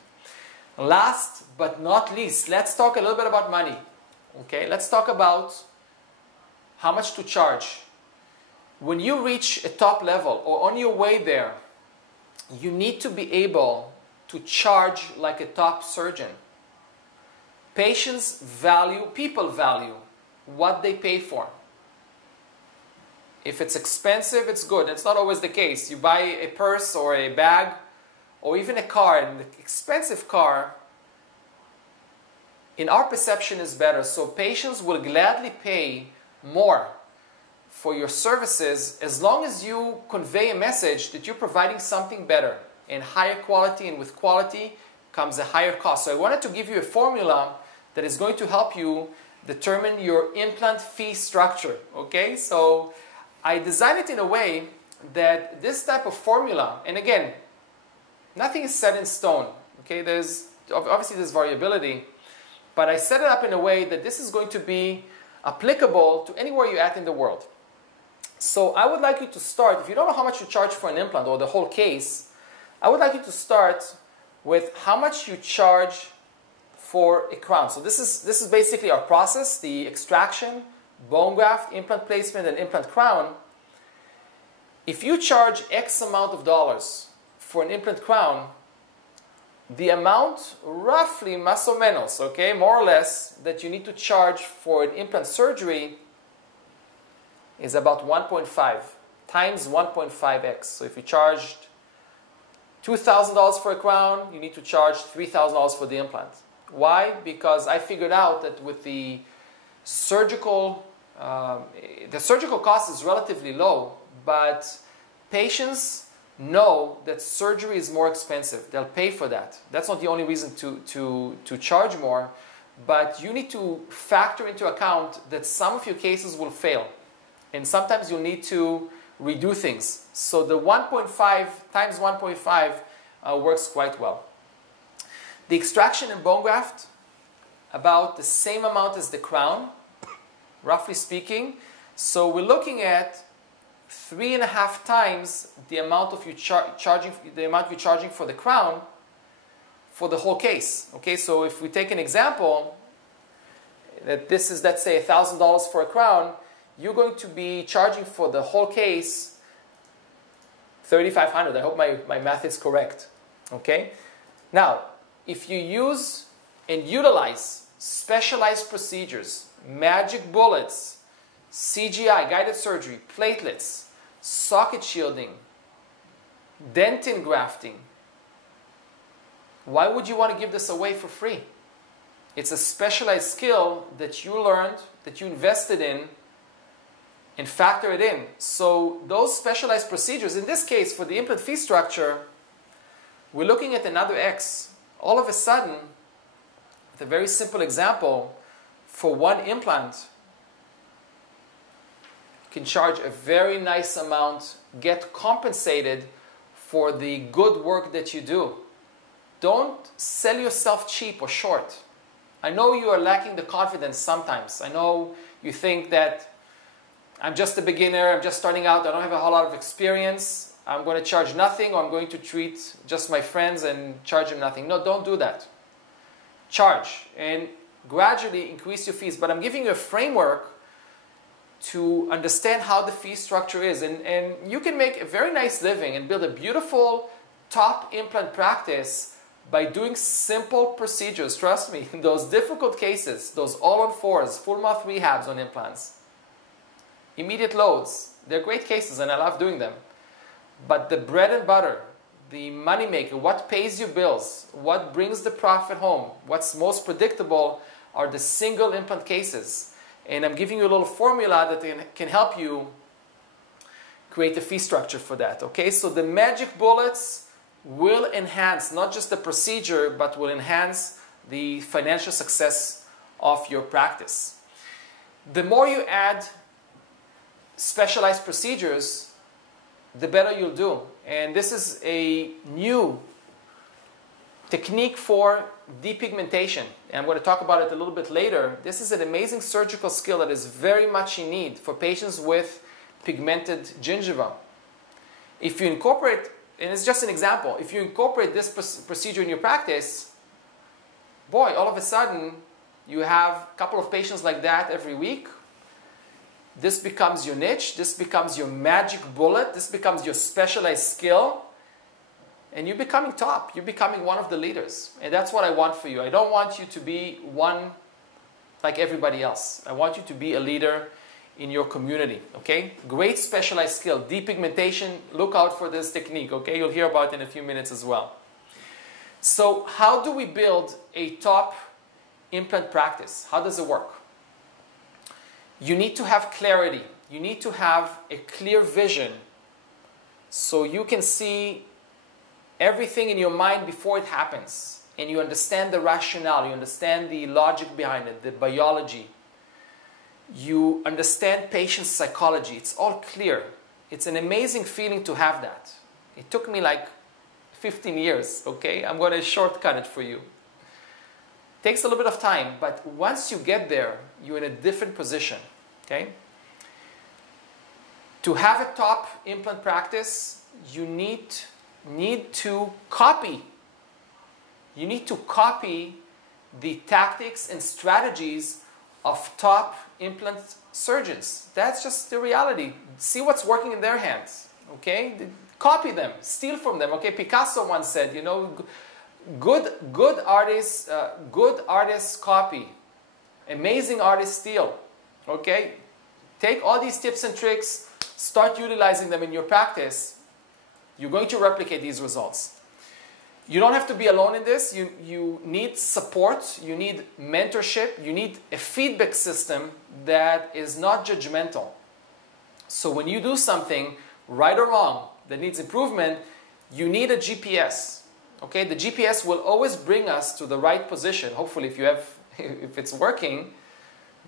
Last but not least, let's talk a little bit about money. Okay, let's talk about how much to charge. When you reach a top level or on your way there, you need to be able to charge like a top surgeon. People value what they pay for. If it's expensive, it's good. It's not always the case. You buy a purse or a bag or even a car, and the expensive car, in our perception, is better. So patients will gladly pay more for your services as long as you convey a message that you're providing something better and higher quality, and with quality comes a higher cost. So I wanted to give you a formula that is going to help you determine your implant fee structure. Okay, so I designed it in a way that this type of formula, and again, nothing is set in stone. Okay, obviously there's variability, but I set it up in a way that this is going to be applicable to anywhere you're at in the world. So I would like you to start, if you don't know how much you charge for an implant or the whole case, I would like you to start with how much you charge for a crown. So this is basically our process: the extraction, bone graft, implant placement, and implant crown. If you charge X amount of dollars for an implant crown, the amount, roughly, más o menos, okay, more or less, that you need to charge for an implant surgery is about 1.5 times 1.5x. So if you charged $2,000 for a crown, you need to charge $3,000 for the implant. Why? Because I figured out that with the surgical cost is relatively low, but patients know that surgery is more expensive. They'll pay for that. That's not the only reason to charge more, but you need to factor into account that some of your cases will fail, and sometimes you'll need to redo things. So the 1.5 times 1.5 works quite well. The extraction and bone graft, about the same amount as the crown, roughly speaking. So we're looking at 3.5 times the amount of you charging for the crown for the whole case. Okay, so if we take an example that this is, let's say, $1,000 for a crown, you're going to be charging for the whole case $3,500. I hope my math is correct. Okay, now if you use and utilize specialized procedures, magic bullets, CGI, guided surgery, platelets, socket shielding, dentin grafting, why would you want to give this away for free? It's a specialized skill that you learned, that you invested in, and factor it in. So those specialized procedures, in this case for the implant fee structure, we're looking at another X. All of a sudden, with a very simple example, for one implant, you can charge a very nice amount, get compensated for the good work that you do. Don't sell yourself cheap or short. I know you are lacking the confidence sometimes. I know you think that I'm just a beginner, I'm just starting out, I don't have a whole lot of experience, I'm going to charge nothing, or I'm going to treat just my friends and charge them nothing. No, don't do that. Charge and gradually increase your fees. But I'm giving you a framework to understand how the fee structure is. And you can make a very nice living and build a beautiful top implant practice by doing simple procedures. Trust me, those difficult cases, those all-on-4s, full mouth rehabs on implants, immediate loads, they're great cases and I love doing them. But the bread and butter, the money maker, what pays you bills, what brings the profit home, what's most predictable are the single implant cases. And I'm giving you a little formula that can help you create a fee structure for that. Okay, so the magic bullets will enhance not just the procedure, but will enhance the financial success of your practice. The more you add specialized procedures, the better you'll do. And this is a new technique for depigmentation. And I'm going to talk about it a little bit later. This is an amazing surgical skill that is very much in need for patients with pigmented gingiva. If you incorporate, and it's just an example, if you incorporate this procedure in your practice, boy, all of a sudden you have a couple of patients like that every week. This becomes your niche, this becomes your magic bullet, this becomes your specialized skill, and you're becoming top. You're becoming one of the leaders. And that's what I want for you. I don't want you to be one like everybody else. I want you to be a leader in your community, okay? Great specialized skill, depigmentation. Look out for this technique, okay? You'll hear about it in a few minutes as well. So how do we build a top implant practice? How does it work? You need to have clarity. You need to have a clear vision so you can see everything in your mind before it happens. And you understand the rationale, you understand the logic behind it, the biology. You understand patient psychology. It's all clear. It's an amazing feeling to have that. It took me like 15 years, okay? I'm going to shortcut it for you. Takes a little bit of time, but once you get there, you're in a different position, okay? To have a top implant practice, you need to copy. You need to copy the tactics and strategies of top implant surgeons. That's just the reality. See what's working in their hands, okay? Copy them, steal from them, okay? Picasso once said, you know, good artists copy, amazing artists steal, okay? Take all these tips and tricks, start utilizing them in your practice. You're going to replicate these results. You don't have to be alone in this. You need support, you need mentorship, you need a feedback system that is not judgmental. So when you do something, right or wrong, that needs improvement, you need a GPS. Okay, the GPS will always bring us to the right position, hopefully if it's working,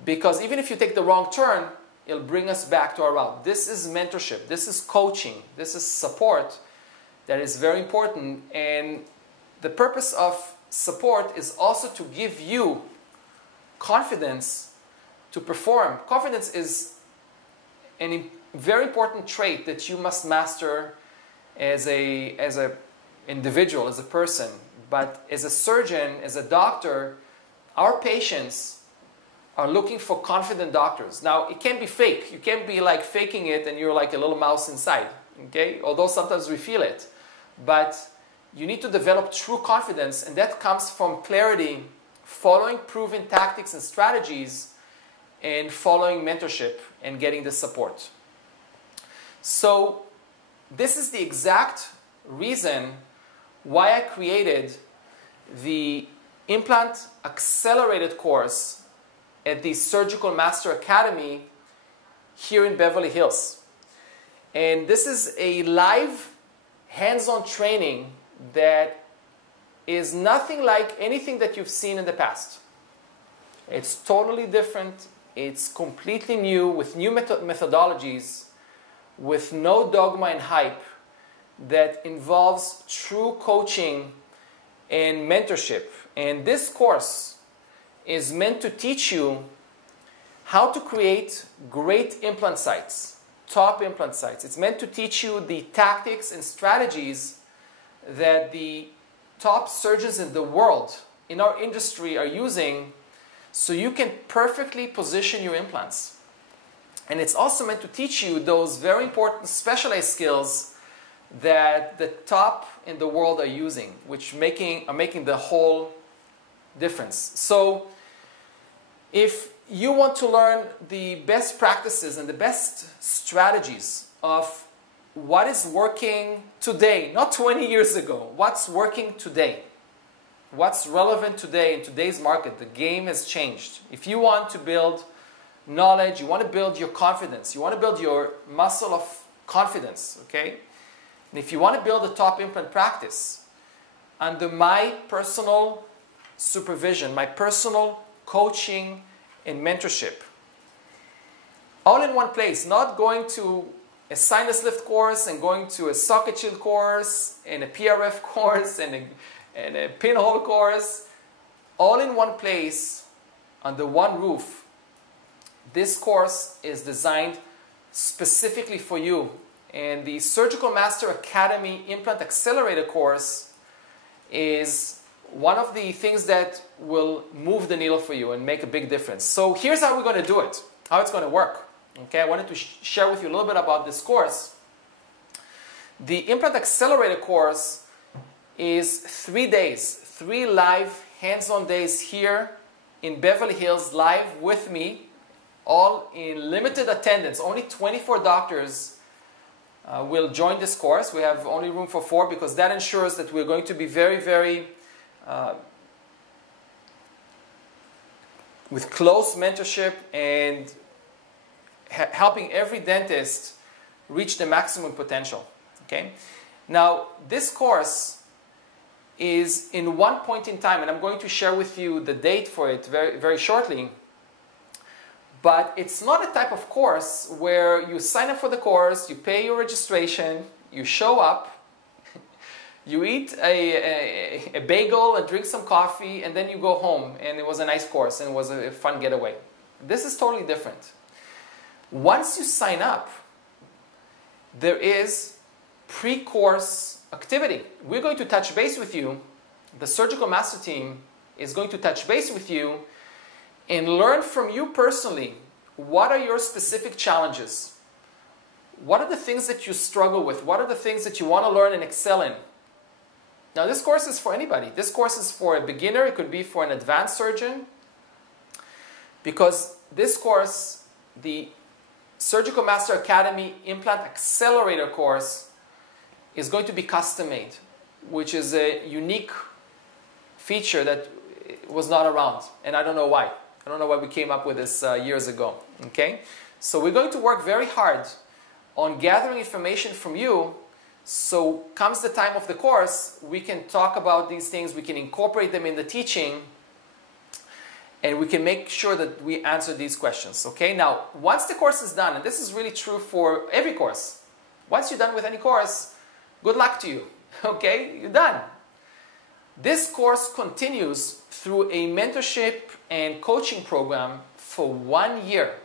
because even if you take the wrong turn, it'll bring us back to our route. This is mentorship, this is coaching, this is support that is very important, and the purpose of support is also to give you confidence to perform. Confidence is a very important trait that you must master as a individual, as a person. But as a surgeon, as a doctor, our patients are looking for confident doctors. Now, it can be fake. You can't be like faking it and you're like a little mouse inside, okay? Although sometimes we feel it. But you need to develop true confidence, and that comes from clarity, following proven tactics and strategies, and following mentorship and getting the support. So this is the exact reason why I created the Implant Accelerated course at the Surgical Master Academy here in Beverly Hills. And this is a live hands-on training that is nothing like anything that you've seen in the past. It's totally different. It's completely new, with new methodologies, with no dogma and hype, that involves true coaching and mentorship. And this course is meant to teach you how to create great implant sites, top implant sites. It's meant to teach you the tactics and strategies that the top surgeons in the world, in our industry, are using so you can perfectly position your implants. And it's also meant to teach you those very important specialized skills that the top in the world are using, which are making the whole difference. So if you want to learn the best practices and the best strategies of what is working today, not 20 years ago, what's working today, what's relevant today in today's market, the game has changed. If you want to build knowledge, you want to build your confidence, you want to build your muscle of confidence, okay? And if you want to build a top implant practice, under my personal supervision, my personal coaching and mentorship, all in one place, not going to a sinus lift course and going to a socket shield course and a PRF course and a pinhole course, all in one place under one roof. This course is designed specifically for you. And the Surgical Master Academy Implant Accelerator course is one of the things that will move the needle for you and make a big difference. So here's how we're going to do it, how it's going to work. Okay, I wanted to share with you a little bit about this course. The Implant Accelerator course is 3 days, 3 live hands-on days here in Beverly Hills, live with me, all in limited attendance. Only 24 doctors will join this course. We have only room for 4 because that ensures that we're going to be very, very with close mentorship and helping every dentist reach the maximum potential. Okay? Now, this course is in one point in time, and I'm going to share with you the date for it very, very shortly. But it's not a type of course where you sign up for the course, you pay your registration, you show up, you eat a bagel and drink some coffee, and then you go home, and it was a nice course, and it was a fun getaway. This is totally different. Once you sign up, there is pre-course activity. We're going to touch base with you. The Surgical Master team is going to touch base with you and learn from you personally, what are your specific challenges? What are the things that you struggle with? What are the things that you want to learn and excel in? Now, this course is for anybody. This course is for a beginner. It could be for an advanced surgeon. Because this course, the Surgical Master Academy Implant Accelerator course, is going to be custom made, which is a unique feature that was not around. And I don't know why. I don't know why we came up with this years ago, okay? So we're going to work very hard on gathering information from you, so comes the time of the course, we can talk about these things, we can incorporate them in the teaching, and we can make sure that we answer these questions, okay? Now, once the course is done, and this is really true for every course, once you're done with any course, good luck to you. Okay, you're done. This course continues through a mentorship and coaching program for 1 year.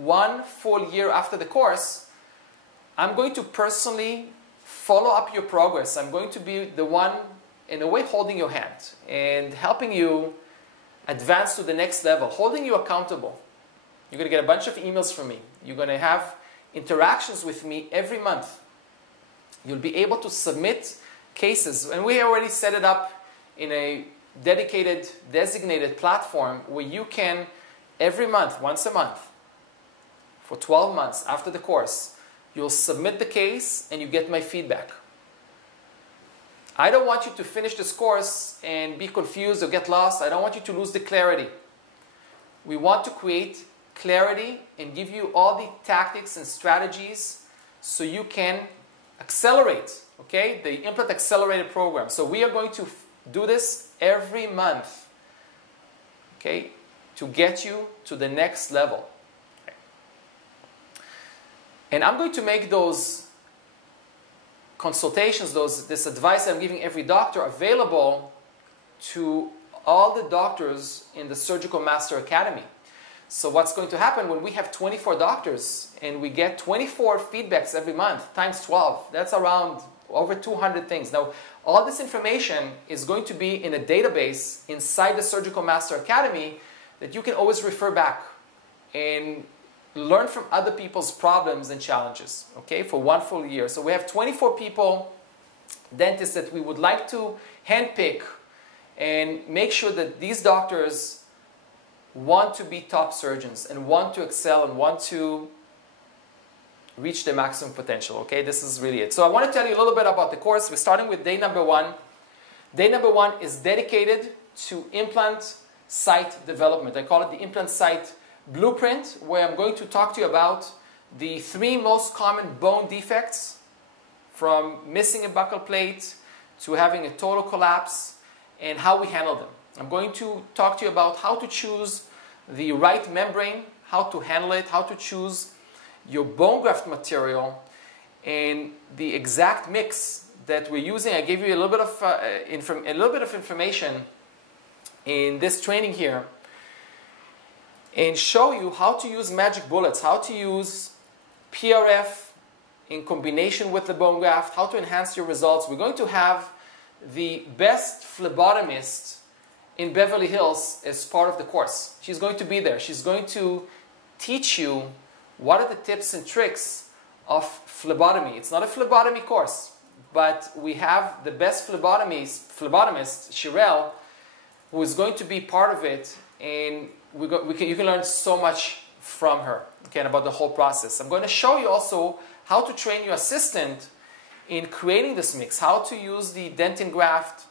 1 full year after the course, I'm going to personally follow up your progress. I'm going to be the one, in a way, holding your hand and helping you advance to the next level, holding you accountable. You're going to get a bunch of emails from me. You're going to have interactions with me every month. You'll be able to submit cases, and we already set it up in a dedicated, designated platform where you can, every month, once a month, for 12 months after the course, you'll submit the case and you get my feedback. I don't want you to finish this course and be confused or get lost. I don't want you to lose the clarity. We want to create clarity and give you all the tactics and strategies so you can accelerate, okay? The Implant Accelerator program. So we are going to do this every month, okay, to get you to the next level. Okay. And I'm going to make those consultations, this advice I'm giving every doctor available to all the doctors in the Surgical Master Academy. So what's going to happen when we have 24 doctors and we get 24 feedbacks every month times 12, that's around over 200 things. Now, all this information is going to be in a database inside the Surgical Master Academy that you can always refer back and learn from other people's problems and challenges, okay, for 1 full year. So we have 24 people, dentists, that we would like to handpick and make sure that these doctors want to be top surgeons and want to excel and want to reach their maximum potential, okay? This is really it. So I want to tell you a little bit about the course. We're starting with day number 1. Day number 1 is dedicated to implant site development. I call it the implant site blueprint, where I'm going to talk to you about the 3 most common bone defects, from missing a buccal plate to having a total collapse, and how we handle them. I'm going to talk to you about how to choose the right membrane, how to handle it, how to choose your bone graft material, and the exact mix that we're using. I gave you a little bit of information in this training here, and show you how to use magic bullets, how to use PRF in combination with the bone graft, how to enhance your results. We're going to have the best phlebotomist in Beverly Hills as part of the course. She's going to be there. She's going to teach you what are the tips and tricks of phlebotomy. It's not a phlebotomy course, but we have the best phlebotomist, Shirelle, who is going to be part of it, and you can learn so much from her, okay, about the whole process. I'm going to show you also how to train your assistant in creating this mix, how to use the dentin graft,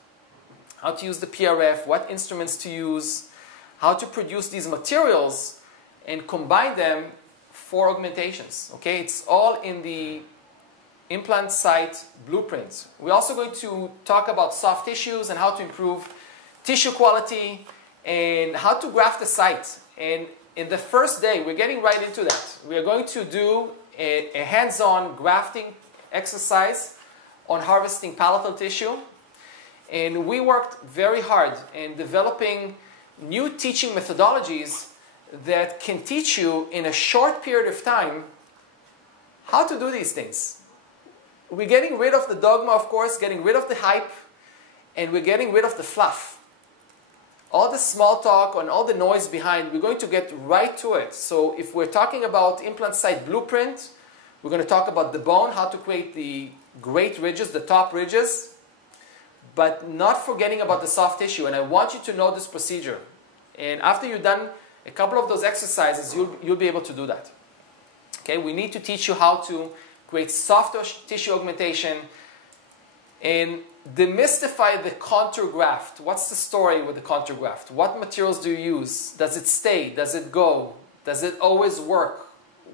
how to use the PRF, what instruments to use, how to produce these materials and combine them for augmentations. Okay, it's all in the implant site blueprint. We're also going to talk about soft tissues and how to improve tissue quality and how to graft the site. And in the first day, we're getting right into that. We are going to do a hands-on grafting exercise on harvesting palatal tissue. And we worked very hard in developing new teaching methodologies that can teach you in a short period of time how to do these things. We're getting rid of the dogma, of course, getting rid of the hype, and we're getting rid of the fluff. All the small talk and all the noise behind, we're going to get right to it. So if we're talking about implant site blueprint, we're going to talk about the bone, how to create the great ridges, the top ridges, but not forgetting about the soft tissue. And I want you to know this procedure. And after you've done a couple of those exercises, you'll be able to do that. Okay, we need to teach you how to create soft tissue augmentation and demystify the contour graft. What's the story with the contour graft? What materials do you use? Does it stay? Does it go? Does it always work?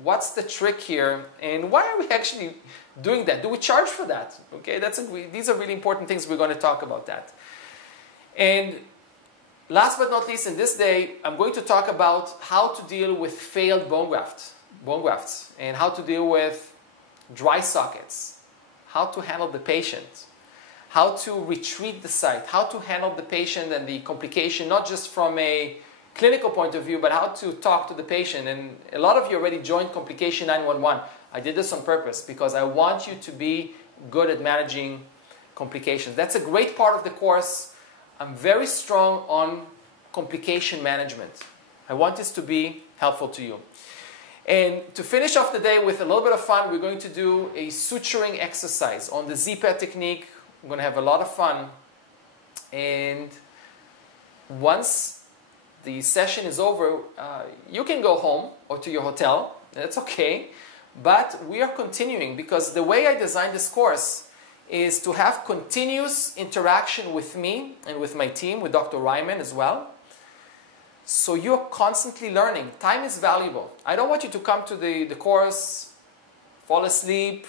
What's the trick here? And why are we actually doing that? Do we charge for that? Okay, these are really important things. We're going to talk about that. And last but not least, in this day, I'm going to talk about how to deal with failed bone grafts, and how to deal with dry sockets, how to handle the patient, how to retreat the site, how to handle the patient and the complication, not just from a clinical point of view, but how to talk to the patient. And a lot of you already joined Complication 911. I did this on purpose because I want you to be good at managing complications. That's a great part of the course. I'm very strong on complication management. I want this to be helpful to you. And to finish off the day with a little bit of fun, we're going to do a suturing exercise on the Z-pad technique. We're going to have a lot of fun. And once the session is over, you can go home or to your hotel. That's okay. But we are continuing because the way I designed this course is to have continuous interaction with me and with my team, with Dr. Ryman as well. So you're constantly learning. Time is valuable. I don't want you to come to the course, fall asleep,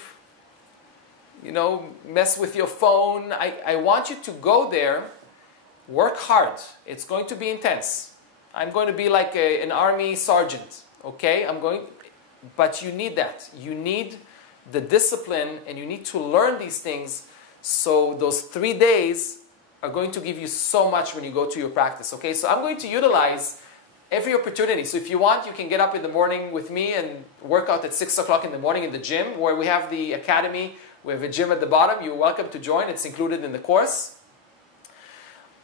mess with your phone. I want you to go there, work hard. It's going to be intense. I'm going to be like an army sergeant, okay? But you need that. You need the discipline and you need to learn these things. So those 3 days are going to give you so much when you go to your practice, okay? So I'm going to utilize every opportunity. So if you want, you can get up in the morning with me and work out at 6 o'clock in the morning in the gym where we have the academy. We have a gym at the bottom. You're welcome to join. It's included in the course.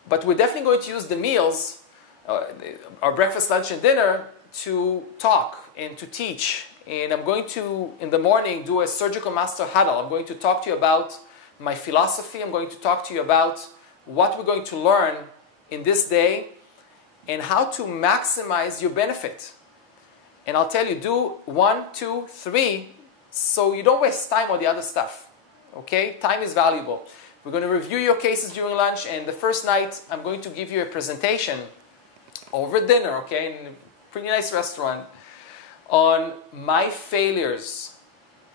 But we're definitely going to use the meals, our breakfast, lunch, and dinner to talk and to teach. And I'm going to, in the morning, do a surgical master huddle. I'm going to talk to you about my philosophy. I'm going to talk to you about what we're going to learn in this day and how to maximize your benefit. And I'll tell you, do 1, 2, 3 so you don't waste time on the other stuff. Okay? Time is valuable. We're going to review your cases during lunch, and the first night I'm going to give you a presentation over dinner, okay, in a pretty nice restaurant, on my failures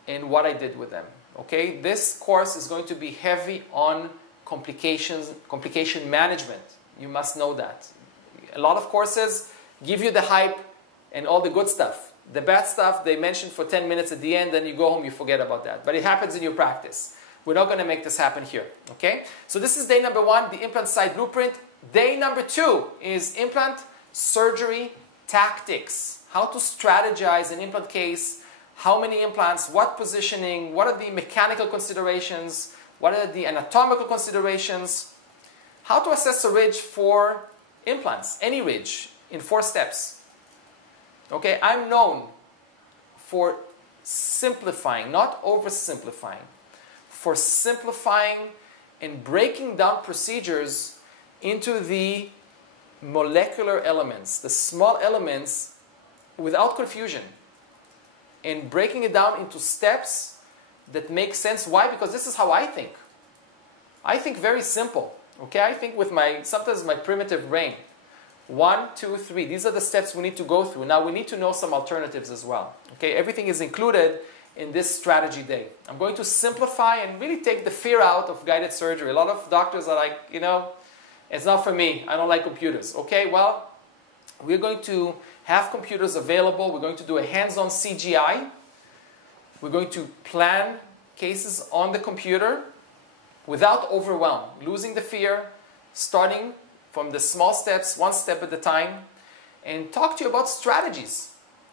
and what I did with them. Okay? This course is going to be heavy on complication management. You must know that. A lot of courses give you the hype and all the good stuff. The bad stuff they mention for 10 minutes at the end, then you go home, you forget about that. But it happens in your practice. We're not going to make this happen here. Okay? So this is day number 1, the implant site blueprint. Day number 2 is implant surgery tactics. How to strategize an implant case, how many implants, what positioning, what are the mechanical considerations, what are the anatomical considerations, how to assess a ridge for implants, any ridge, in 4 steps. Okay, I'm known for simplifying, not oversimplifying, for simplifying and breaking down procedures into the molecular elements, the small elements without confusion, and breaking it down into steps that make sense. Why? Because this is how I think. I think very simple. Okay, I think with sometimes my primitive brain. 1, 2, 3. These are the steps we need to go through. Now we need to know some alternatives as well. Okay, everything is included in this strategy day. I'm going to simplify and really take the fear out of guided surgery. A lot of doctors are like, it's not for me. I don't like computers. Okay, well, we're going to have computers available. We're going to do a hands-on CGI. We're going to plan cases on the computer without overwhelm, losing the fear, starting from the small steps, 1 step at a time, and talk to you about strategies.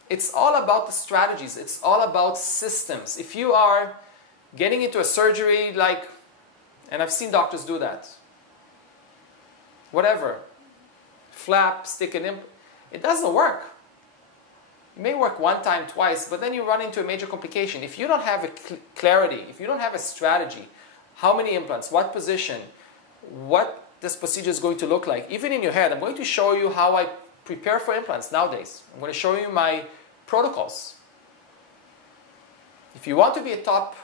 It's all about the strategies. It's all about systems. If you are getting into a surgery and I've seen doctors do that, whatever, flap, stick an implant, it doesn't work. It may work 1 time, twice, but then you run into a major complication. If you don't have a clarity, if you don't have a strategy, how many implants, what position, what this procedure is going to look like, even in your head, I'm going to show you how I prepare for implants nowadays. I'm going to show you my protocols. If you want to be a top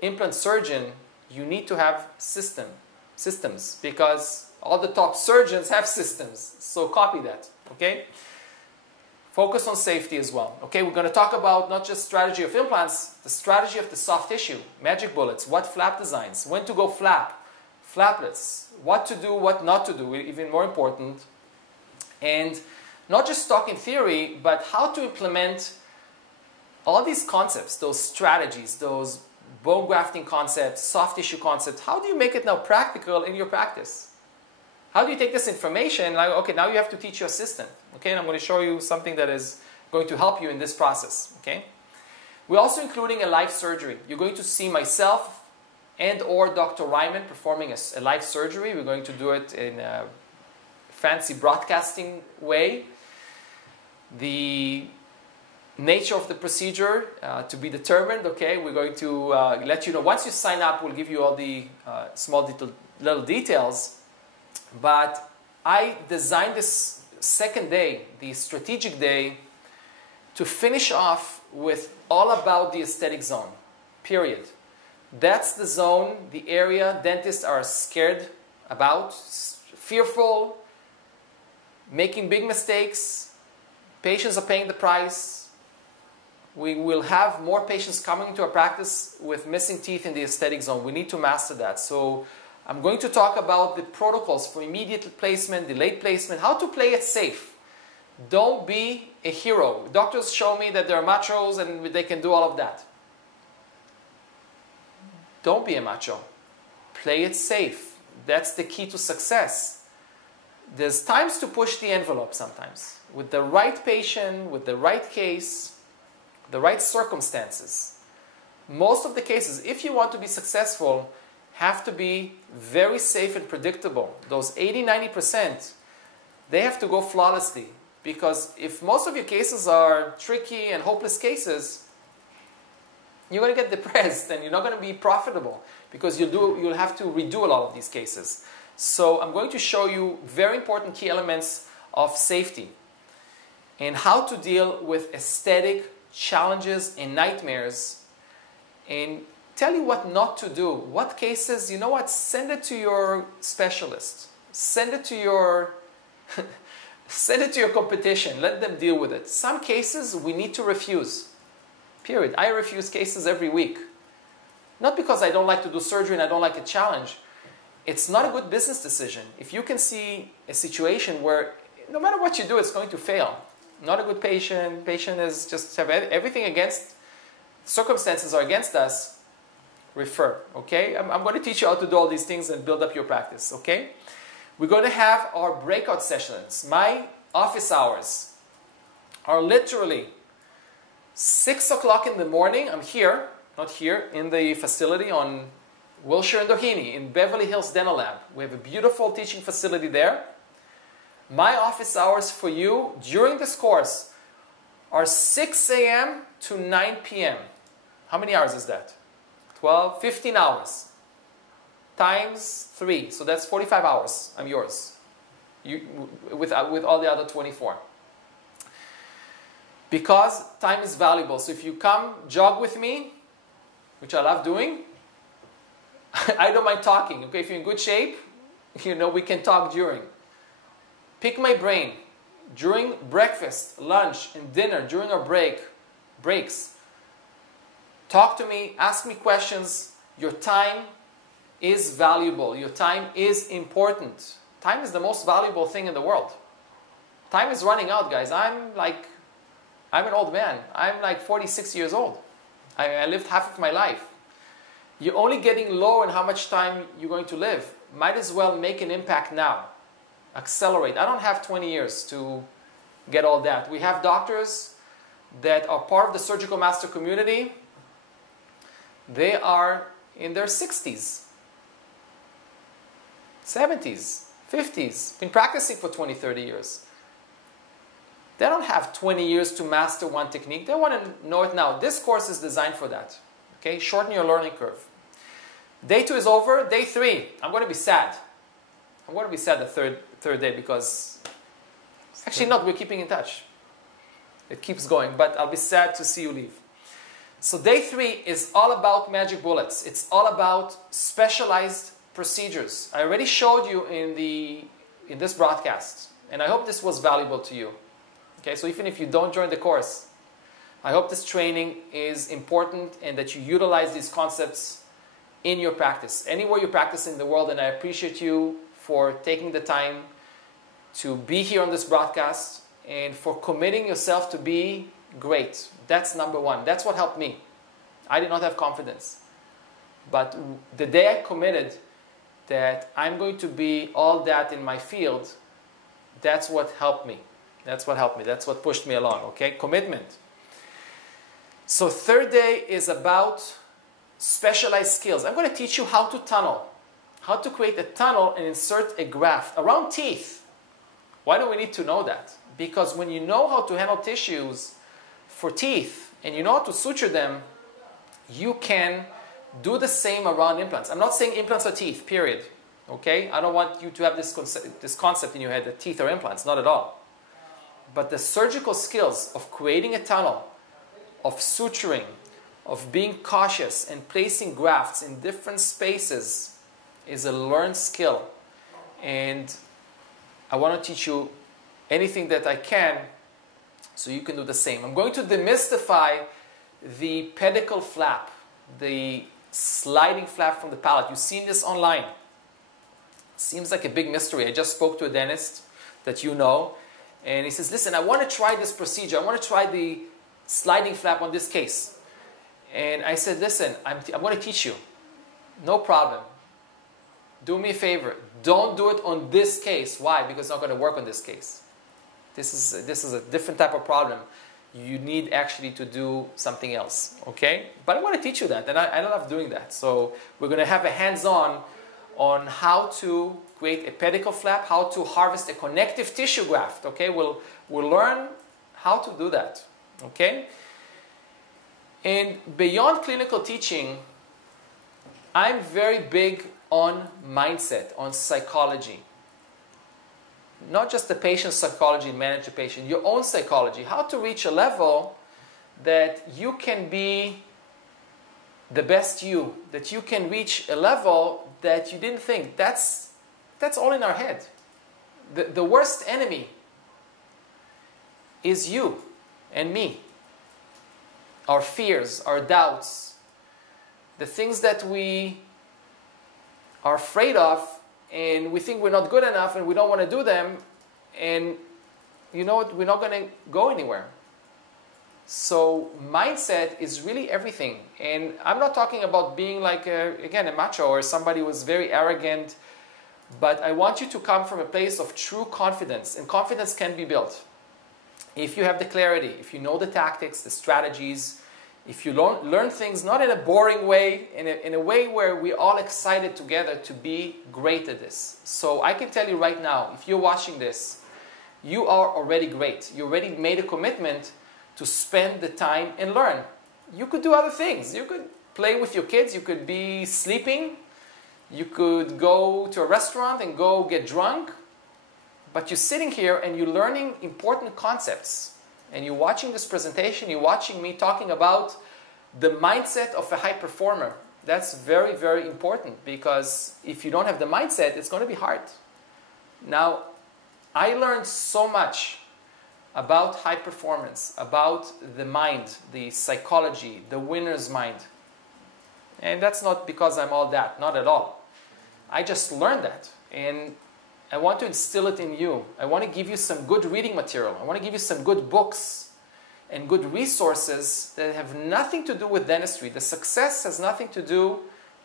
implant surgeon, you need to have systems, because all the top surgeons have systems. So copy that, okay? Focus on safety as well. Okay, we're going to talk about not just strategy of implants, the strategy of the soft tissue, magic bullets, what flap designs, when to go flap, flaplets, what to do, what not to do, even more important. And not just talk in theory, but how to implement all these concepts, those strategies, those bone grafting concepts, soft tissue concepts. How do you make it now practical in your practice? How do you take this information, like, okay, now you have to teach your assistant, okay? And I'm going to show you something that is going to help you in this process, okay? We're also including a live surgery. You're going to see myself and or Dr. Ryman performing a live surgery. We're going to do it in a fancy broadcasting way. The nature of the procedure to be determined, okay? We're going to let you know. Once you sign up, we'll give you all the small little details. But I designed this second day, the strategic day, to finish off with all about the aesthetic zone, period. That's the zone, the area dentists are scared about, fearful, making big mistakes. Patients are paying the price. We will have more patients coming to our practice with missing teeth in the aesthetic zone. We need to master that. So I'm going to talk about the protocols for immediate placement, delayed placement, how to play it safe. Don't be a hero. Doctors show me that they're machos and they can do all of that. Don't be a macho. Play it safe. That's the key to success. There's times to push the envelope sometimes. With the right patient, with the right case, the right circumstances. Most of the cases, if you want to be successful, have to be very safe and predictable. Those 80-90%, they have to go flawlessly. Because if most of your cases are tricky and hopeless cases, you're going to get depressed and you're not going to be profitable because you'll have to redo a lot of these cases. So I'm going to show you very important key elements of safety and how to deal with aesthetic challenges and nightmares, and tell you what not to do. What cases, you know what, send it to your specialist. Send it to your send it to your competition. Let them deal with it. Some cases we need to refuse. Period. I refuse cases every week. Not because I don't like to do surgery and I don't like a challenge. It's not a good business decision. If you can see a situation where no matter what you do, it's going to fail. Not a good patient. Patient is just have everything against, circumstances are against us. Refer, okay? I'm going to teach you how to do all these things and build up your practice, okay? We're going to have our breakout sessions. My office hours are literally 6 o'clock in the morning. I'm here, not here, in the facility on Wilshire and Doheny in Beverly Hills Dental Lab. We have a beautiful teaching facility there. My office hours for you during this course are 6 a.m. to 9 p.m. How many hours is that? 12, 15 hours. Times 3. So that's 45 hours. I'm yours. With all the other 24. Because time is valuable. So if you come jog with me, which I love doing, I don't mind talking. Okay, if you're in good shape, you know, we can talk during. Pick my brain. During breakfast, lunch, and dinner, during our breaks, talk to me, ask me questions. Your time is valuable. Your time is important. Time is the most valuable thing in the world. Time is running out, guys. I'm an old man. I'm like 46 years old. I lived half of my life. You're only getting low in how much time you're going to live. Might as well make an impact now. Accelerate. I don't have 20 years to get all that. We have doctors that are part of the surgical master community. They are in their 60s, 70s, 50s, been practicing for 20, 30 years. They don't have 20 years to master one technique. They want to know it now. This course is designed for that. Okay, shorten your learning curve. Day 2 is over. Day 3, I'm going to be sad. I'm going to be sad the third day because, actually not, we're keeping in touch. It keeps going, but I'll be sad to see you leave. So day 3 is all about magic bullets. It's all about specialized procedures. I already showed you in this broadcast, and I hope this was valuable to you. Okay, so even if you don't join the course, I hope this training is important and that you utilize these concepts in your practice, anywhere you practice in the world, and I appreciate you for taking the time to be here on this broadcast and for committing yourself to be great. That's number one. That's what helped me. I did not have confidence. But the day I committed that I'm going to be all that in my field, that's what helped me. That's what helped me. That's what pushed me along, okay? Commitment. So third day is about specialized skills. I'm going to teach you how to tunnel, how to create a tunnel and insert a graft around teeth. Why do we need to know that? Because when you know how to handle tissues for teeth and you know how to suture them, you can do the same around implants. I'm not saying implants are teeth, period. Okay? I don't want you to have this concept in your head that teeth are implants, not at all. But the surgical skills of creating a tunnel, of suturing, of being cautious and placing grafts in different spaces is a learned skill. And I want to teach you anything that I can so you can do the same. I'm going to demystify the pedicle flap, the sliding flap from the palate. You've seen this online. Seems like a big mystery. I just spoke to a dentist that you know, and he says, listen, I want to try this procedure. I want to try the sliding flap on this case. And I said, listen, I'm going to teach you. No problem. Do me a favor. Don't do it on this case. Why? Because it's not going to work on this case. This is a different type of problem. You need actually to do something else. Okay? But I want to teach you that. And I love doing that. So we're going to have a hands-on on how to create a pedicle flap, how to harvest a connective tissue graft. Okay? We'll learn how to do that. Okay? And beyond clinical teaching, I'm very big on mindset, on psychology. Not just the patient's psychology, manage the patient, your own psychology. How to reach a level that you can be the best you, that you can reach a level that you didn't think. That's all in our head. The worst enemy is you and me. Our fears, our doubts, the things that we are afraid of and we think we're not good enough and we don't want to do them, and you know what, we're not going to go anywhere. So mindset is really everything. And I'm not talking about being like, again, a macho or somebody who is very arrogant, but I want you to come from a place of true confidence, and confidence can be built. If you have the clarity, if you know the tactics, the strategies, if you learn things not in a boring way, in a way where we're all excited together to be great at this. So I can tell you right now, if you're watching this, you are already great. You already made a commitment to spend the time and learn. You could do other things. You could play with your kids. You could be sleeping. You could go to a restaurant and go get drunk. But you're sitting here and you're learning important concepts. And you're watching this presentation, you're watching me talking about the mindset of a high performer. That's very, very important, because if you don't have the mindset, it's going to be hard. Now, I learned so much about high performance, about the mind, the psychology, the winner's mind. And that's not because I'm all that, not at all. I just learned that. And I want to instill it in you. I want to give you some good reading material. I want to give you some good books and good resources that have nothing to do with dentistry. The success has nothing to do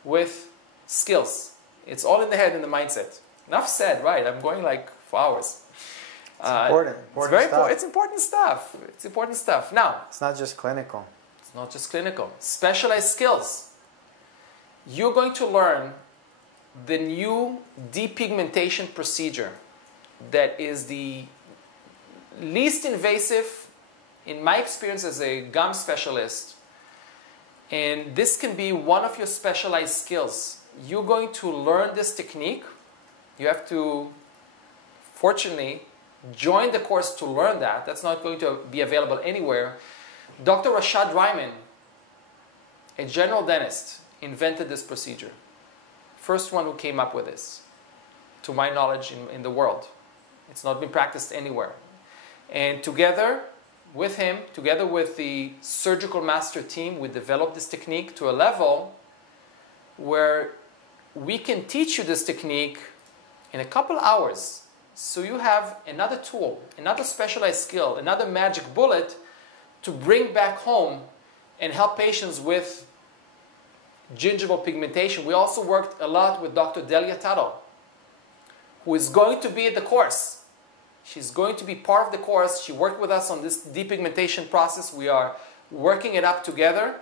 with skills. It's all in the head and the mindset. Enough said, right? I'm going like for hours. It's important. It's very important. It's important stuff. It's important stuff. Now, it's not just clinical. It's not just clinical. Specialized skills. You're going to learn the new depigmentation procedure that is the least invasive in my experience as a gum specialist, and this can be one of your specialized skills. You're going to learn this technique. You have to, fortunately, join the course to learn that. That's not going to be available anywhere. Dr. Rashad Ryman, a general dentist, invented this procedure. First one who came up with this, to my knowledge, in the world. It's not been practiced anywhere. And together with him, together with the surgical master team, we developed this technique to a level where we can teach you this technique in a couple hours. So you have another tool, another specialized skill, another magic bullet to bring back home and help patients with gingival pigmentation, we also worked a lot with Dr. Delia Tuttle, who is going to be at the course. She's going to be part of the course. She worked with us on this depigmentation process. We are working it up together.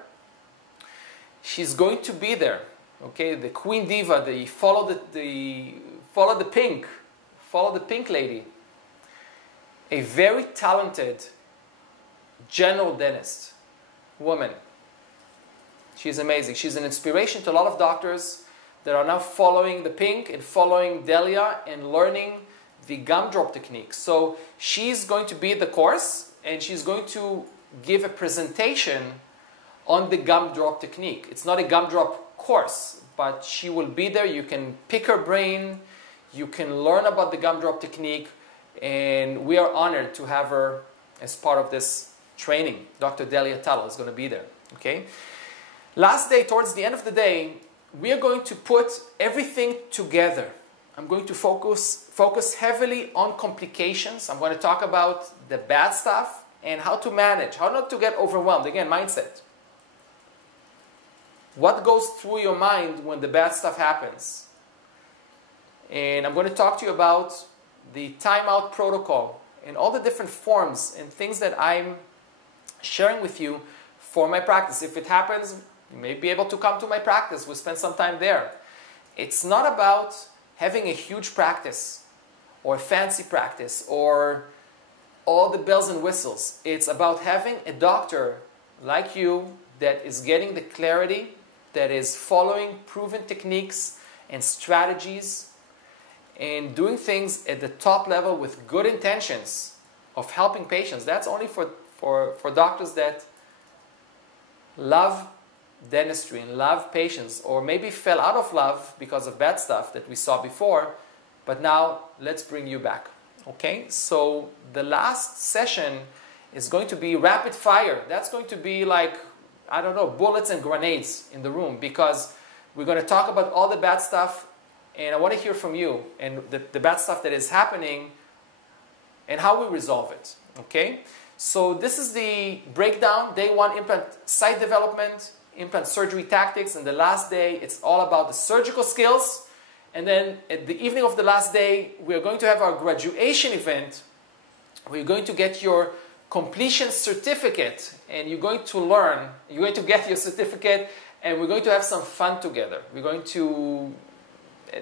She's going to be there. Okay, the Queen Diva, the follow the pink lady. A very talented general dentist woman. She's amazing. She's an inspiration to a lot of doctors that are now following the pink and following Delia and learning the gumdrop technique. So she's going to be at the course and she's going to give a presentation on the gumdrop technique. It's not a gumdrop course, but she will be there. You can pick her brain. You can learn about the gumdrop technique. And we are honored to have her as part of this training. Dr. Delia Tuttle is going to be there. Okay. Last day, towards the end of the day, we are going to put everything together. I'm going to focus heavily on complications. I'm going to talk about the bad stuff and how to manage, how not to get overwhelmed. Again, mindset. What goes through your mind when the bad stuff happens? And I'm going to talk to you about the timeout protocol and all the different forms and things that I'm sharing with you for my practice. If it happens, you may be able to come to my practice. We'll spend some time there. It's not about having a huge practice or a fancy practice or all the bells and whistles. It's about having a doctor like you that is getting the clarity, that is following proven techniques and strategies and doing things at the top level with good intentions of helping patients. That's only for doctors that love dentistry and love patients, or maybe fell out of love because of bad stuff that we saw before, but now let's bring you back. Okay, so the last session is going to be rapid fire. That's going to be like, I don't know, bullets and grenades in the room, because we're going to talk about all the bad stuff, and I want to hear from you and the bad stuff that is happening and how we resolve it. Okay, so this is the breakdown. Day 1, implant site development, implant surgery tactics, and the last day it's all about the surgical skills. And then at the evening of the last day, we are going to have our graduation event. We're going to get your completion certificate, and you're going to learn, you're going to get your certificate, and we're going to have some fun together. We're going to,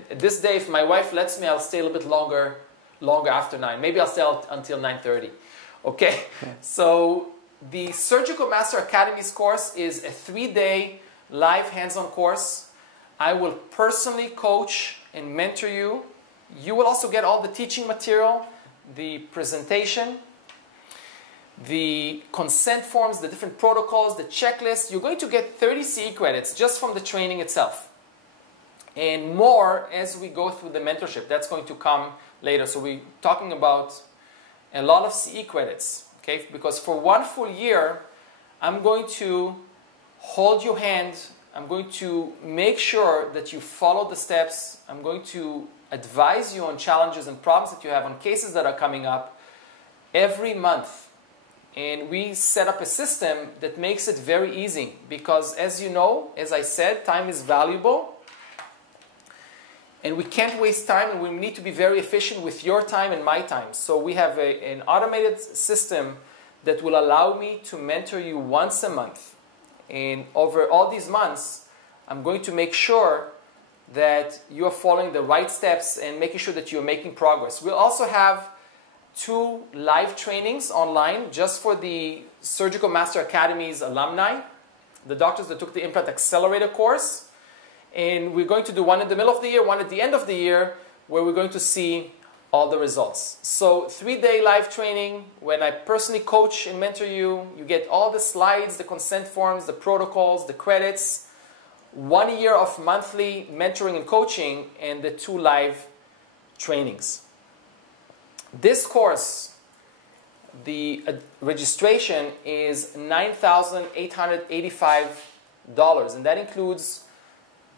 this day, if my wife lets me, I'll stay a little bit longer after 9. Maybe I'll stay until 9:30. Okay, so the Surgical Master Academy's course is a 3-day live hands-on course. I will personally coach and mentor you. You will also get all the teaching material, the presentation, the consent forms, the different protocols, the checklist. You're going to get 30 CE credits just from the training itself. And more as we go through the mentorship. That's going to come later. So we're talking about a lot of CE credits. Okay? Because for 1 full year, I'm going to hold your hand. I'm going to make sure that you follow the steps. I'm going to advise you on challenges and problems that you have, on cases that are coming up every month. And we set up a system that makes it very easy, because as you know, as I said, time is valuable. And we can't waste time, and we need to be very efficient with your time and my time. So we have an automated system that will allow me to mentor you once a month. And over all these months, I'm going to make sure that you are following the right steps and making sure that you're making progress. We'll also have 2 live trainings online just for the Surgical Master Academy's alumni, the doctors that took the Implant Accelerator course. And we're going to do one in the middle of the year, one at the end of the year, where we're going to see all the results. So 3-day live training, when I personally coach and mentor you, you get all the slides, the consent forms, the protocols, the credits, 1 year of monthly mentoring and coaching, and the 2 live trainings. This course, the registration is $9,885, and that includes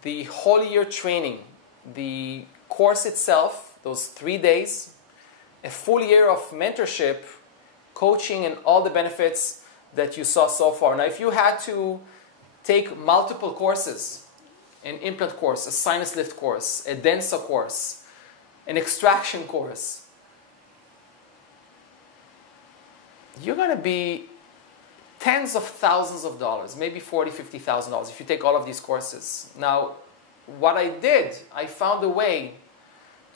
the whole year training, the course itself, those 3 days, a full year of mentorship, coaching, and all the benefits that you saw so far. Now, if you had to take multiple courses an implant course, a sinus lift course, a Densa course, an extraction course, you're going to be tens of thousands of dollars, maybe $40,000, $50,000 if you take all of these courses. Now, what I did, I found a way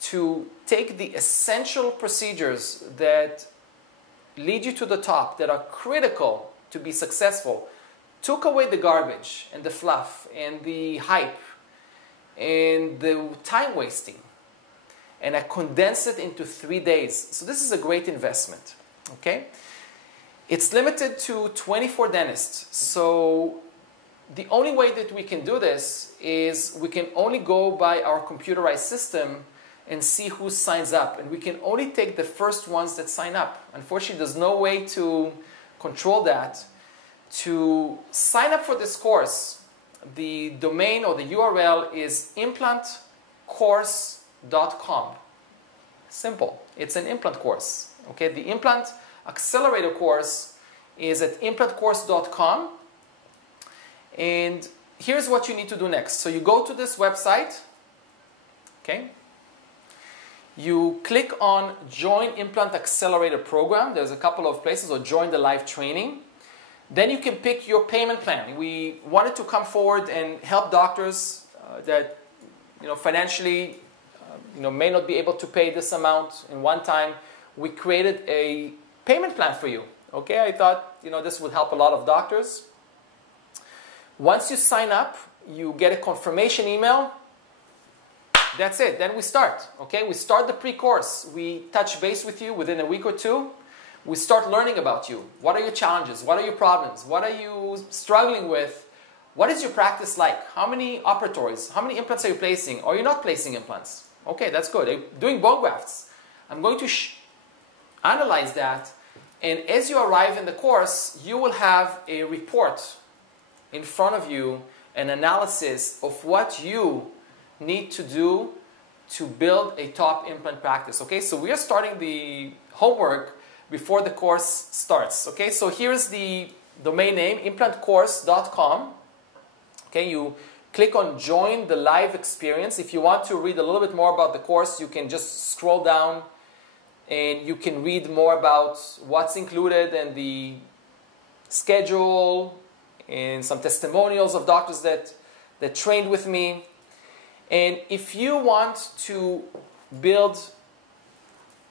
to take the essential procedures that lead you to the top, that are critical to be successful, took away the garbage and the fluff and the hype and the time wasting, and I condensed it into 3 days. So this is a great investment, okay? It's limited to 24 dentists, so the only way that we can do this is we can only go by our computerized system and see who signs up, and we can only take the first ones that sign up. Unfortunately, there's no way to control that. To sign up for this course, the domain or the URL is implantcourse.com. Simple. It's an implant course. Okay, the implant accelerator course is at implantcourse.com. And here's what you need to do next. So you go to this website, okay? You click on Join Implant Accelerator Program. There's a couple of places, or Join the Live Training. Then you can pick your payment plan. We wanted to come forward and help doctors that financially may not be able to pay this amount in one time. We created a payment plan for you. Okay, I thought this would help a lot of doctors. Once you sign up, you get a confirmation email. That's it. Then we start. Okay, we start the pre-course. We touch base with you within a week or two. We start learning about you. What are your challenges? What are your problems? What are you struggling with? What is your practice like? How many operatories? How many implants are you placing? Are you not placing implants? Okay, that's good. Are you doing bone grafts? I'm going to analyze that. And as you arrive in the course, you will have a report in front of you, an analysis of what you need to do to build a top implant practice. Okay, so we are starting the homework before the course starts. Okay, so here's the domain name, implantcourse.com. Okay, you click on Join the Live Experience. If you want to read a little bit more about the course, you can just scroll down and you can read more about what's included and the schedule and some testimonials of doctors that trained with me. And if you want to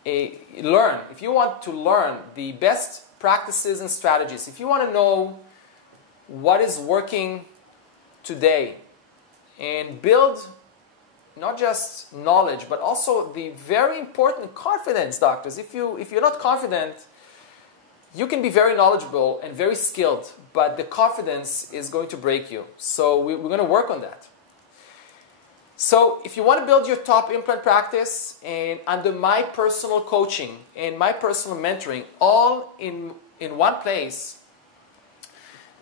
if you want to learn the best practices and strategies, if you want to know what is working today and build not just knowledge, but also the very important confidence, doctors. If you're not confident, you can be very knowledgeable and very skilled, but the confidence is going to break you. So we're going to work on that. So if you want to build your top implant practice and under my personal coaching and my personal mentoring, all in one place,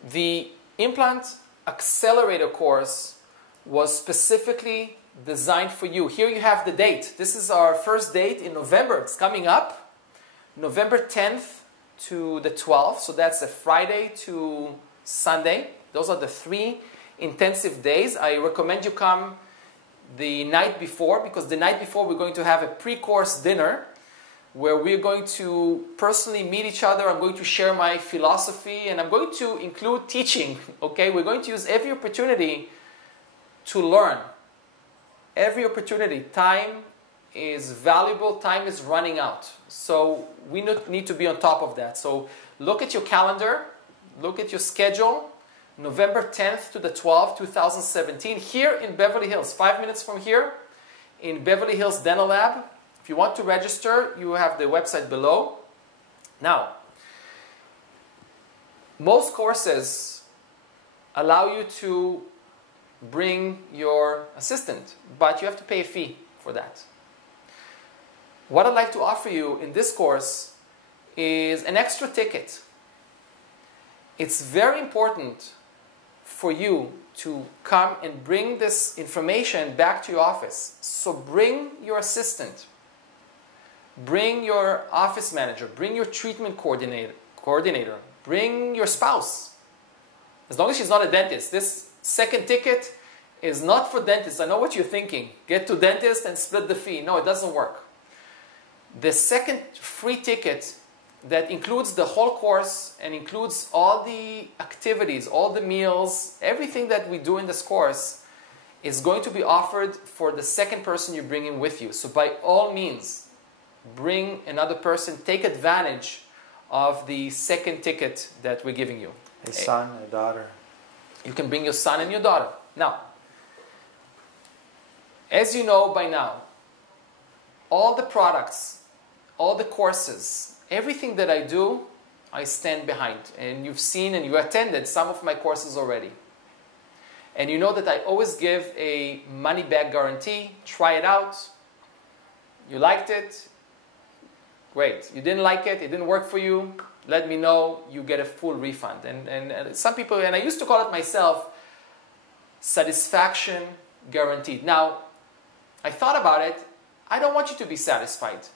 the Implant Accelerator course was specifically designed for you. Here you have the date. This is our first date in November. It's coming up, November 10th to the 12th. So that's a Friday to Sunday. Those are the 3 intensive days. I recommend you come the night before, because the night before we're going to have a pre-course dinner where we're going to personally meet each other. I'm going to share my philosophy and I'm going to include teaching. Okay, we're going to use every opportunity to learn. Every opportunity. Time is valuable. Time is running out. So we need to be on top of that. So look at your calendar. Look at your schedule. November 10th to the 12th, 2017, here in Beverly Hills, 5 minutes from here, in Beverly Hills Dental Lab. If you want to register, you have the website below. Now, most courses allow you to bring your assistant, but you have to pay a fee for that. What I'd like to offer you in this course is an extra ticket. It's very important for you to come and bring this information back to your office. So bring your assistant, bring your office manager, bring your treatment coordinator, bring your spouse. As long as she's not a dentist. This second ticket is not for dentists. I know what you're thinking. Get to dentist and split the fee. No, it doesn't work. The second free ticket that includes the whole course and includes all the activities, all the meals, everything that we do in this course is going to be offered for the second person you bring in with you. So by all means, bring another person. Take advantage of the second ticket that we're giving you. A son, a daughter. You can bring your son and your daughter. Now, as you know by now, all the products, all the courses, everything that I do, I stand behind. And you've seen and you attended some of my courses already. And you know that I always give a money-back guarantee. Try it out. You liked it? Great. You didn't like it? It didn't work for you? Let me know. You get a full refund. And some people, and I used to call it myself, satisfaction guaranteed. Now, I thought about it. I don't want you to be satisfied.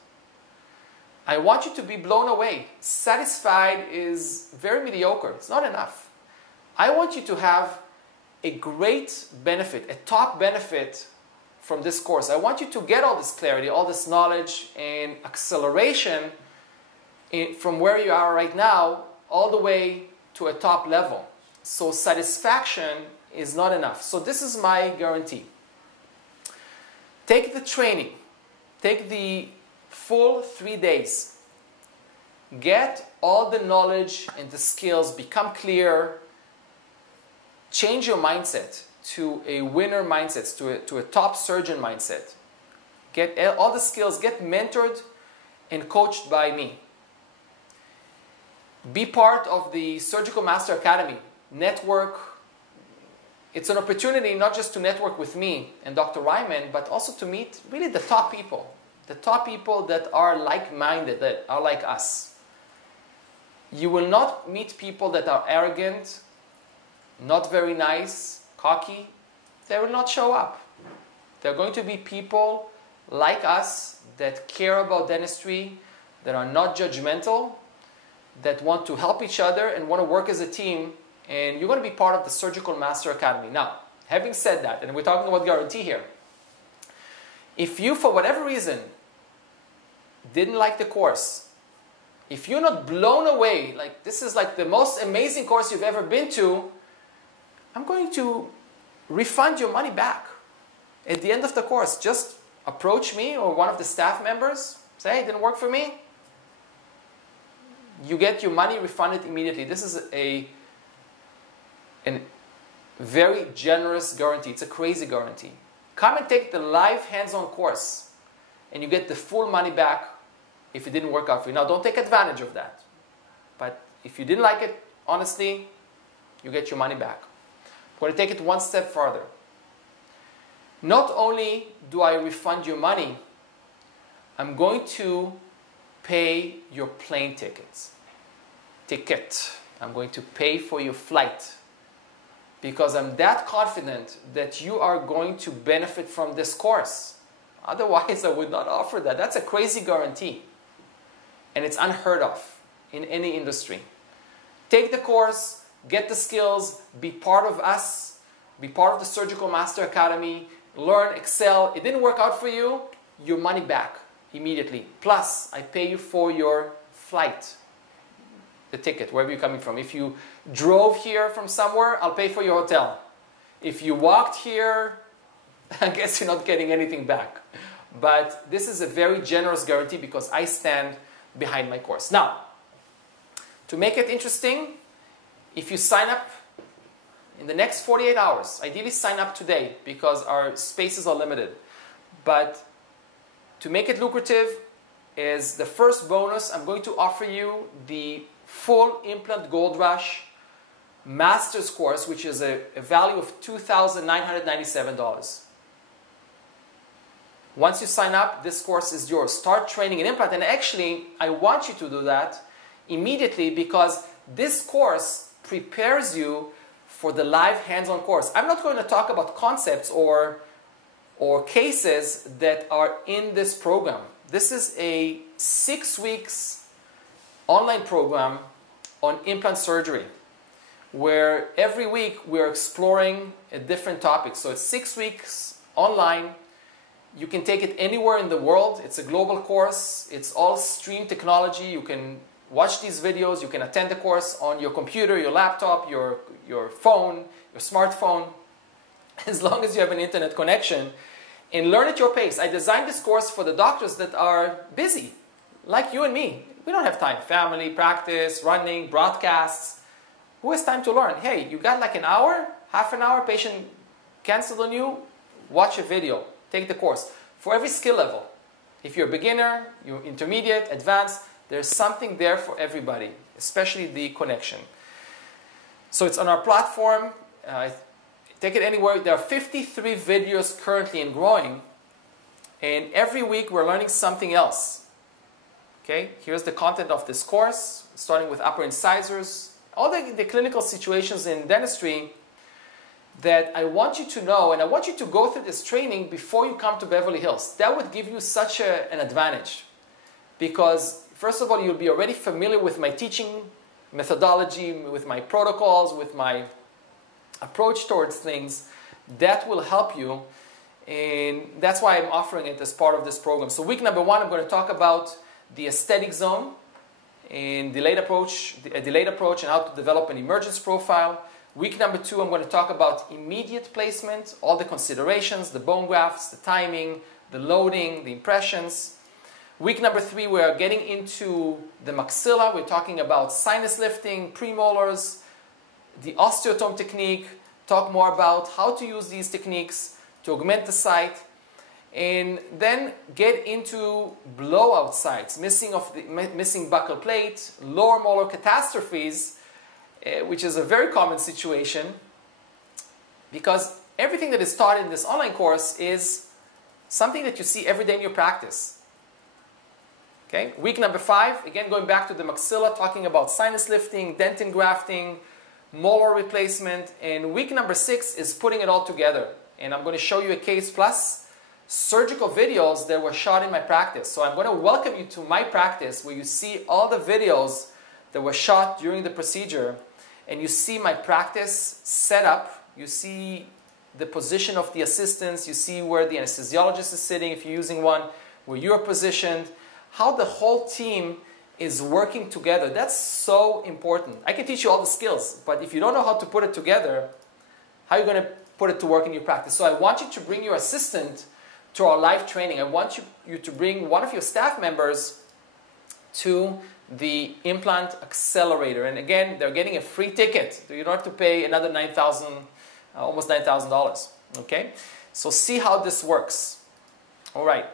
I want you to be blown away. Satisfied is very mediocre. It's not enough. I want you to have a great benefit, a top benefit from this course. I want you to get all this clarity, all this knowledge and acceleration from where you are right now all the way to a top level. So satisfaction is not enough. So this is my guarantee. Take the training. Take the full 3 days. Get all the knowledge and the skills. Become clear. Change your mindset to a winner mindset, to a top surgeon mindset. Get all the skills. Get mentored and coached by me. Be part of the Surgical Master Academy. Network. It's an opportunity not just to network with me and Dr. Ryman, but also to meet really the top people. The top people that are like-minded, that are like us. You will not meet people that are arrogant, not very nice, cocky. They will not show up. They're going to be people like us that care about dentistry, that are not judgmental, that want to help each other and want to work as a team. And you're going to be part of the Surgical Master Academy. Now, having said that, and we're talking about guarantee here, if you, for whatever reason, didn't like the course, if you're not blown away, like this is like the most amazing course you've ever been to, I'm going to refund your money back at the end of the course. Just approach me or one of the staff members, say, hey, it didn't work for me. You get your money refunded immediately. This is a very generous guarantee. It's a crazy guarantee. Come and take the live hands-on course and you get the full money back if it didn't work out for you. Now, don't take advantage of that. But if you didn't like it, honestly, you get your money back. I'm going to take it one step further. Not only do I refund your money, I'm going to pay your plane ticket. I'm going to pay for your flight. Because I'm that confident that you are going to benefit from this course. Otherwise, I would not offer that. That's a crazy guarantee. And it's unheard of in any industry. Take the course, get the skills, be part of us, be part of the Surgical Master Academy, learn, excel. It didn't work out for you, your money back immediately. Plus, I pay you for your flight. The ticket, wherever you're coming from. If you drove here from somewhere, I'll pay for your hotel. If you walked here, I guess you're not getting anything back. But this is a very generous guarantee because I stand behind my course. Now, to make it interesting, if you sign up in the next 48 hours, ideally sign up today because our spaces are limited. But to make it lucrative is the first bonus. I'm going to offer you the full Implant Gold Rush Master's course, which is a value of $2,997. Once you sign up, this course is yours. Start training in implant. And actually, I want you to do that immediately because this course prepares you for the live hands-on course. I'm not going to talk about concepts or cases that are in this program. This is a 6 weeks online program on implant surgery where every week we're exploring a different topic. So it's 6 weeks online. You can take it anywhere in the world. It's a global course. It's all stream technology. You can watch these videos. You can attend the course on your computer, your laptop, your phone, your smartphone, as long as you have an internet connection, and learn at your pace. I designed this course for the doctors that are busy, like you and me. We don't have time. Family, practice, running, broadcasts. Who has time to learn? Hey, you got like an hour, half an hour, patient canceled on you, watch a video, take the course. For every skill level, if you're a beginner, you're intermediate, advanced, there's something there for everybody, especially the connection. So it's on our platform. Take it anywhere. There are 53 videos currently and growing, and every week we're learning something else. Okay, here's the content of this course, starting with upper incisors, all the clinical situations in dentistry that I want you to know, and I want you to go through this training before you come to Beverly Hills. That would give you such an advantage, because first of all, you'll be already familiar with my teaching methodology, with my protocols, with my approach towards things. That will help you, and that's why I'm offering it as part of this program. So week number 1, I'm going to talk about the aesthetic zone and delayed approach and how to develop an emergence profile. Week number 2, I'm going to talk about immediate placement, all the considerations, the bone grafts, the timing, the loading, the impressions. Week number 3, we are getting into the maxilla. We're talking about sinus lifting, premolars, the osteotome technique, talk more about how to use these techniques to augment the site, and then get into blowout sites, missing buccal plate, lower molar catastrophes, which is a very common situation, because everything that is taught in this online course is something that you see every day in your practice. Okay? Week number 5, again going back to the maxilla, talking about sinus lifting, dentin grafting, molar replacement, and week number 6 is putting it all together. And I'm going to show you a case plus surgical videos that were shot in my practice. So I'm going to welcome you to my practice, where you see all the videos that were shot during the procedure, and you see my practice set up, you see the position of the assistants, you see where the anesthesiologist is sitting if you're using one, where you're positioned, how the whole team is working together. That's so important. I can teach you all the skills, but if you don't know how to put it together, how are you going to put it to work in your practice? So I want you to bring your assistant to our live training. I want you to bring one of your staff members to the implant accelerator. And again, they're getting a free ticket. You don't have to pay another almost $9,000. Okay? So see how this works. All right.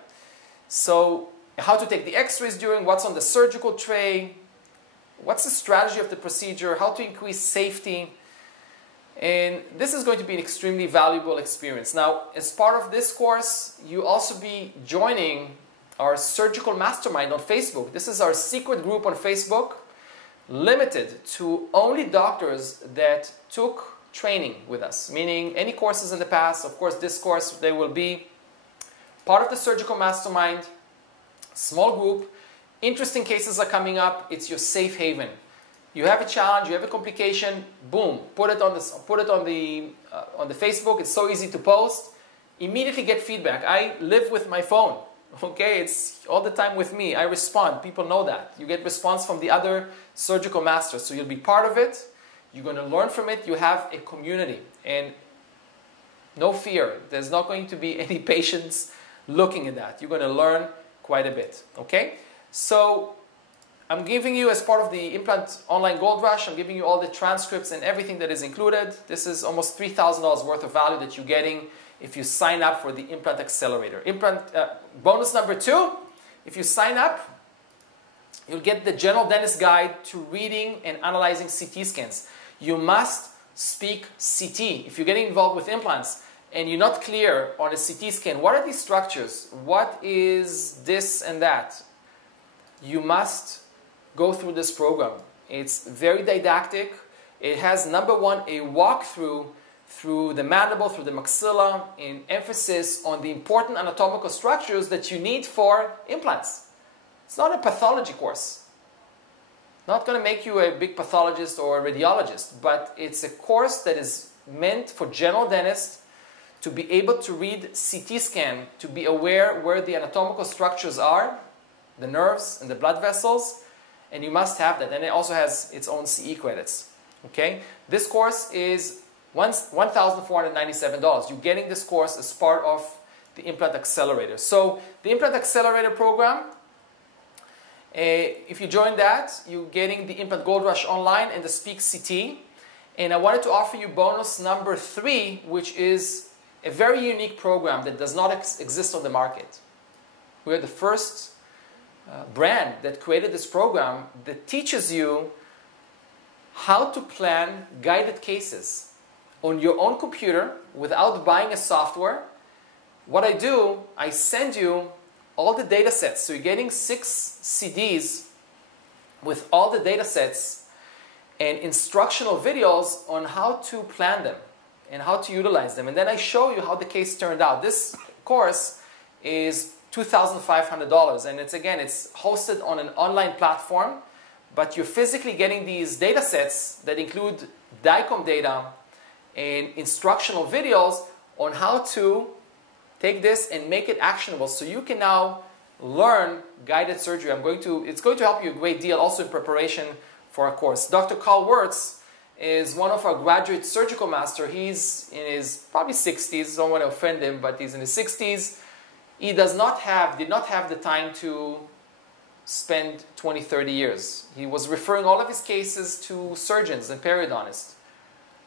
So how to take the x-rays during, what's on the surgical tray, what's the strategy of the procedure, how to increase safety. And this is going to be an extremely valuable experience. Now, as part of this course, you'll also be joining our surgical mastermind on Facebook. This is our secret group on Facebook, limited to only doctors that took training with us, meaning any courses in the past. Of course, this course, they will be part of the surgical mastermind, small group. Interesting cases are coming up. It's your safe haven. You have a challenge, you have a complication, boom, put it on the Facebook. It's so easy to post. Immediately get feedback. I live with my phone. Okay, it's all the time with me. I respond. People know that. You get response from the other surgical masters. So you'll be part of it. You're going to learn from it. You have a community. And no fear. There's not going to be any patients looking at that. You're going to learn quite a bit. Okay? So I'm giving you, as part of the Implant Online Gold Rush, I'm giving you all the transcripts and everything that is included. This is almost $3,000 worth of value that you're getting if you sign up for the Implant Accelerator. Bonus number 2, if you sign up, you'll get the General Dentist Guide to reading and analyzing CT scans. You must speak CT. If you're getting involved with implants and you're not clear on a CT scan, what are these structures? What is this and that? You must go through this program. It's very didactic. It has, number 1, a walkthrough through the mandible, through the maxilla, in emphasis on the important anatomical structures that you need for implants. It's not a pathology course. Not going to make you a big pathologist or a radiologist, but it's a course that is meant for general dentists to be able to read CT scan, to be aware where the anatomical structures are, the nerves and the blood vessels, and you must have that. And it also has its own CE credits. Okay? This course is $1,497. You're getting this course as part of the Implant Accelerator. So the Implant Accelerator program, if you join that, you're getting the Implant Gold Rush Online and the Speak CT. And I wanted to offer you bonus number 3, which is a very unique program that does not exist on the market. We're the first brand that created this program that teaches you how to plan guided cases on your own computer without buying a software. What I do, I send you all the data sets. So you're getting 6 CDs with all the data sets and instructional videos on how to plan them and how to utilize them. And then I show you how the case turned out. This course is $2,500, and it's hosted on an online platform, but you're physically getting these data sets that include DICOM data and instructional videos on how to take this and make it actionable so you can now learn guided surgery. It's going to help you a great deal also in preparation for our course. Dr. Carl Wirtz is one of our graduate surgical master. He's in his probably 60s. I don't want to offend him, but he's in his 60s. He did not have the time to spend 20, 30 years. He was referring all of his cases to surgeons and periodontists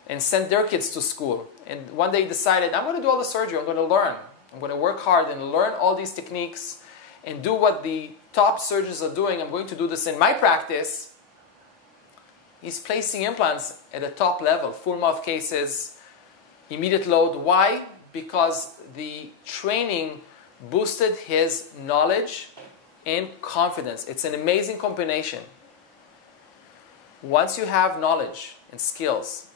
and sent their kids to school. And one day he decided, I'm going to do all the surgery. I'm going to learn. I'm going to work hard and learn all these techniques and do what the top surgeons are doing. I'm going to do this in my practice. He's placing implants at a top level, full mouth cases, immediate load. Why? Because the training boosted his knowledge and confidence. It's an amazing combination. Once you have knowledge and skills,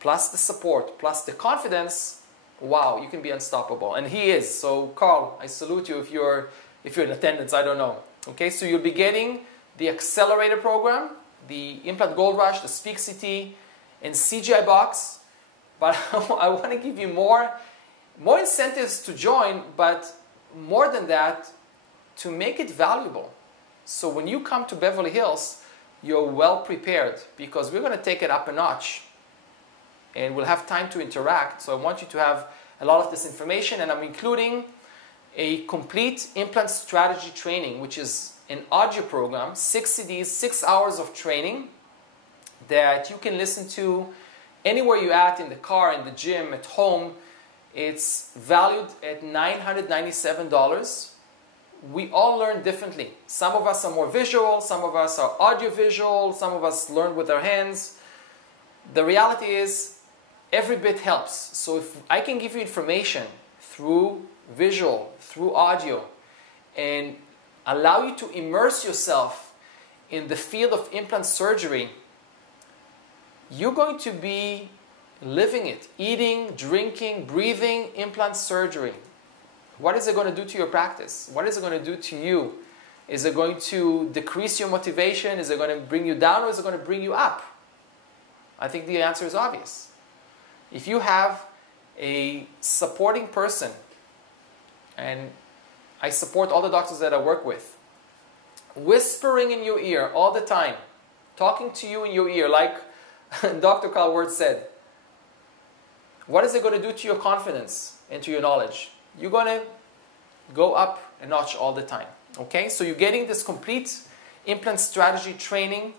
plus the support, plus the confidence, wow, you can be unstoppable. And he is. So Carl, I salute you if you're in attendance, I don't know. Okay, so you'll be getting the Accelerator program, the Implant Gold Rush, the Speak CT, and CGI Box. But I want to give you more incentives to join, but more than that, to make it valuable. So when you come to Beverly Hills, you're well prepared, because we're going to take it up a notch. And we'll have time to interact. So I want you to have a lot of this information, and I'm including a complete implant strategy training, which is an audio program, 6 CDs, 6 hours of training that you can listen to anywhere you're at, in the car, in the gym, at home. It's valued at $997. We all learn differently. Some of us are more visual, some of us are audio-visual, some of us learn with our hands. The reality is, every bit helps. So if I can give you information through visual, through audio, and allow you to immerse yourself in the field of implant surgery, you're going to be living it, eating, drinking, breathing implant surgery. What is it going to do to your practice? What is it going to do to you? Is it going to decrease your motivation? Is it going to bring you down, or is it going to bring you up? I think the answer is obvious. If you have a supporting person, and I support all the doctors that I work with, whispering in your ear all the time, talking to you in your ear, like Dr. Carl Wirtz said, what is it going to do to your confidence and to your knowledge? You're going to go up a notch all the time. Okay, so you're getting this complete implant strategy training,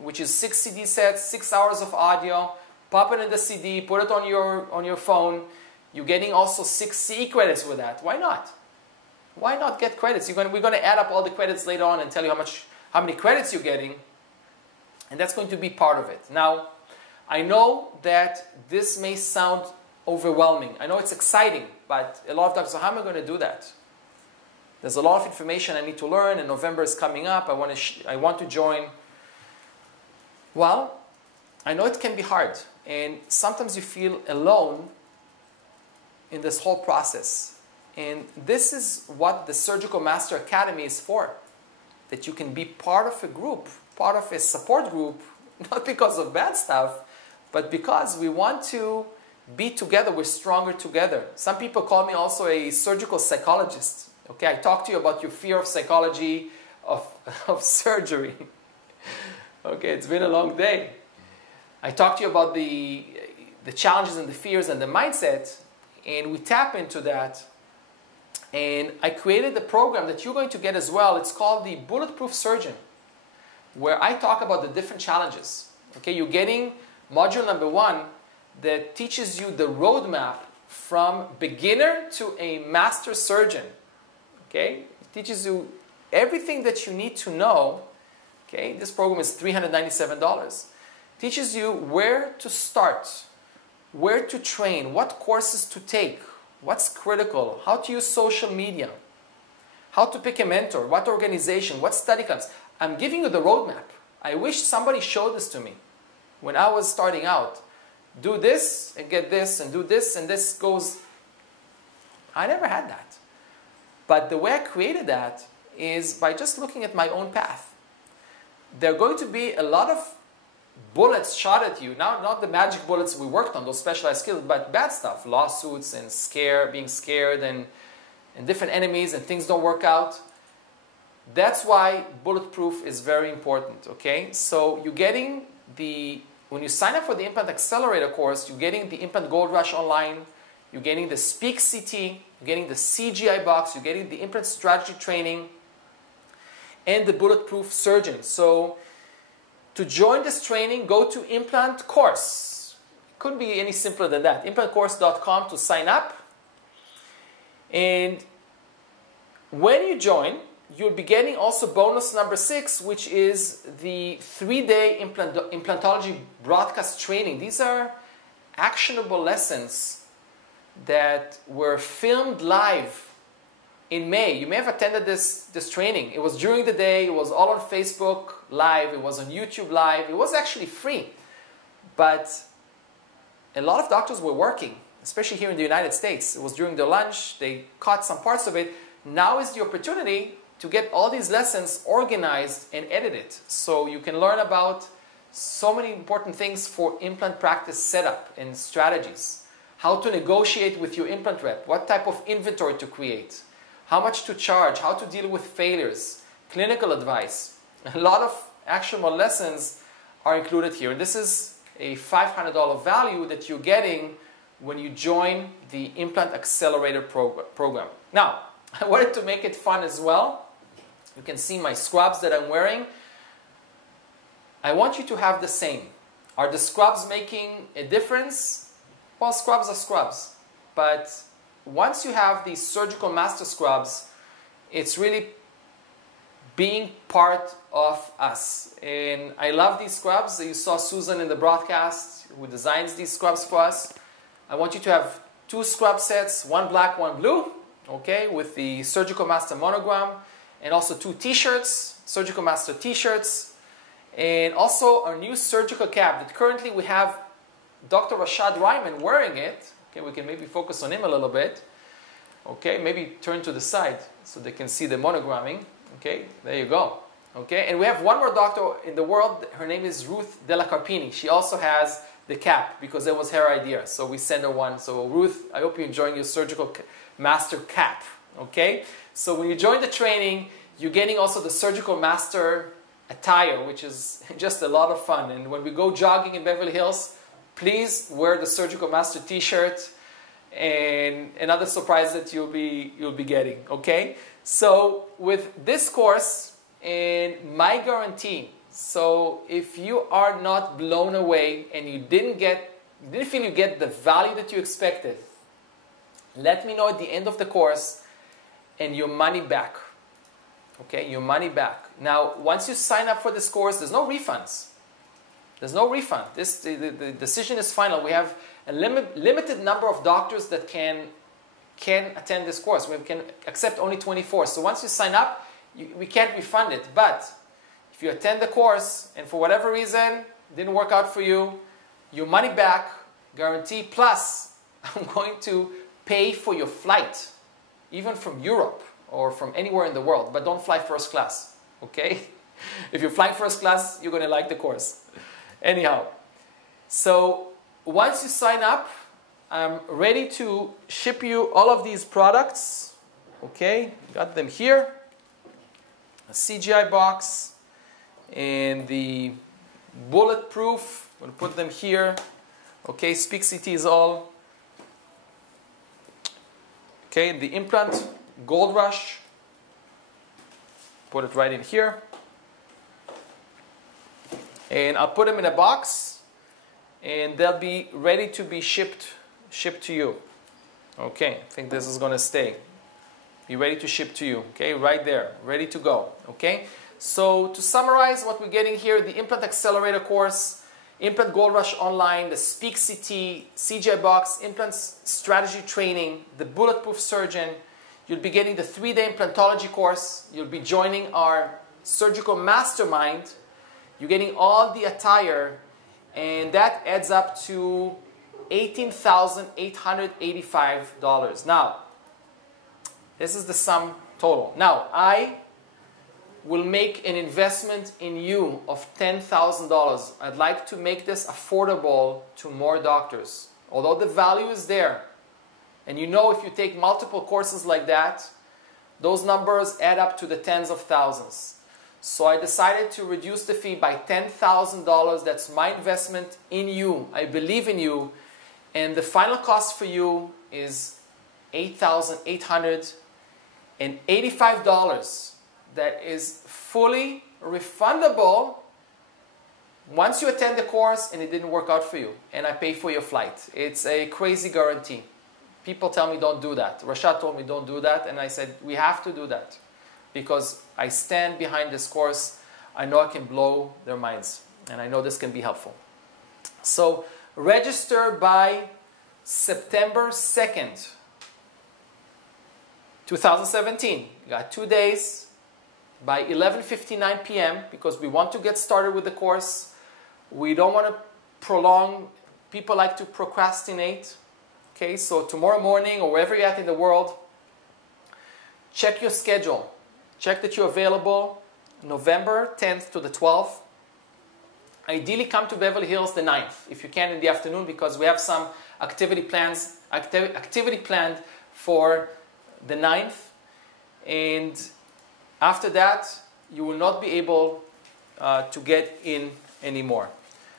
which is 6 CD sets, 6 hours of audio. Pop it in the CD, put it on your phone. You're getting also 6 CE credits with that. Why not? Why not get credits? We're going to add up all the credits later on and tell you how many credits you're getting, and that's going to be part of it. Now, I know that this may sound overwhelming. I know it's exciting, but a lot of doctors say, how am I going to do that? There's a lot of information I need to learn, and November is coming up. I want to join. Well, I know it can be hard, and sometimes you feel alone in this whole process. And this is what the Surgical Master Academy is for, that you can be part of a group part of a support group, not because of bad stuff, but because we want to be together. We're stronger together. Some people call me also a surgical psychologist. Okay, I talk to you about your fear of psychology, of surgery. Okay, it's been a long day. I talk to you about the challenges and the fears and the mindset, and we tap into that. And I created the program that you're going to get as well. It's called the Bulletproof Surgeon, where I talk about the different challenges. Okay, you're getting module number 1 that teaches you the roadmap from beginner to a master surgeon. Okay, it teaches you everything that you need to know. Okay, this program is $397. Teaches you where to start, where to train, what courses to take, what's critical, how to use social media, how to pick a mentor, what organization, what study clubs. I'm giving you the roadmap. I wish somebody showed this to me when I was starting out. Do this and get this and do this and this goes. I never had that. But the way I created that is by just looking at my own path. There are going to be a lot of bullets shot at you. Now, not the magic bullets we worked on, those specialized skills, but bad stuff. Lawsuits and being scared and different enemies and things don't work out. That's why bulletproof is very important, okay? So you're getting when you sign up for the Implant Accelerator course, you're getting the Implant Gold Rush online, you're getting the Speak CT, you're getting the CGI box, you're getting the Implant Strategy Training, and the Bulletproof Surgeon. So to join this training, go to Implant Course. It couldn't be any simpler than that. implantcourse.com to sign up. And when you join, you'll be getting also bonus number 6, which is the 3-day implantology broadcast training. These are actionable lessons that were filmed live in May. You may have attended this training. It was during the day. It was all on Facebook Live. It was on YouTube Live. It was actually free. But a lot of doctors were working, especially here in the United States. It was during their lunch. They caught some parts of it. Now is the opportunity to get all these lessons organized and edited, so you can learn about so many important things for implant practice setup and strategies. How to negotiate with your implant rep, what type of inventory to create, how much to charge, how to deal with failures, clinical advice. A lot of actionable lessons are included here. This is a $500 value that you're getting when you join the Implant Accelerator program. Now, I wanted to make it fun as well. You can see my scrubs that I'm wearing. I want you to have the same. Are the scrubs making a difference? Well, scrubs are scrubs. But once you have these surgical master scrubs, it's really being part of us. And I love these scrubs. You saw Susan in the broadcast who designs these scrubs for us. I want you to have 2 scrub sets, 1 black, 1 blue, okay, with the Surgical Master monogram, and also 2 t-shirts, Surgical Master t-shirts, and also our new surgical cap that currently we have Dr. Rashad Ryman wearing it. Okay, we can maybe focus on him a little bit. Okay, maybe turn to the side so they can see the monogramming. Okay, there you go. Okay, and we have one more doctor in the world. Her name is Ruth Della Carpini. She also has the cap because that was her idea. So we send her one. So Ruth, I hope you're enjoying your surgical master cap. Okay, so when you join the training, you're getting also the surgical master attire, which is just a lot of fun. And when we go jogging in Beverly Hills, please wear the surgical master t-shirt and another surprise that you'll be getting. Okay, so with this course and my guarantee, so if you are not blown away and you didn't feel you get the value that you expected, let me know at the end of the course and your money back. Okay, your money back. Now, once you sign up for this course, there's no refunds. There's no refund. The decision is final. We have a limited number of doctors that can attend this course. We can accept only 24. So once you sign up, we can't refund it. But if you attend the course and for whatever reason it didn't work out for you, your money back guarantee, plus I'm going to pay for your flight, even from Europe or from anywhere in the world, but don't fly first class, okay? If you're flying first class, you're going to like the course. Anyhow, so once you sign up, I'm ready to ship you all of these products. Okay, got them here. A CGI box and the bulletproof. I'm going to put them here. Okay, Speak CT is all. Okay, the implant, Gold Rush. Put it right in here. And I'll put them in a box and they'll be ready to be shipped to you. Okay, I think this is going to stay. Be ready to ship to you. Okay, right there, ready to go. Okay, so to summarize what we're getting here, the Implant Accelerator course, Implant Gold Rush Online, the Speak CT, CGI Box, Implants Strategy Training, the Bulletproof Surgeon. You'll be getting the 3-day implantology course. You'll be joining our surgical mastermind. You're getting all the attire, and that adds up to $18,885. Now, this is the sum total. Now, I will make an investment in you of $10,000. I'd like to make this affordable to more doctors. Although the value is there, and you know if you take multiple courses like that, those numbers add up to the tens of thousands. So I decided to reduce the fee by $10,000. That's my investment in you. I believe in you. And the final cost for you is $8,885. That is fully refundable once you attend the course and it didn't work out for you. And I pay for your flight. It's a crazy guarantee. People tell me don't do that. Rashad told me don't do that. And I said we have to do that. Because I stand behind this course. I know I can blow their minds. And I know this can be helpful. So register by September 2nd, 2017. You got 2 days by 11:59 p.m. because we want to get started with the course. We don't want to prolong. People like to procrastinate. Okay, so tomorrow morning or wherever you're at in the world, check your schedule. Check that you're available November 10th to the 12th. Ideally, come to Beverly Hills the 9th, if you can in the afternoon, because we have some activity planned for the 9th. And after that, you will not be able to get in anymore.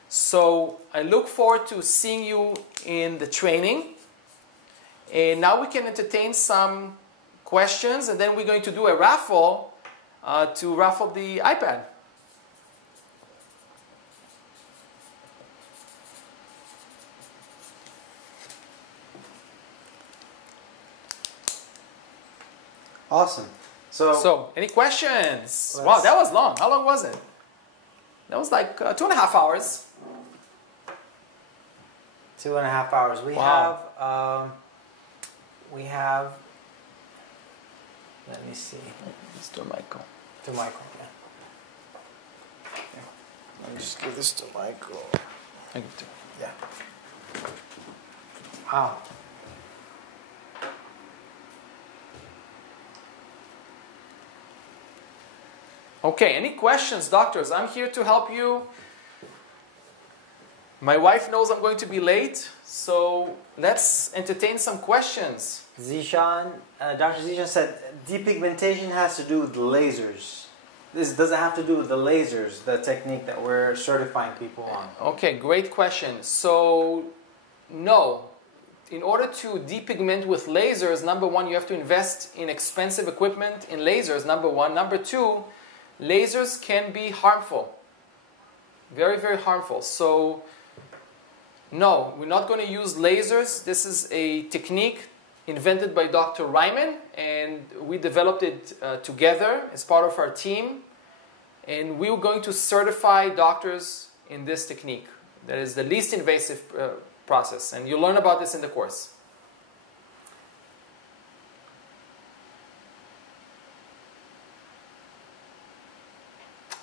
So I look forward to seeing you in the training. And now we can entertain some questions, and then we're going to do a raffle to raffle the iPad. Awesome. So any questions? Wow, that was long. How long was it? That was like 2.5 hours. 2.5 hours. We have. Let me see. Let's do Michael. To Michael, yeah. Okay. Let me just give this to Michael. Thank you. Yeah. Wow. Okay, any questions, doctors? I'm here to help you. My wife knows I'm going to be late, so let's entertain some questions. Zishan, Dr. Zishan said depigmentation has to do with lasers. This doesn't have to do with the lasers, the technique that we're certifying people on. Okay, great question. So, no. In order to depigment with lasers, number one, you have to invest in expensive equipment in lasers, number one. Number two, lasers can be harmful. Very, very harmful. So, no, we're not going to use lasers. This is a technique invented by Dr. Ryman, and we developed it together as part of our team. And we were going to certify doctors in this technique. That is the least invasive process. And you'll learn about this in the course.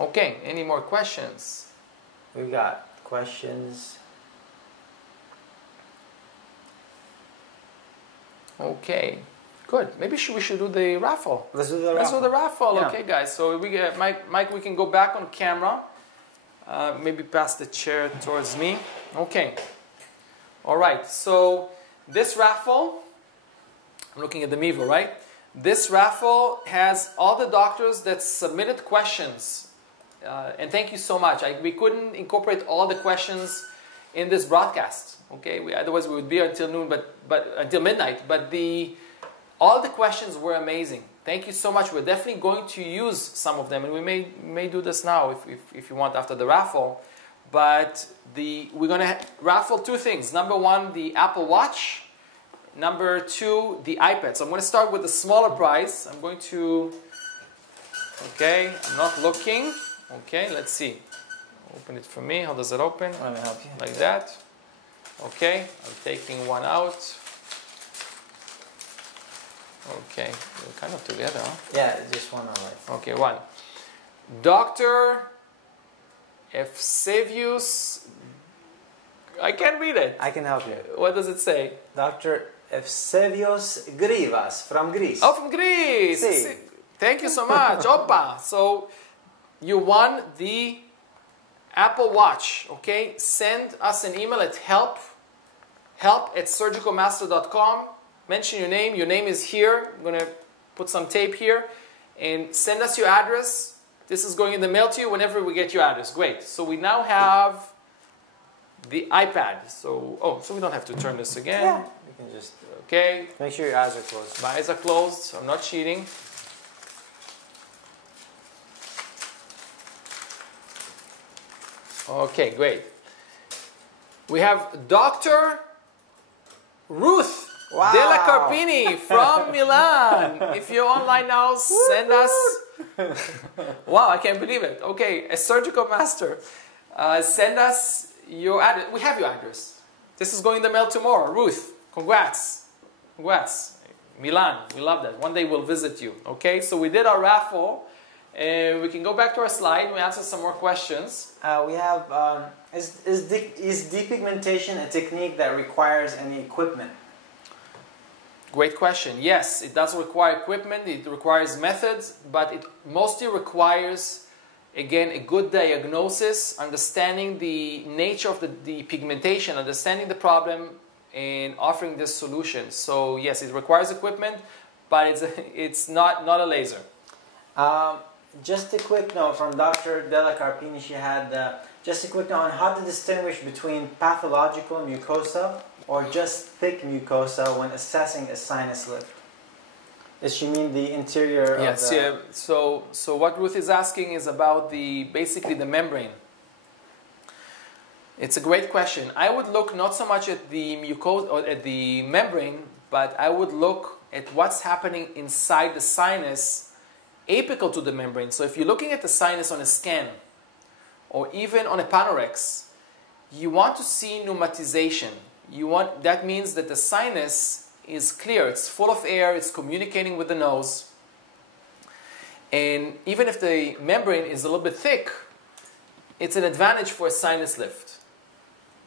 Okay, any more questions? We've got questions. Okay, Good. Maybe we should do the raffle. Let's do the raffle. Let's do the raffle. Yeah. Okay, guys. So we get Mike. We can go back on camera. Maybe pass the chair towards me. Okay. All right. So this raffle. I'm looking at the Mevo, right? This raffle has all the doctors that submitted questions. And thank you so much. We couldn't incorporate all the questions in this broadcast. Okay, otherwise we would be until noon, but until midnight. But all the questions were amazing. Thank you so much. We're definitely going to use some of them, and we may do this now if you want after the raffle. But we're going to raffle two things. Number one, the Apple Watch. Number two, the iPad. So I'm going to start with the smaller prize. I'm going to. Okay, I'm not looking. Okay, let's see. Open it for me. How does it open? Let me help you. Like that. Okay, I'm taking one out. Okay, we're kind of together, huh? Yeah, just one away. Okay, one. Dr. Evsevius. I can't read it. I can help you. What does it say? Dr. Evsevios Grivas from Greece. Oh, from Greece. Si. Thank you so much. Opa. So you won the Apple Watch. Okay, send us an email at help@surgicalmaster.com. Mention your name. Your name is here. I'm going to put some tape here. And send us your address. This is going in the mail to you whenever we get your address. Great. So we now have the iPad. So we don't have to turn this again. Yeah, you can just Okay. make sure your eyes are closed. My eyes are closed. I'm not cheating. Okay, great. We have Dr. Ruth Wow. Della Carpini from Milan. If you're online now, send us. Wow, I can't believe it. Okay, a surgical master. Send us your address. We have your address. This is going in the mail tomorrow. Ruth, congrats. Congrats. Milan, we love that. One day we'll visit you. Okay, so we did our raffle. We can go back to our slide. We answer some more questions. We have, is depigmentation a technique that requires any equipment? Great question. Yes, it does require equipment. It requires methods, but it mostly requires, again, a good diagnosis, understanding the nature of the pigmentation, understanding the problem, and offering this solution. So yes, it requires equipment, but it's not a laser. Just a quick note from Dr. Della Carpini. She had just a quick note on how to distinguish between pathological mucosa or just thick mucosa when assessing a sinus lift. Does she mean the interior yes, of the... yeah. So what Ruth is asking is about basically the membrane. It's a great question. I would look not so much at the mucosa or at the membrane, but I would look at what's happening inside the sinus apical to the membrane. So if you're looking at the sinus on a scan or even on a panorex, you want to see pneumatization. That means that the sinus is clear, it's full of air, it's communicating with the nose. And even if the membrane is a little bit thick, it's an advantage for a sinus lift.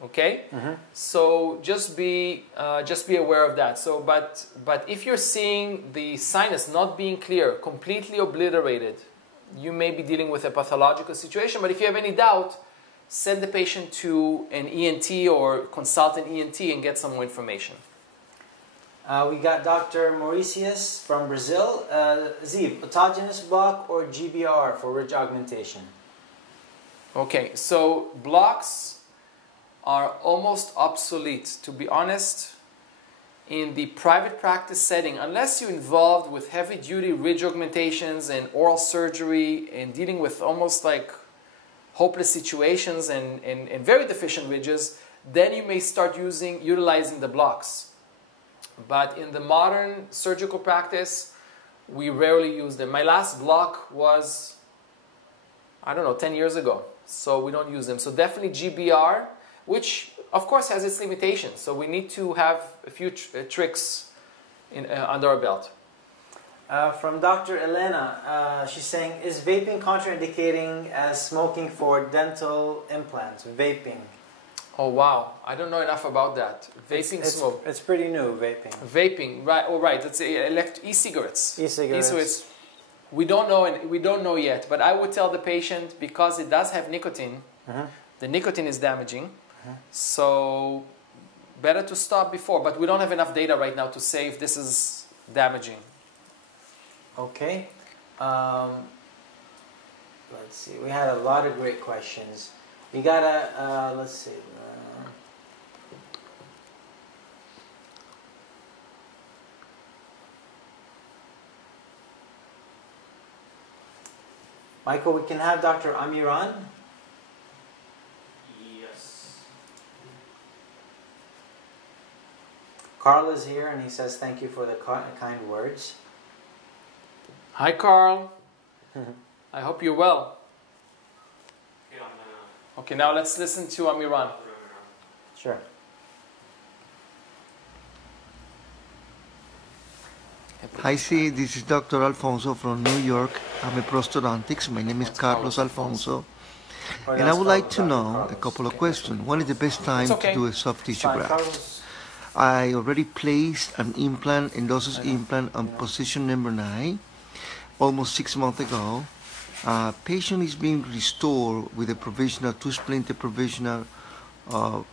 Okay? Mm-hmm. So just be aware of that. So, but if you're seeing the sinus not being clear, completely obliterated, you may be dealing with a pathological situation. But if you have any doubt, send the patient to an ENT or consult an ENT and get some more information. We got Dr. Mauritius from Brazil. Ziv, autogenous block or GBR for ridge augmentation? Okay, so blocks are almost obsolete, to be honest, in the private practice setting, unless you're involved with heavy-duty ridge augmentations and oral surgery and dealing with almost like hopeless situations and very deficient ridges, then you may start utilizing the blocks. But in the modern surgical practice, we rarely use them. My last block was, 10 years ago. So we don't use them. So definitely GBR, which of course has its limitations. So we need to have a few tricks under our belt. From Dr. Elena, she's saying, is vaping contraindicating as smoking for dental implants? Vaping. Oh wow, I don't know enough about that. Vaping smoke. It's pretty new, vaping. Vaping, right? Oh right, it's e-cigarettes. E-cigarettes. We don't know yet, but I would tell the patient, because it does have nicotine, the nicotine is damaging, so better to stop before. But we don't have enough data right now to say if this is damaging. Okay. Let's see. We had a lot of great questions. We gotta let's see. Michael, we can have Dr. Amiran. Yes. Carl is here and he says thank you for the kind words. Hi Carl. I hope you're well. Okay, now let's listen to Amiran. Sure. Hi, C. This is Dr. Alfonso from New York. I'm a prosthodontics. My name is Carlos Alfonso. And I would like to know a couple of questions. When is the best time to do a soft tissue graft? I already placed an implant, endosus implant, on position number 9, almost 6 months ago. Patient is being restored with a provisional, 2-splinter provisional of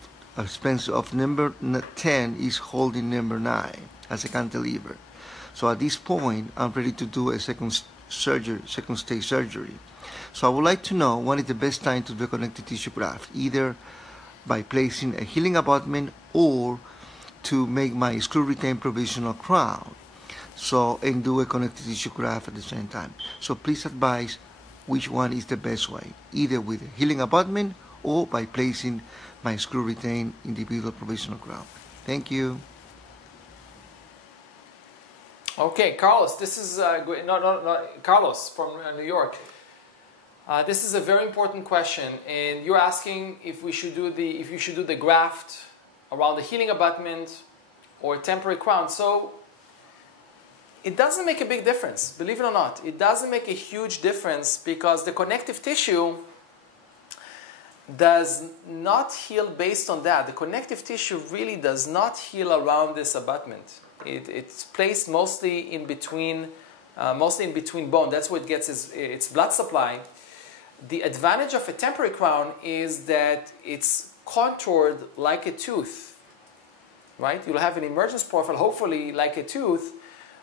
number 10 is holding number 9 as a cantilever. So at this point, I'm ready to do a second stage surgery. So I would like to know when is the best time to do a connective tissue graft, either by placing a healing abutment or to make my screw retained provisional crown. So, and do a connective tissue graft at the same time. So please advise which one is the best way, either with a healing abutment or by placing my screw retained individual provisional crown. Thank you. Okay, Carlos, this is Carlos from New York. This is a very important question, and you're asking if you should do the graft around the healing abutment or temporary crown. So it doesn't make a big difference, believe it or not. It doesn't make a huge difference because the connective tissue does not heal based on that. The connective tissue really does not heal around this abutment. It's placed mostly in between bone. That's where it gets its blood supply. The advantage of a temporary crown is that it's contoured like a tooth, right? You'll have an emergence profile, hopefully like a tooth,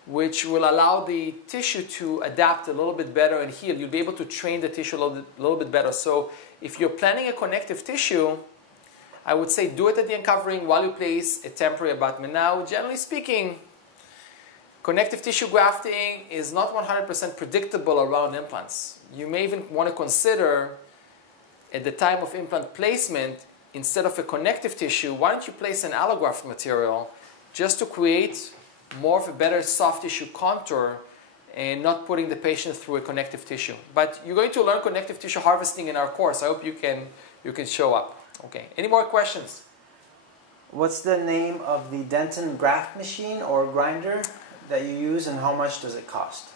which will allow the tissue to adapt a little bit better and heal. You'll be able to train the tissue a little bit better. So if you're planning a connective tissue, I would say do it at the uncovering while you place a temporary abutment. Now, generally speaking, connective tissue grafting is not 100% predictable around implants. You may even want to consider at the time of implant placement, instead of a connective tissue, why don't you place an allograft material just to create more of a better soft tissue contour and not putting the patient through a connective tissue. But you're going to learn connective tissue harvesting in our course. I hope you can show up. Okay, any more questions? What's the name of the Denton graft machine or grinder that you use, and how much does it cost?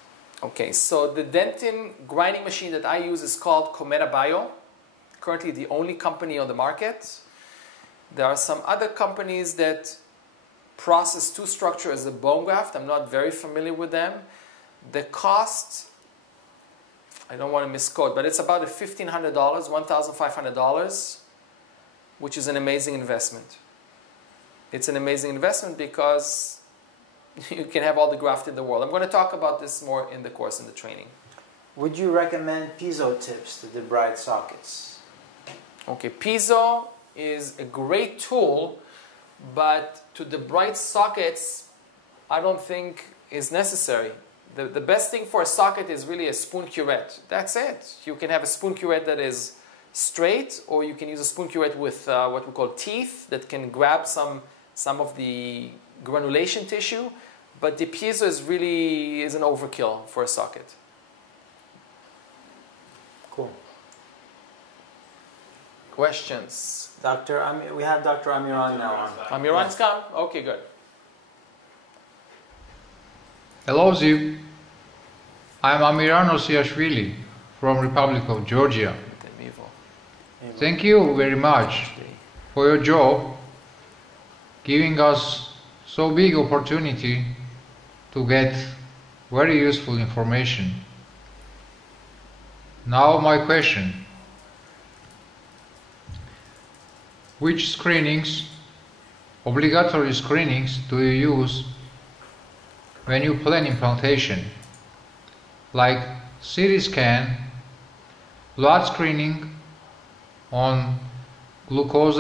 Okay, so the Denton grinding machine that I use is called Cometa Bio. Currently the only company on the market. There are some other companies that process tooth structure as a bone graft. I'm not very familiar with them. The cost, I don't want to misquote, but it's about $1,500, $1,500, which is an amazing investment. It's an amazing investment because you can have all the graft in the world. I'm going to talk about this more in the course, in the training. Would you recommend piezo tips to debride sockets? Okay, piezo is a great tool, but to debride sockets, I don't think is necessary. The best thing for a socket is really a spoon curette. That's it. You can have a spoon curette that is straight, or you can use a spoon curette with what we call teeth that can grab some of the granulation tissue, but the piezo is an overkill for a socket. Cool. Questions? We have Dr. Amiran now on. Amiran's come? Okay, good. Hello, Ziv. I'm Amiran Osiashvili from Republic of Georgia. Thank you very much for your job, giving us so big opportunity to get very useful information. Now my question: which screenings, obligatory screenings, do you use when you plan implantation? Like CT scan, blood screening on glucose,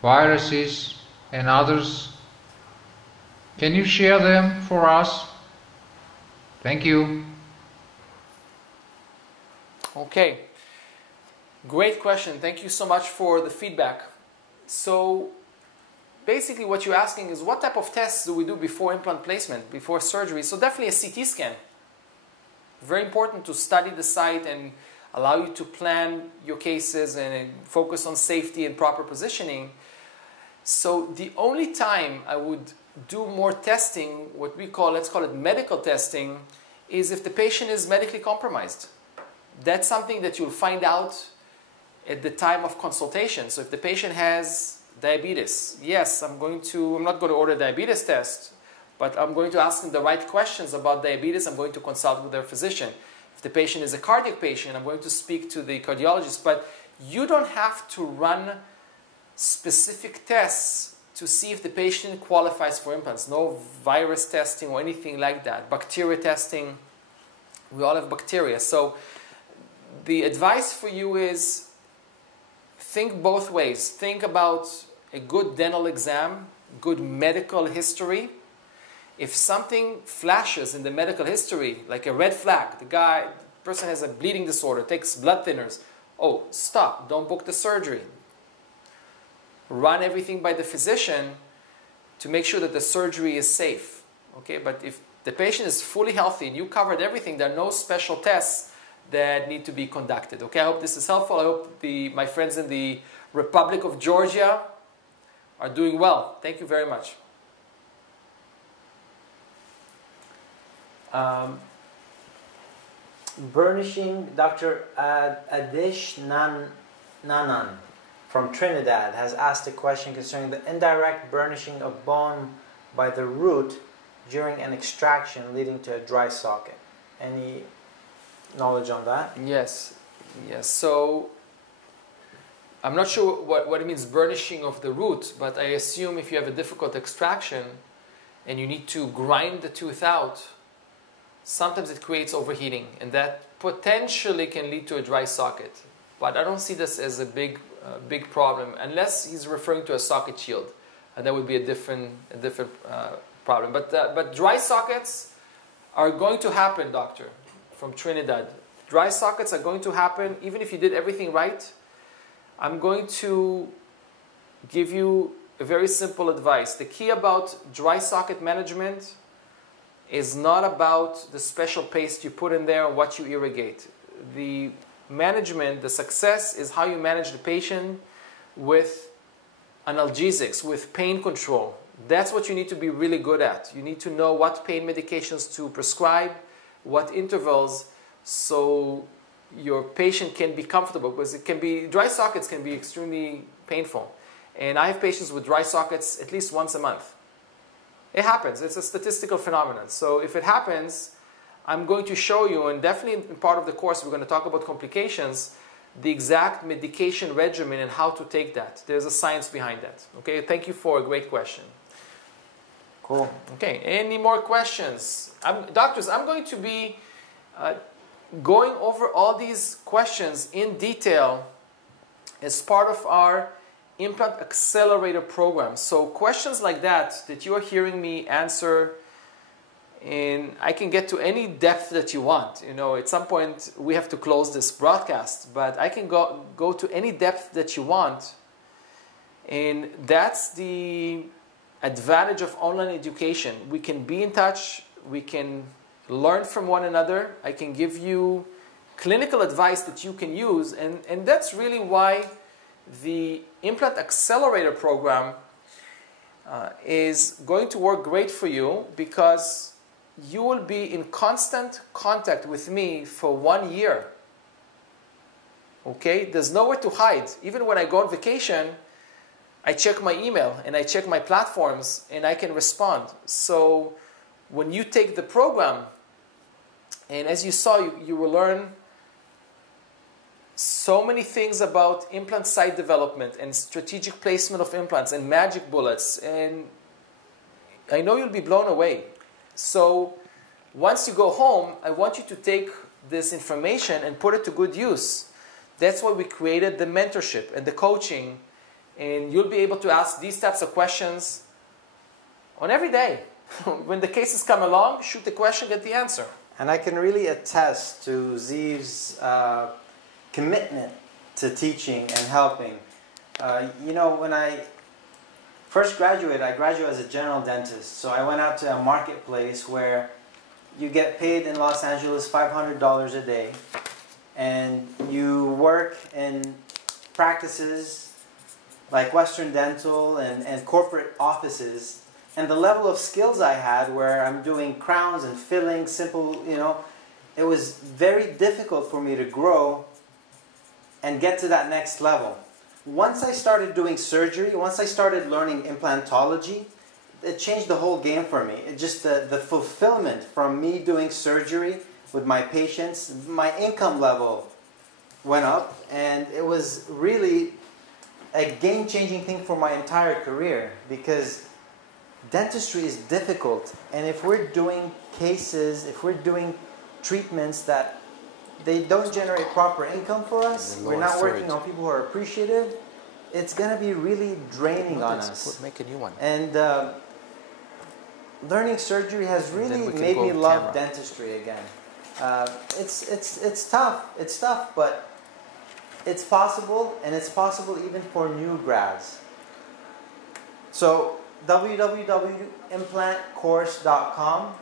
viruses and others. Can you share them for us? Thank you. Okay, great question. Thank you so much for the feedback. So basically what you're asking is what type of tests do we do before implant placement, before surgery? So definitely a CT scan. Very important to study the site and allow you to plan your cases and focus on safety and proper positioning. So the only time I would do more testing, what we call, let's call it medical testing, is if the patient is medically compromised. That's something that you'll find out at the time of consultation. So if the patient has diabetes, yes, I'm not going to order a diabetes test, but I'm going to ask them the right questions about diabetes. I'm going to consult with their physician. If the patient is a cardiac patient, I'm going to speak to the cardiologist. But you don't have to run specific tests to see if the patient qualifies for implants. No virus testing or anything like that. Bacteria testing, we all have bacteria. So the advice for you is think both ways. Think about a good dental exam, good medical history. If something flashes in the medical history, like a red flag, the person has a bleeding disorder, takes blood thinners, oh, stop, don't book the surgery. Run everything by the physician to make sure that the surgery is safe. Okay, but if the patient is fully healthy and you covered everything, there are no special tests that need to be conducted. Okay, I hope this is helpful. I hope my friends in the Republic of Georgia are doing well. Thank you very much. Burnishing, Dr. Adish Nanan from Trinidad has asked a question concerning the indirect burnishing of bone by the root during an extraction leading to a dry socket. Any knowledge on that? Yes. So I'm not sure what it means burnishing of the root, but I assume if you have a difficult extraction and you need to grind the tooth out, sometimes it creates overheating, and that potentially can lead to a dry socket. But I don't see this as a big problem, unless he's referring to a socket shield, and that would be a different problem. But dry sockets are going to happen, doctor, from Trinidad. Dry sockets are going to happen, even if you did everything right. I'm going to give you a very simple advice. The key about dry socket management is not about the special paste you put in there or what you irrigate. The management, the success, is how you manage the patient with analgesics, with pain control. That's what you need to be really good at. You need to know what pain medications to prescribe, what intervals, so your patient can be comfortable, because dry sockets can be extremely painful. And I have patients with dry sockets at least once a month. It happens. It's a statistical phenomenon. So if it happens, I'm going to show you, and definitely in part of the course we're going to talk about complications, the exact medication regimen and how to take that. There's a science behind that. Okay, thank you for a great question. Cool. Okay, any more questions? Doctors, I'm going to be going over all these questions in detail as part of our Implant Accelerator program. So questions like that you're hearing me answer, and I can get to any depth that you want. You know, at some point we have to close this broadcast, but I can go to any depth that you want. And that's the advantage of online education. We can be in touch, we can learn from one another. I can give you clinical advice that you can use, and that's really why the Implant Accelerator program is going to work great for you, because you will be in constant contact with me for 1 year. Okay? There's nowhere to hide. Even when I go on vacation, I check my email and I check my platforms and I can respond. So when you take the program, and as you saw, you will learn so many things about implant site development and strategic placement of implants and magic bullets, and I know you'll be blown away. So once you go home, I want you to take this information and put it to good use. That's why we created the mentorship and the coaching, and you'll be able to ask these types of questions on every day. When the cases come along, shoot the question, get the answer. And I can really attest to Ziv's commitment to teaching and helping. You know, when I first graduated, I graduated as a general dentist. So I went out to a marketplace where you get paid in Los Angeles $500 a day. And you work in practices like Western Dental and corporate offices. And the level of skills I had, where I'm doing crowns and fillings, simple, you know, it was very difficult for me to grow and get to that next level. Once I started doing surgery, once I started learning implantology, it changed the whole game for me. It just the fulfillment from me doing surgery with my patients, my income level went up, and it was really a game-changing thing for my entire career, because dentistry is difficult, and if we're doing cases, if we're doing treatments that they don't generate proper income for us, we're not working on people who are appreciative, it's going to be really draining on us. Make a new one. And learning surgery has really made me love dentistry again. It's tough. It's tough, but it's possible, and it's possible even for new grads. So www.implantcourse.com.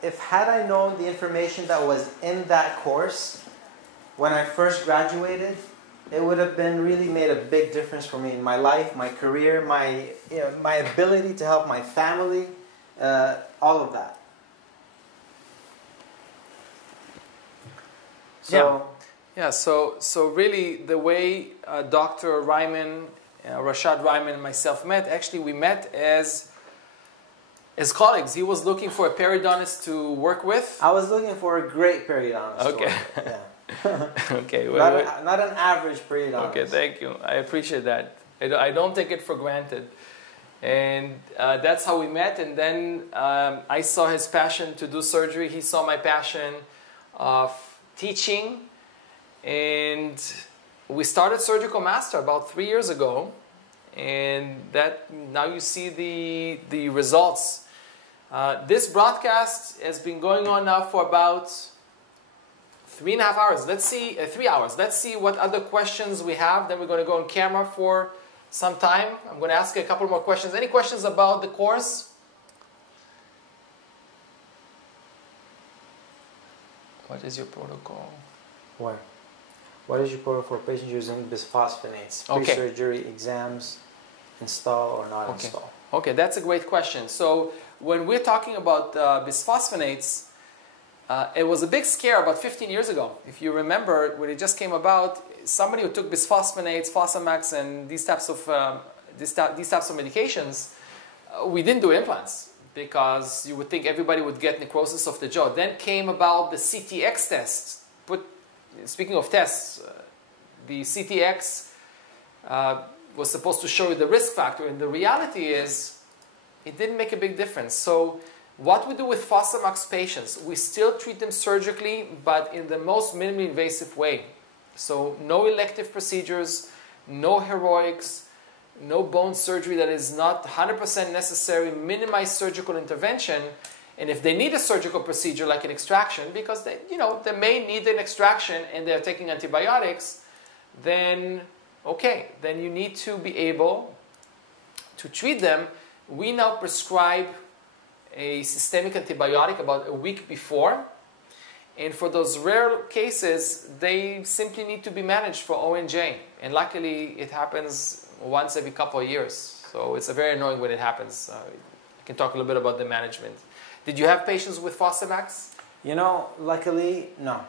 If had I known the information that was in that course when I first graduated, it would have been really made a big difference for me in my life, my career, my ability to help my family, all of that. So really the way Dr. Ryman, Rashad Ryman and myself met, actually we met as colleagues. He was looking for a periodontist to work with. I was looking for a great periodontist. Okay. Okay. Not an average periodontist. Okay, thank you. I appreciate that. I don't take it for granted. And that's how we met. And then I saw his passion to do surgery. He saw my passion of teaching. And we started Surgical Master about 3 years ago. And that now you see the results. This broadcast has been going on now for about 3.5 hours. Let's see, 3 hours. Let's see what other questions we have. Then we're going to go on camera for some time. I'm going to ask you a couple more questions. Any questions about the course? What is your protocol? Where? What is your protocol for patients using bisphosphonates? Pre-surgery, exams, install or not install? Okay, that's a great question. So when we're talking about bisphosphonates, it was a big scare about 15 years ago. If you remember, when it just came about, somebody who took bisphosphonates, Fosamax, and these types of medications, we didn't do implants because you would think everybody would get necrosis of the jaw. Then came about the CTX test. Speaking of tests, the CTX was supposed to show you the risk factor, and the reality is it didn't make a big difference. So what we do with Fosamax patients, we still treat them surgically, but in the most minimally invasive way. So no elective procedures, no heroics, no bone surgery that is not 100% necessary, minimize surgical intervention. And if they need a surgical procedure like an extraction, because they may need an extraction and they're taking antibiotics, then then you need to be able to treat them. We now prescribe a systemic antibiotic about a week before. And for those rare cases, they simply need to be managed for ONJ. And luckily, it happens once every couple of years. So it's very annoying when it happens. I can talk a little bit about the management. Did you have patients with Fosamax? Luckily, no.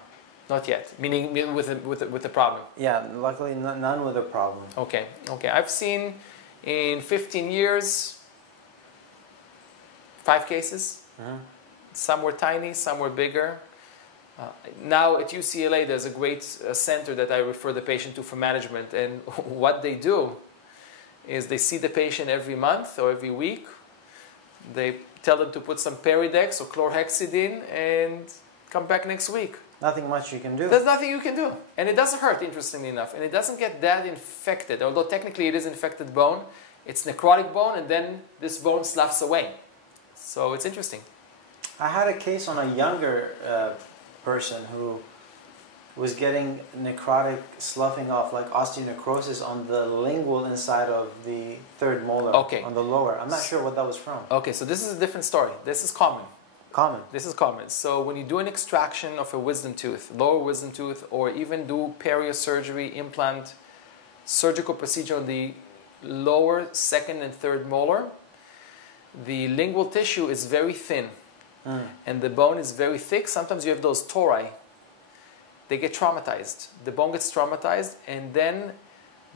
Not yet, meaning with a problem. Yeah, luckily none with a problem. Okay, okay. I've seen in 15 years 5 cases. Some were tiny, some were bigger. Now at UCLA there's a great center that I refer the patient to for management, and what they do is they see the patient every month or every week. They tell them to put some Peridex or chlorhexidine and come back next week. Nothing much you can do. There's nothing you can do. And it doesn't hurt, interestingly enough. And it doesn't get that infected. Although technically it is infected bone. It's necrotic bone, and then this bone sloughs away. So it's interesting. I had a case on a younger person who was getting necrotic sloughing off, like osteonecrosis on the lingual inside of the third molar, on the lower. I'm not sure what that was from. Okay, so this is a different story. This is common. This is common. So when you do an extraction of a wisdom tooth, lower wisdom tooth, or even do periosurgery, implant, surgical procedure on the lower, second and third molar, the lingual tissue is very thin and the bone is very thick. Sometimes you have those tori. They get traumatized. The bone gets traumatized, and then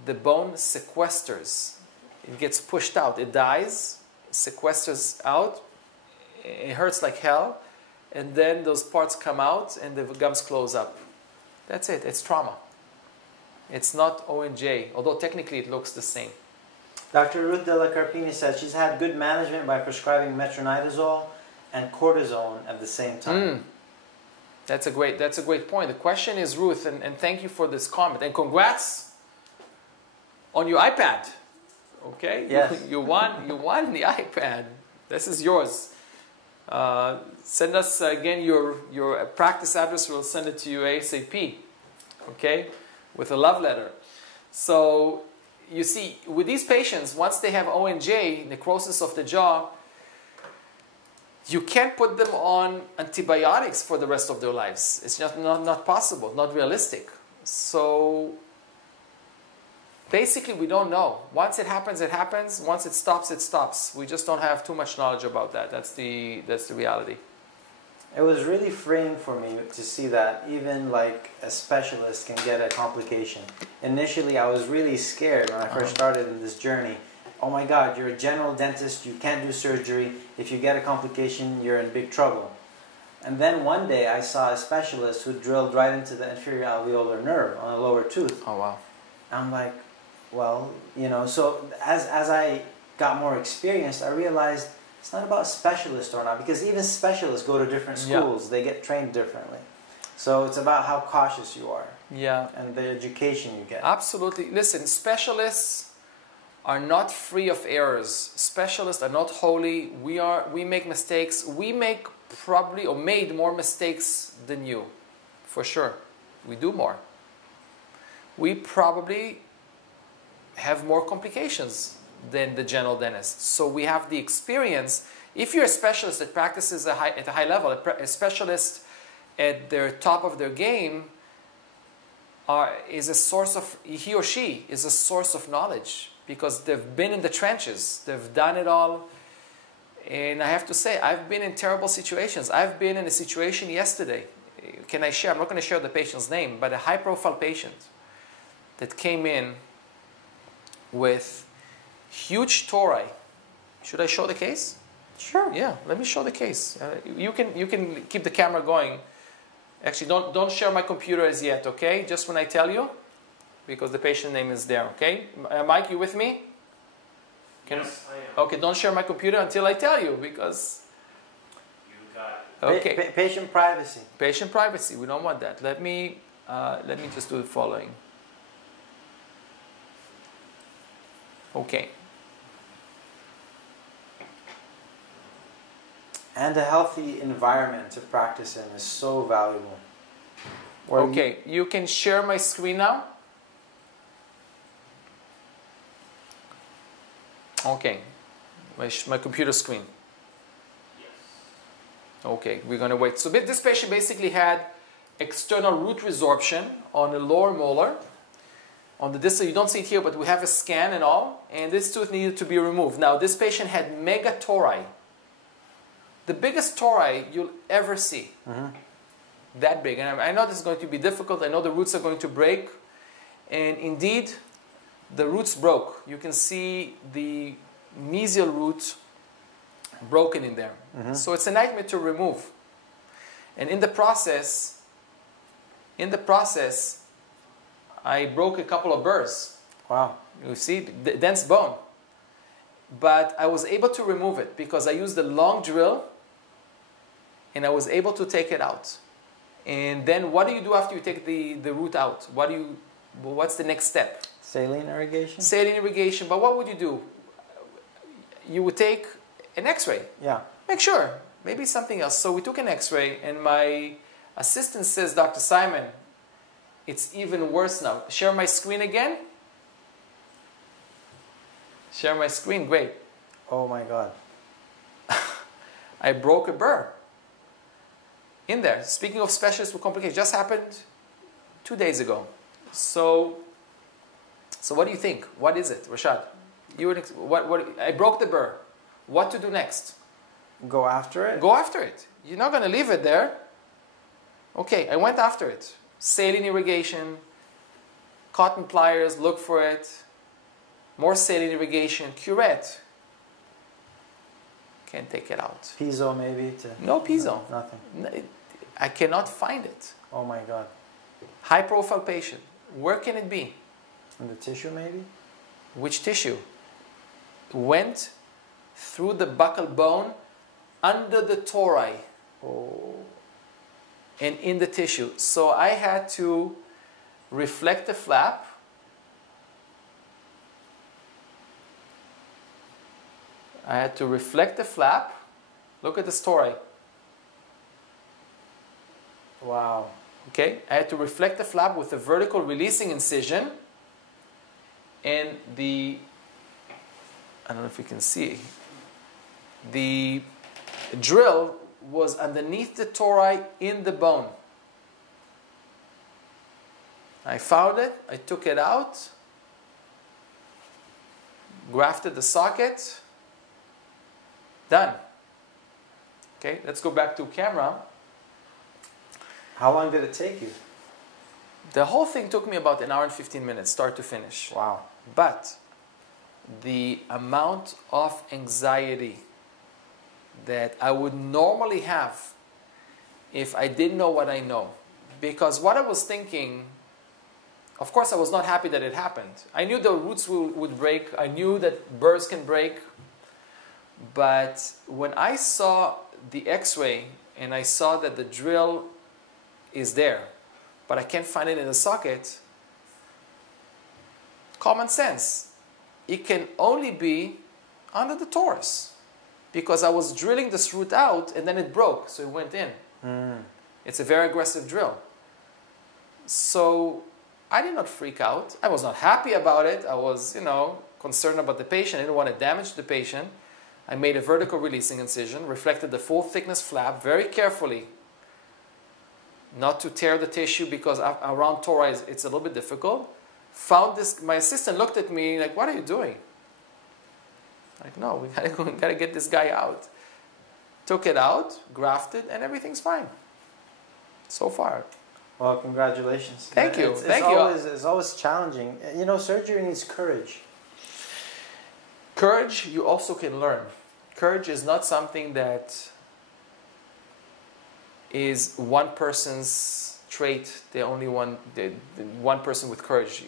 the bone sequesters. It gets pushed out. It dies, sequesters out. It hurts like hell, and then those parts come out and the gums close up. That's it. It's trauma. It's not ONJ, although technically it looks the same. Dr. Ruth Della Carpini said she's had good management by prescribing metronidazole and cortisone at the same time. That's a great point. The question is, Ruth, and thank you for this comment, and congrats on your iPad. Okay, yes. you won the iPad. This is yours. Send us again your practice address. We'll send it to you ASAP. Okay, with a love letter. So you see, with these patients, once they have ONJ, necrosis of the jaw, you can't put them on antibiotics for the rest of their lives. It's just not possible, not realistic. So basically, we don't know. Once it happens, it happens. Once it stops, it stops. We just don't have too much knowledge about that. That's the reality. It was really freeing for me to see that even like a specialist can get a complication. Initially, I was really scared when I first started in this journey. Oh my God, you're a general dentist, you can't do surgery. If you get a complication, you're in big trouble. And then one day I saw a specialist who drilled right into the inferior alveolar nerve on a lower tooth. Oh wow. I'm like, well, you know, so as I got more experienced, I realized it's not about specialist or not, because even specialists go to different schools. They get trained differently. So it's about how cautious you are. Yeah. And the education you get. Absolutely. Listen, specialists are not free of errors. Specialists are not holy. We make mistakes. We make probably or made more mistakes than you, for sure. We do more. We probably have more complications than the general dentist. So we have the experience. If you're a specialist that practices at a high level, a specialist at their top of their game is a source of, he or she is a source of knowledge, because they've been in the trenches, they've done it all. And I have to say, I've been in terrible situations. I've been in a situation yesterday. Can I share? I'm not going to share the patient's name, but a high-profile patient that came in with huge tori. Should I show the case? Sure. Yeah, let me show the case. You can keep the camera going. Actually, don't share my computer as yet, okay? Just when I tell you, because the patient name is there, okay? Mike, you with me? Yes, I am. Okay, don't share my computer until I tell you, because... You got it. Okay. Patient privacy. Patient privacy, we don't want that. Let me just do the following. Okay. And a healthy environment to practice in is so valuable. Okay, you can share my screen now. Okay, my computer screen. Yes. Okay, we're going to wait. So this patient basically had external root resorption on the lower molar. On the distal, you don't see it here, but we have a scan and all. And this tooth needed to be removed. Now, this patient had megatori. The biggest tori you'll ever see. that big. And I know this is going to be difficult. I know the roots are going to break. And indeed, the roots broke. You can see the mesial root broken in there. So it's a nightmare to remove. And in the process, I broke a couple of burrs. Wow. You see, dense bone. But I was able to remove it because I used a long drill and I was able to take it out. And then what do you do after you take the root out? What's the next step? Saline irrigation? Saline irrigation. But what would you do? You would take an x-ray. Yeah. Make sure. Maybe something else. So we took an x-ray and my assistant says, Dr. Simon, it's even worse now. Share my screen again. Share my screen. Great. Oh my God. I broke a burr in there. Speaking of specialists with complications, just happened 2 days ago. So what do you think? What is it, Rashad? I broke the burr. What to do next? Go after it? Go after it. You're not going to leave it there. Okay, I went after it. Saline irrigation, cotton pliers, look for it. More saline irrigation, curette. Can't take it out. Piezo maybe? No piezo. Nothing. I cannot find it. Oh my God. High profile patient. Where can it be? In the tissue maybe? Which tissue? Went through the buccal bone, under the tori. Oh. And in the tissue. So I had to reflect the flap. I had to reflect the flap. Look at the story. Wow. Okay, I had to reflect the flap with a vertical releasing incision. And I don't know if you can see, the drill was underneath the tori in the bone. I found it, I took it out, grafted the socket, done. Okay, let's go back to camera. How long did it take you? The whole thing took me about 1 hour and 15 minutes, start to finish. Wow. But the amount of anxiety that I would normally have if I didn't know what I know. Because what I was thinking, of course I was not happy that it happened. I knew the roots would break. I knew that burrs can break. But when I saw the x-ray and I saw that the drill is there, but I can't find it in the socket, common sense. It can only be under the torus. Because I was drilling this root out and then it broke, so it went in. It's a very aggressive drill. So I did not freak out. I was not happy about it. I was, concerned about the patient. I didn't want to damage the patient. I made a vertical releasing incision, reflected the full thickness flap very carefully, not to tear the tissue because around tori it's a little bit difficult. Found this, my assistant looked at me like, what are you doing? Like, no, we gotta get this guy out. Took it out, grafted, and everything's fine. So far. Well, congratulations. Thank you. It's always challenging. Surgery needs courage. Courage, you also can learn. Courage is not something that is one person's trait, the one person with courage.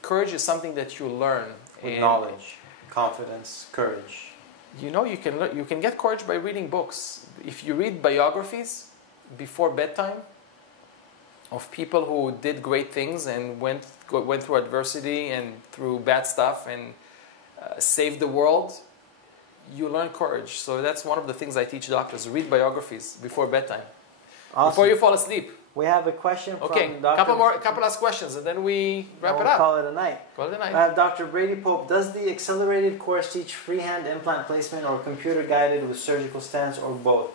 Courage is something that you learn. With knowledge. Confidence, courage. You can get courage by reading books. If you read biographies before bedtime of people who did great things and went through adversity and through bad stuff and saved the world, you learn courage. So that's one of the things I teach doctors. Read biographies before bedtime. Awesome. Before you fall asleep. We have a question from Dr. Couple last questions and then we wrap it we'll up. Call it a night. Call it a night. Dr. Brady Pope, does the accelerated course teach freehand implant placement or computer guided with surgical stents or both?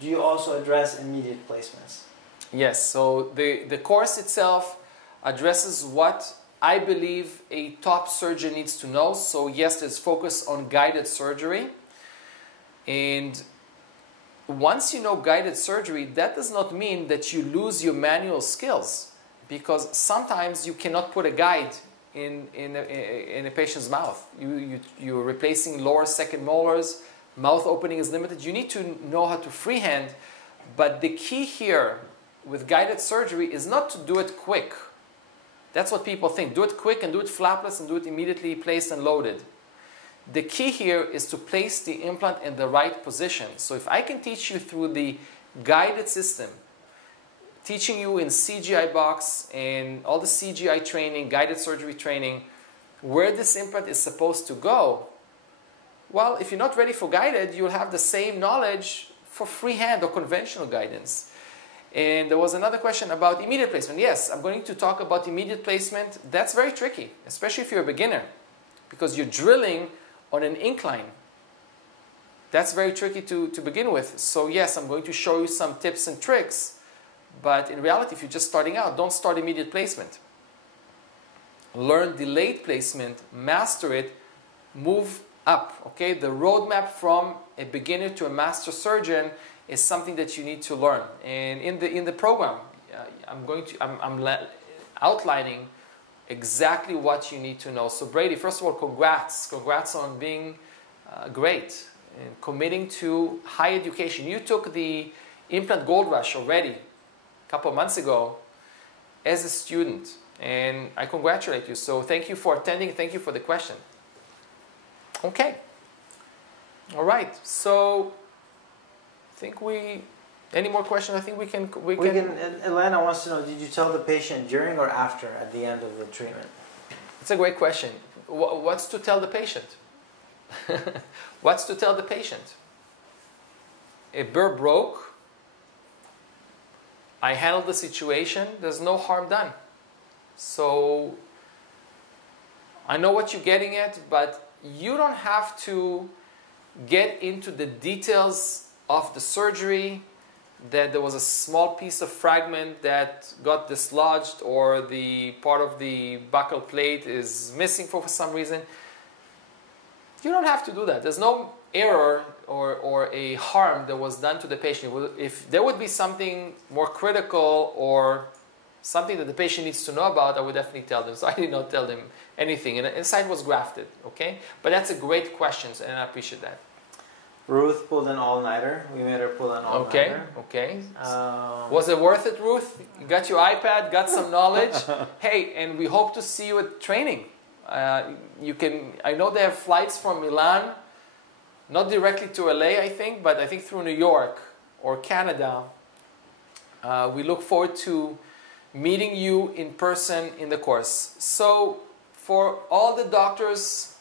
Do you also address immediate placements? Yes, so the course itself addresses what I believe a top surgeon needs to know. So yes, there's focus on guided surgery. And once you know guided surgery, that does not mean that you lose your manual skills, because sometimes you cannot put a guide in a patient's mouth. You're replacing lower second molars, mouth opening is limited. You need to know how to freehand, but the key here with guided surgery is not to do it quick. That's what people think. Do it quick and do it flapless and do it immediately placed and loaded. The key here is to place the implant in the right position. So if I can teach you through the guided system, teaching you in CGI box and all the CGI training, guided surgery training, where this implant is supposed to go, well, if you're not ready for guided, you'll have the same knowledge for freehand or conventional guidance. And there was another question about immediate placement. Yes, I'm going to talk about immediate placement. That's very tricky, especially if you're a beginner, because you're drilling on an incline. That's very tricky to begin with. So yes, I'm going to show you some tips and tricks, but in reality, if you're just starting out, don't start immediate placement. Learn delayed placement, master it, move up. Okay, the roadmap from a beginner to a master surgeon is something that you need to learn. And in the program, I'm outlining exactly what you need to know. So Brady, first of all, congrats on being great and committing to high education. You took the implant gold rush already a couple of months ago as a student, and I congratulate you. So thank you for attending. Thank you for the question. Okay. All right. So I think any more questions? I think we can. Elena wants to know, did you tell the patient during or after at the end of the treatment? It's a great question. What's to tell the patient? What's to tell the patient? A burr broke. I handled the situation. There's no harm done. So I know what you're getting at, but you don't have to get into the details of the surgery, that there was a small piece of fragment that got dislodged or the part of the buccal plate is missing for some reason. You don't have to do that. There's no error or a harm that was done to the patient. If there would be something more critical or something that the patient needs to know about, I would definitely tell them. So I did not tell them anything. And the site was grafted, okay? But that's a great question, and I appreciate that. Ruth pulled an all-nighter. We made her pull an all-nighter. Okay. Was it worth it, Ruth? You got your iPad, got some knowledge. Hey, and we hope to see you at training. I know they have flights from Milan, not directly to LA, I think, but I think through New York or Canada. We look forward to meeting you in person in the course. So for all the doctors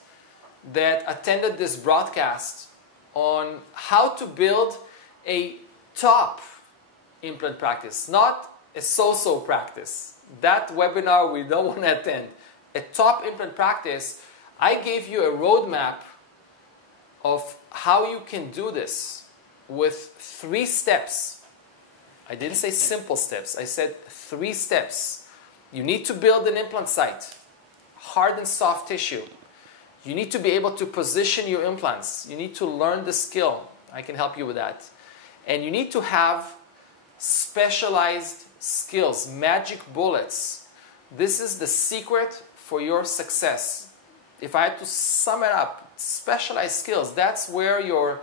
that attended this broadcast on how to build a top implant practice, not a so-so practice. That webinar we don't want to attend. A top implant practice, I gave you a roadmap of how you can do this with 3 steps. I didn't say simple steps. I said 3 steps. You need to build an implant site, hard and soft tissue. You need to be able to position your implants. You need to learn the skill. I can help you with that. And you need to have specialized skills, magic bullets. This is the secret for your success. If I had to sum it up, specialized skills, that's where your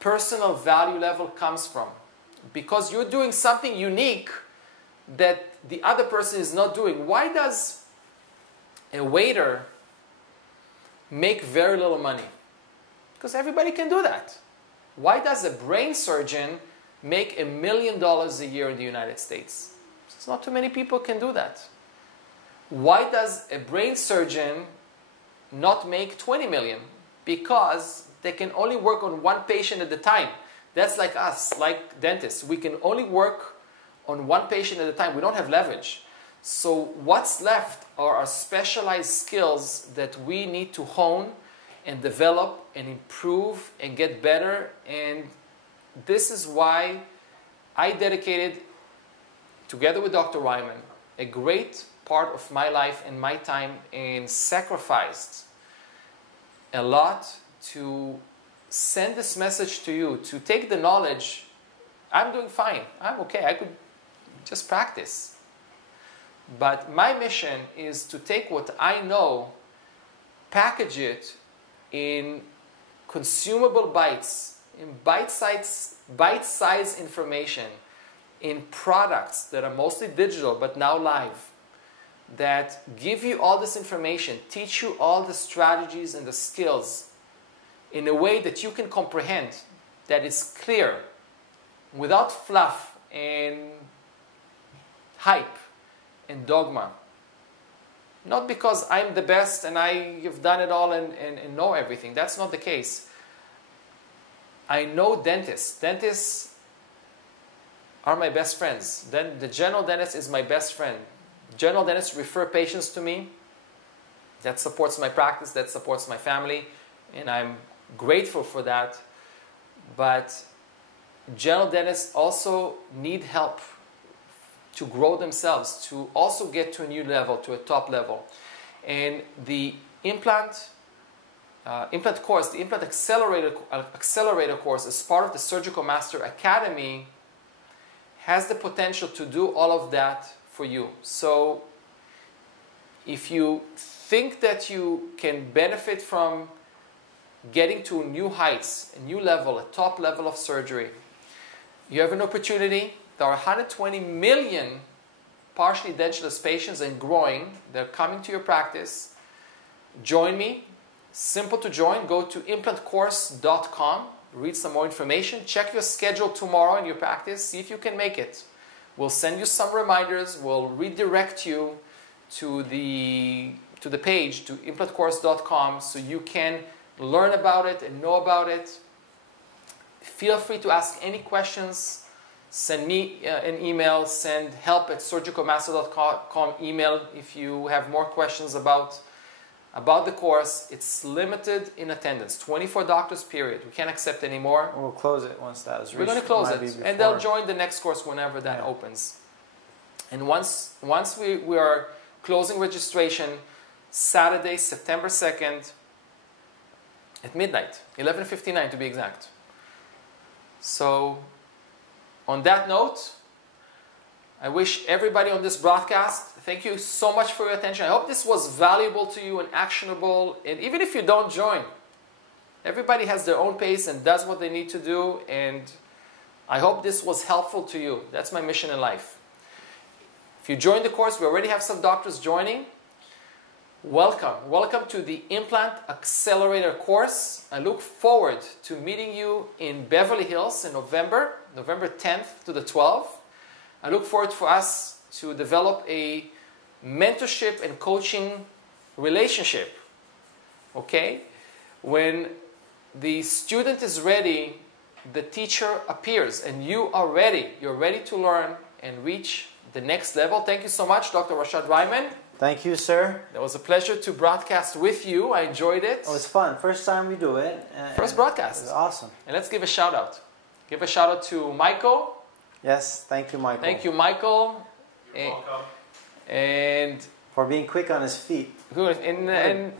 personal value level comes from. Because you're doing something unique that the other person is not doing. Why does a waiter make very little money? Because everybody can do that. Why does a brain surgeon make $1 million a year in the United States? It's not too many people can do that. Why does a brain surgeon not make 20 million? Because they can only work on one patient at a time. That's like us, like dentists. We can only work on one patient at a time. We don't have leverage. So what's left are our specialized skills that we need to hone and develop and improve and get better. And this is why I dedicated, together with Dr. Ryman, a great part of my life and my time, and sacrificed a lot to send this message to you, to take the knowledge I'm doing fine. I'm okay. I could just practice. But my mission is to take what I know, package it in consumable bites, in bite-sized information, in products that are mostly digital but now live, that give you all this information, teach you all the strategies and the skills in a way that you can comprehend, that is clear, without fluff and hype and dogma. Not because I'm the best and I have done it all and know everything. That's not the case. I know dentists. Dentists are my best friends. Then the general dentist is my best friend. General dentists refer patients to me. That supports my practice, that supports my family, and I'm grateful for that. But general dentists also need help to grow themselves, to also get to a new level, to a top level. And the implant course, the implant accelerator course, as part of the Surgical Master Academy, has the potential to do all of that for you. So if you think that you can benefit from getting to new heights, a new level, a top level of surgery, you have an opportunity. There are 120 million partially edentulous patients and growing. They're coming to your practice. Join me. Simple to join. Go to implantcourse.com. Read some more information. Check your schedule tomorrow in your practice. See if you can make it. We'll send you some reminders. We'll redirect you to the page, to implantcourse.com, so you can learn about it and know about it. Feel free to ask any questions. Send me an email. Send help@surgicalmaster.com email if you have more questions about the course. It's limited in attendance, 24 doctors period. We can't accept any more. We'll close it once that is reached. We're going to close it, and they'll join the next course whenever that opens. And once we are closing registration, Saturday, September 2nd, at midnight, 11:59 to be exact. So, on that note, I wish everybody on this broadcast, thank you so much for your attention. I hope this was valuable to you and actionable. And even if you don't join, everybody has their own pace and does what they need to do. And I hope this was helpful to you. That's my mission in life. If you join the course, we already have some doctors joining. Welcome. Welcome to the Implant Accelerator course. I look forward to meeting you in Beverly Hills in November 10th to the 12th. I look forward for us to develop a mentorship and coaching relationship. Okay? When the student is ready, the teacher appears, and you are ready. You're ready to learn and reach the next level. Thank you so much, Dr. Rashad Ryman. Thank you, sir. It was a pleasure to broadcast with you. I enjoyed it. It was fun. First time we do it. First broadcast. It was awesome. And let's give a shout out. Give a shout out to Michael. Yes, thank you, Michael. Thank you, Michael. You're welcome. And for being quick on his feet. Good. And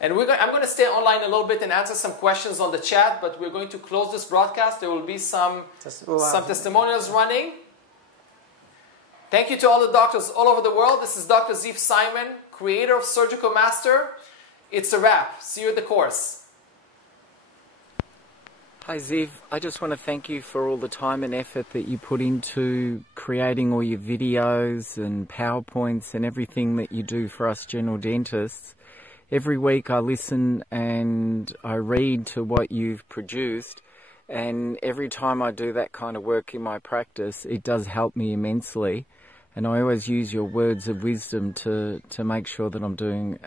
I'm going to stay online a little bit and answer some questions on the chat, but we're going to close this broadcast. There will be some testimonials running. Thank you to all the doctors all over the world. This is Dr. Ziv Simon, creator of Surgical Master. It's a wrap. See you at the course. Hi Ziv, I just want to thank you for all the time and effort that you put into creating all your videos and PowerPoints and everything that you do for us general dentists. Every week I listen and I read to what you've produced, and every time I do that kind of work in my practice, it does help me immensely. And I always use your words of wisdom to make sure that I'm doing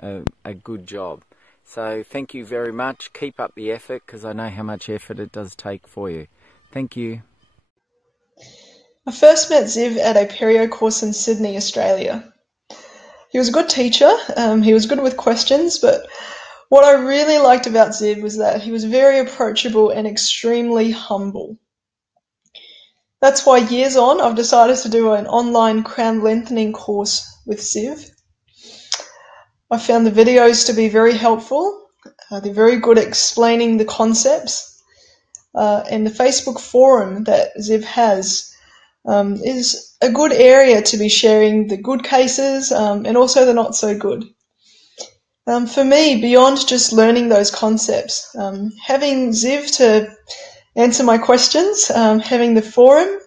a good job. So thank you very much. Keep up the effort, because I know how much effort it does take for you. Thank you. I first met Ziv at a perio course in Sydney, Australia. He was a good teacher. He was good with questions, but what I really liked about Ziv was that he was very approachable and extremely humble. That's why years on, I've decided to do an online crown lengthening course with Ziv. I found the videos to be very helpful. They're very good at explaining the concepts. and the Facebook forum that Ziv has is a good area to be sharing the good cases and also the not so good. For me, beyond just learning those concepts, having Ziv to answer my questions, having the forum,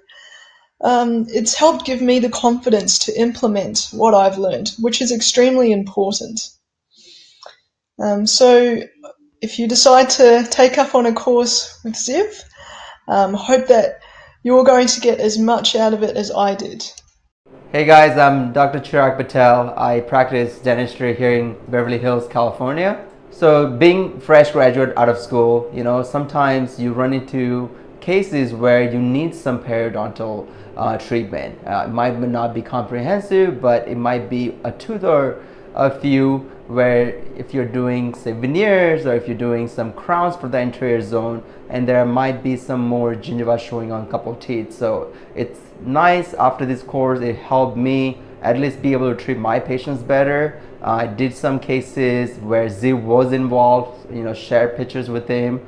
it's helped give me the confidence to implement what I've learned, which is extremely important. So if you decide to take up on a course with Ziv, hope that you're going to get as much out of it as I did. Hey guys, I'm Dr. Chirag Patel. I practice dentistry here in Beverly Hills, California. So being fresh graduate out of school, you know, sometimes you run into cases where you need some periodontal treatment. It might not be comprehensive, but it might be a tooth or a few, where if you're doing, say, veneers, or if you're doing some crowns for the anterior zone, and there might be some more gingiva showing on a couple of teeth. So it's nice. After this course, it helped me at least be able to treat my patients better. I did some cases where Ziv was involved, you know, shared pictures with him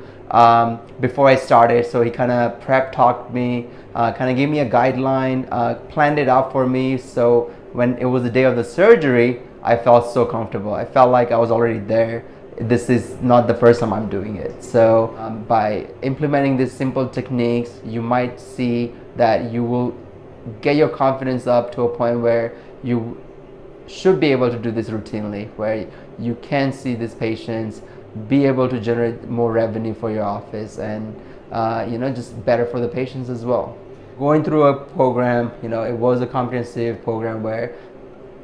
before I started. So he kind of prep talked me, kind of gave me a guideline, planned it out for me. So when it was the day of the surgery, I felt so comfortable. I felt like I was already there. This is not the first time I'm doing it. So by implementing these simple techniques, you might see that you will get your confidence up to a point where you should be able to do this routinely, where you can see these patients, be able to generate more revenue for your office, and you know, just better for the patients as well. Going through a program, you know, it was a comprehensive program where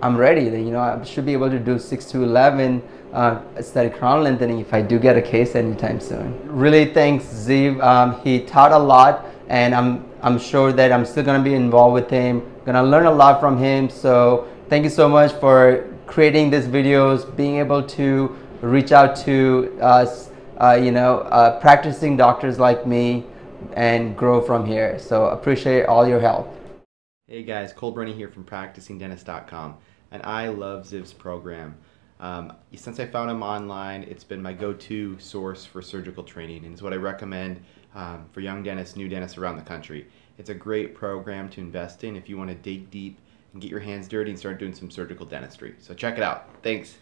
I'm ready. You know, I should be able to do 6 to 11 aesthetic crown lengthening if I do get a case anytime soon. Really thanks Ziv. He taught a lot, and I'm sure that I'm still gonna be involved with him. Gonna learn a lot from him. So thank you so much for creating these videos, being able to reach out to us, you know, practicing doctors like me, and grow from here. So appreciate all your help. Hey guys, Cole Brenny here from PracticingDentist.com, and I love Ziv's program. Since I found him online, it's been my go-to source for surgical training, and it's what I recommend for young dentists, new dentists around the country. It's a great program to invest in if you want to dig deep and get your hands dirty and start doing some surgical dentistry. So check it out. Thanks.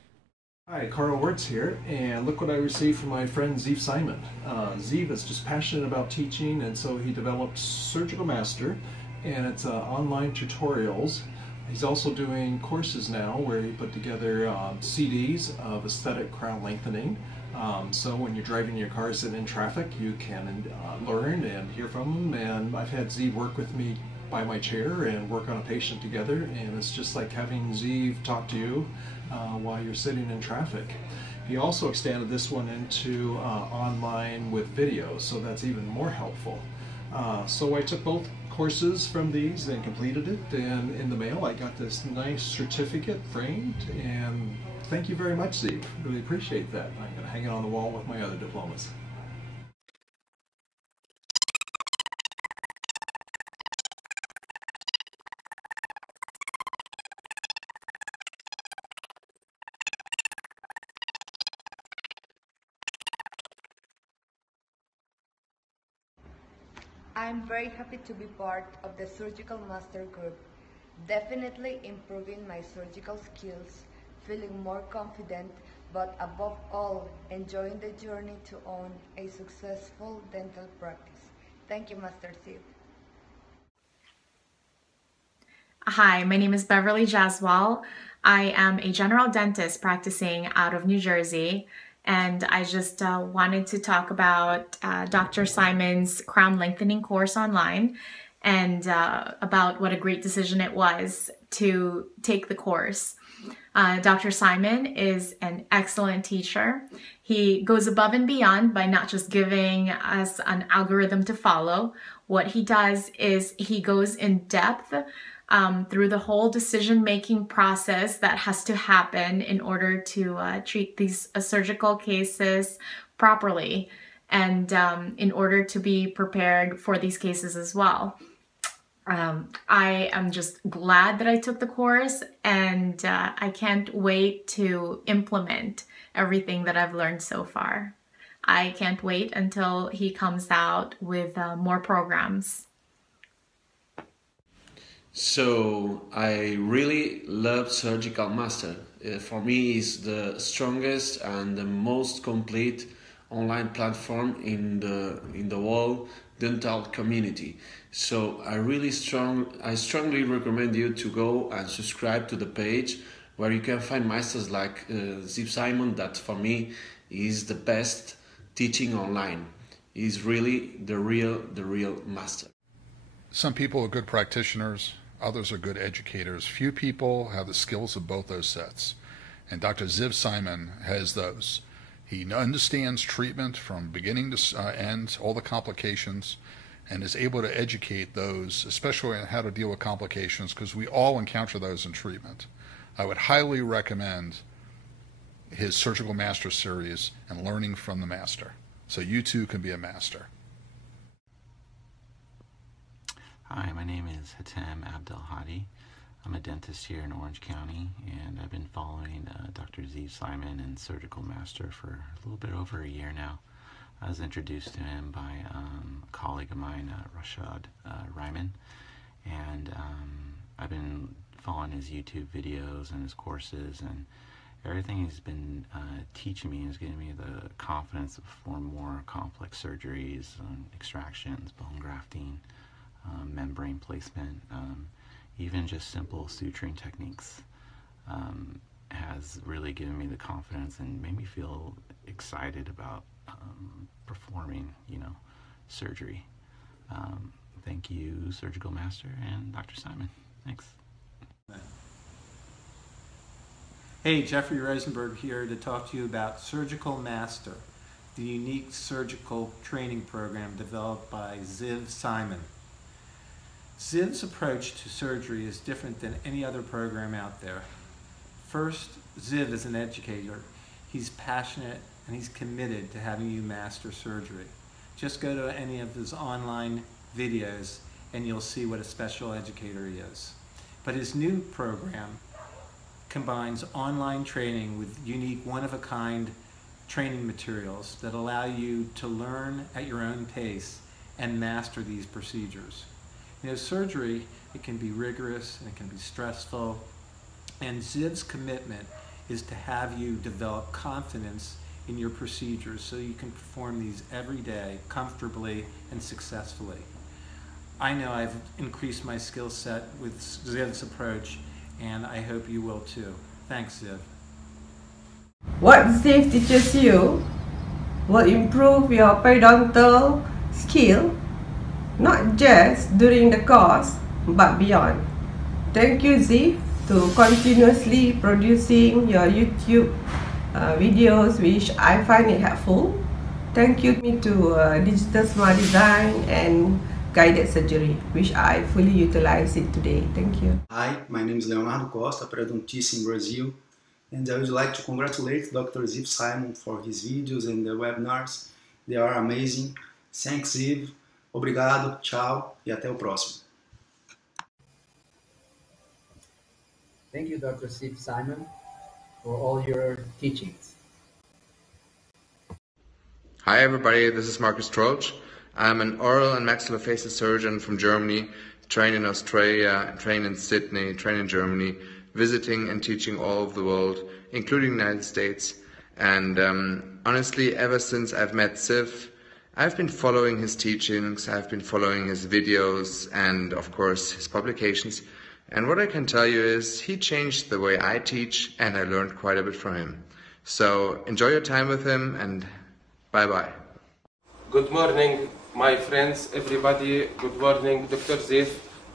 Hi, Carl Wirtz here, and look what I received from my friend Ziv Simon. Ziv is just passionate about teaching, and so he developed Surgical Master, and it's online tutorials. He's also doing courses now where he put together CDs of aesthetic crown lengthening. So when you're driving your car sitting in traffic, you can learn and hear from him. And I've had Ziv work with me by my chair and work on a patient together, and it's just like having Ziv talk to you while you're sitting in traffic. He also extended this one into online with videos, so that's even more helpful. So I took both courses from these and completed it, and in the mail I got this nice certificate framed, and thank you very much, Ziv. Really appreciate that. I'm going to hang it on the wall with my other diplomas. I'm very happy to be part of the Surgical Master Group, definitely improving my surgical skills, feeling more confident, but above all, enjoying the journey to own a successful dental practice. Thank you, Master Ziv. Hi, my name is Beverly Jaswal. I am a general dentist practicing out of New Jersey, and I just wanted to talk about Dr. Simon's crown lengthening course online, and about what a great decision it was to take the course. Dr. Simon is an excellent teacher. He goes above and beyond by not just giving us an algorithm to follow. What he does is he goes in depth through the whole decision-making process that has to happen in order to treat these surgical cases properly, and in order to be prepared for these cases as well. I am just glad that I took the course, and I can't wait to implement everything that I've learned so far. I can't wait until he comes out with more programs. So I really love Surgical Master. For me, it's the strongest and the most complete online platform in the whole dental community. So I strongly recommend you to go and subscribe to the page where you can find masters like Ziv Simon, that for me is the best teaching online. He's really the real master. Some people are good practitioners, others are good educators. Few people have the skills of both those sets, and Dr. Ziv Simon has those. He understands treatment from beginning to end, all the complications, and is able to educate those, especially on how to deal with complications, because we all encounter those in treatment. I would highly recommend his Surgical Master series and learning from the master, so you too can be a master. Hi, my name is Hatem Abdelhadi. I'm a dentist here in Orange County, and I've been following Dr. Ziv Simon and Surgical Master for a little bit over a year now. I was introduced to him by a colleague of mine, Rashad Ryman, and I've been following his YouTube videos and his courses, and everything he's been teaching me is giving me the confidence to perform more complex surgeries, extractions, bone grafting, membrane placement, even just simple suturing techniques has really given me the confidence and made me feel excited about performing, surgery. Thank you, Surgical Master and Dr. Simon. Thanks. Hey, Jeffrey Rosenberg here to talk to you about Surgical Master, the unique surgical training program developed by Ziv Simon. Ziv's approach to surgery is different than any other program out there. First, Ziv is an educator. He's passionate and he's committed to having you master surgery. Just go to any of his online videos and you'll see what a special educator he is. But his new program combines online training with unique one-of-a-kind training materials that allow you to learn at your own pace and master these procedures. Surgery, it can be rigorous and it can be stressful, and Ziv's commitment is to have you develop confidence in your procedures so you can perform these every day comfortably and successfully. I know I've increased my skill set with Ziv's approach, and I hope you will too. Thanks, Ziv. What Ziv teaches you will improve your periodontal skill, not just during the course, but beyond. Thank you, Ziv, to continuously producing your YouTube videos, which I find it helpful. Thank you to Digital Smart Design and Guided Surgery, which I fully utilize it today. Thank you. Hi, my name is Leonardo Costa, periodontist in Brazil, and I would like to congratulate Dr. Ziv Simon for his videos and the webinars. They are amazing. Thanks, Ziv. Obrigado, tchau, e até o próximo. Thank you, Dr. Ziv Simon, for all your teachings. Hi everybody, this is Marcus Troeltsch. I'm an oral and maxillofacial surgeon from Germany, trained in Australia, trained in Sydney, trained in Germany, visiting and teaching all over the world, including the United States. And honestly, ever since I've met Ziv, I've been following his teachings, I've been following his videos and of course his publications. And what I can tell you is he changed the way I teach and I learned quite a bit from him. So enjoy your time with him and bye-bye. Good morning, my friends, everybody. Good morning, Dr. Ziv.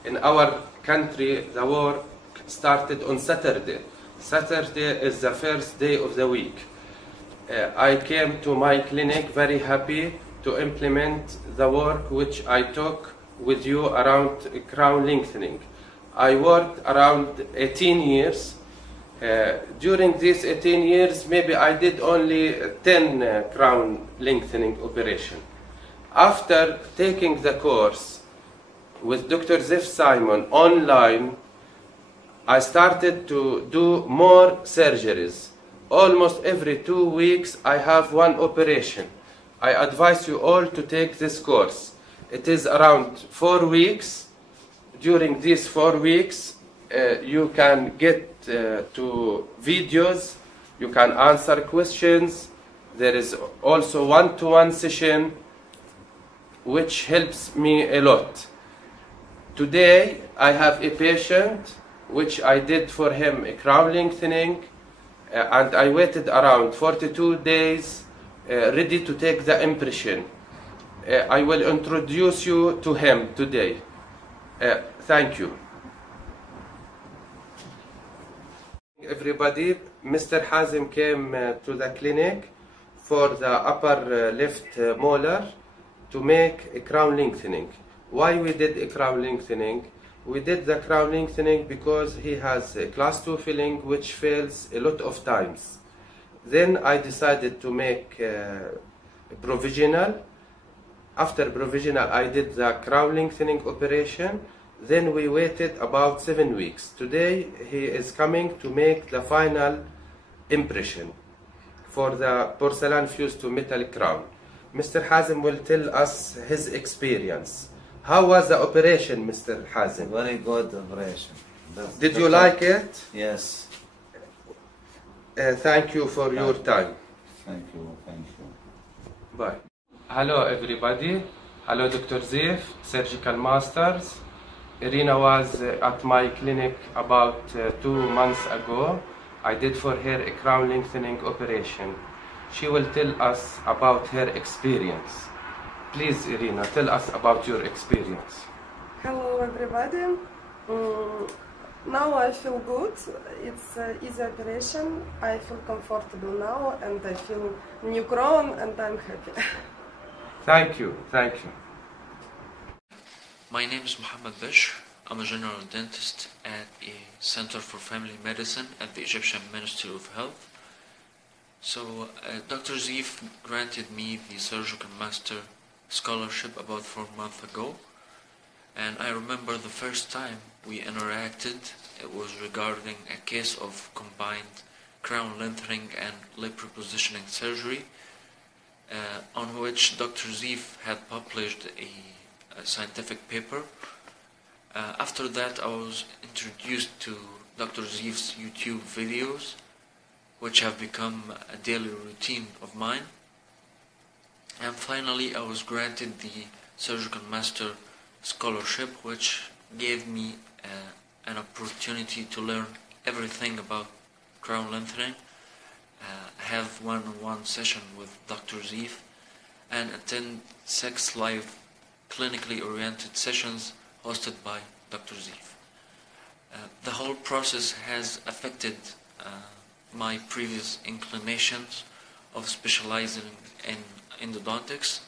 In our country, the war started on Saturday. Saturday is the first day of the week. I came to my clinic very happy to implement the work which I took with you around crown lengthening. I worked around 18 years. During these 18 years, maybe I did only 10 crown lengthening operation. After taking the course with Dr. Ziv Simon online, I started to do more surgeries. Almost every 2 weeks I have one operation. I advise you all to take this course. It is around 4 weeks. During these 4 weeks, you can get to videos, you can answer questions. There is also one-to-one session, which helps me a lot. Today, I have a patient, which I did for him a crown lengthening, and I waited around 42 days, ready to take the impression. I will introduce you to him today. Thank you. Everybody, Mr. Hazim came to the clinic for the upper left molar to make a crown lengthening. Why we did a crown lengthening? We did the crown lengthening because he has a class 2 filling which fails a lot of times. Then I decided to make provisional. After provisional, I did the crown lengthening operation. Then we waited about 7 weeks. Today, he is coming to make the final impression for the porcelain fused to metal crown. Mr. Hazim will tell us his experience. How was the operation, Mr. Hazim? Very good operation. Did you like it? Yes. Thank you for your time. Thank you. Thank you. Bye. Hello, everybody. Hello, Dr. Zif, Surgical Masters. Irina was at my clinic about 2 months ago. I did for her a crown lengthening operation. She will tell us about her experience. Please, Irina, tell us about your experience. Hello, everybody. Now I feel good. It's an easy operation. I feel comfortable now, and I feel new crown, and I'm happy. Thank you. Thank you. My name is Mohammed Bish. I'm a general dentist at a Center for Family Medicine at the Egyptian Ministry of Health. So Dr. Zif granted me the Surgical Master Scholarship about 4 months ago. And I remember the first time we interacted, it was regarding a case of combined crown lengthening and lip repositioning surgery, on which Dr. Zif had published a scientific paper. After that, I was introduced to Dr. Zif's YouTube videos, which have become a daily routine of mine. And finally, I was granted the Surgical Master Scholarship, which gave me an opportunity to learn everything about crown lengthening, have one-on-one session with Dr. Zif, and attend 6 live clinically oriented sessions hosted by Dr. Zif. The whole process has affected my previous inclinations of specializing in endodontics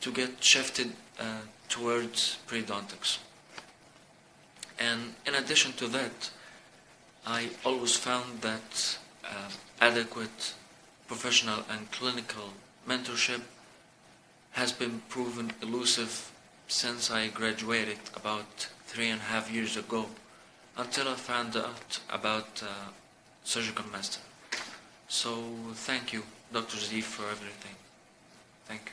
to get shifted towards periodontics. And in addition to that, I always found that adequate professional and clinical mentorship has been proven elusive since I graduated about 3.5 years ago, until I found out about Surgical Master. So thank you, Dr. Zif, for everything. Thank you.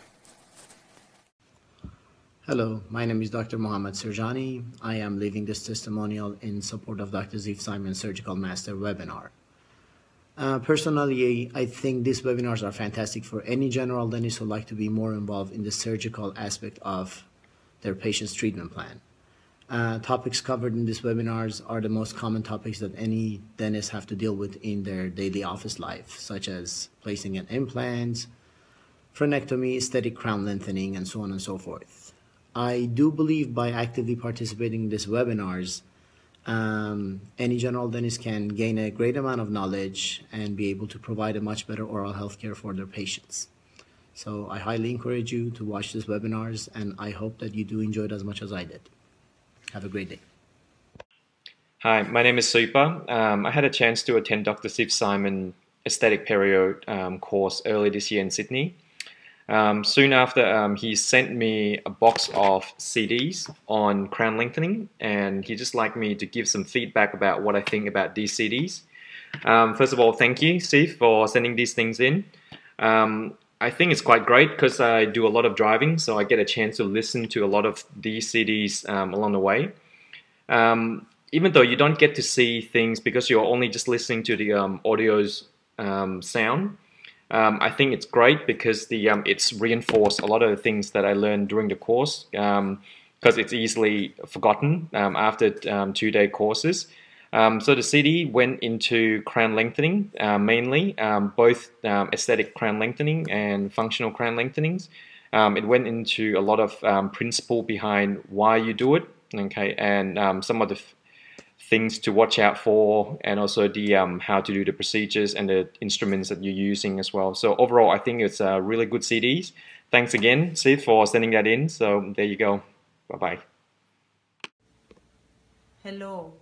Hello, my name is Dr. Mohammed Sirjani. I am leaving this testimonial in support of Dr. Zif Simon's Surgical Master webinar. Personally, I think these webinars are fantastic for any general dentist who would like to be more involved in the surgical aspect of their patient's treatment plan. Topics covered in these webinars are the most common topics that any dentist have to deal with in their daily office life, such as placing an implant, frenectomy, aesthetic crown lengthening, and so on and so forth. I do believe by actively participating in these webinars, any general dentist can gain a great amount of knowledge and be able to provide a much better oral health care for their patients. So I highly encourage you to watch these webinars, and I hope that you do enjoy it as much as I did. Have a great day. Hi, my name is Super. I had a chance to attend Dr. Zif Simon Aesthetic Perio course early this year in Sydney. Soon after, he sent me a box of CDs on crown lengthening, and he just liked me to give some feedback about what I think about these CDs. First of all, thank you, Steve, for sending these things in. I think it's quite great because I do a lot of driving, so I get a chance to listen to a lot of these CDs along the way. Even though you don't get to see things because you're only just listening to the audio's sound, I think it's great because it's reinforced a lot of the things that I learned during the course, because it's easily forgotten after 2-day courses. So the CD went into crown lengthening mainly, both aesthetic crown lengthening and functional crown lengthenings. It went into a lot of principle behind why you do it, okay, and some of the things to watch out for, and also the how to do the procedures and the instruments that you're using as well. So overall, I think it's a really good CDs. Thanks again, Sid, for sending that in. So there you go. Bye-bye. Hello,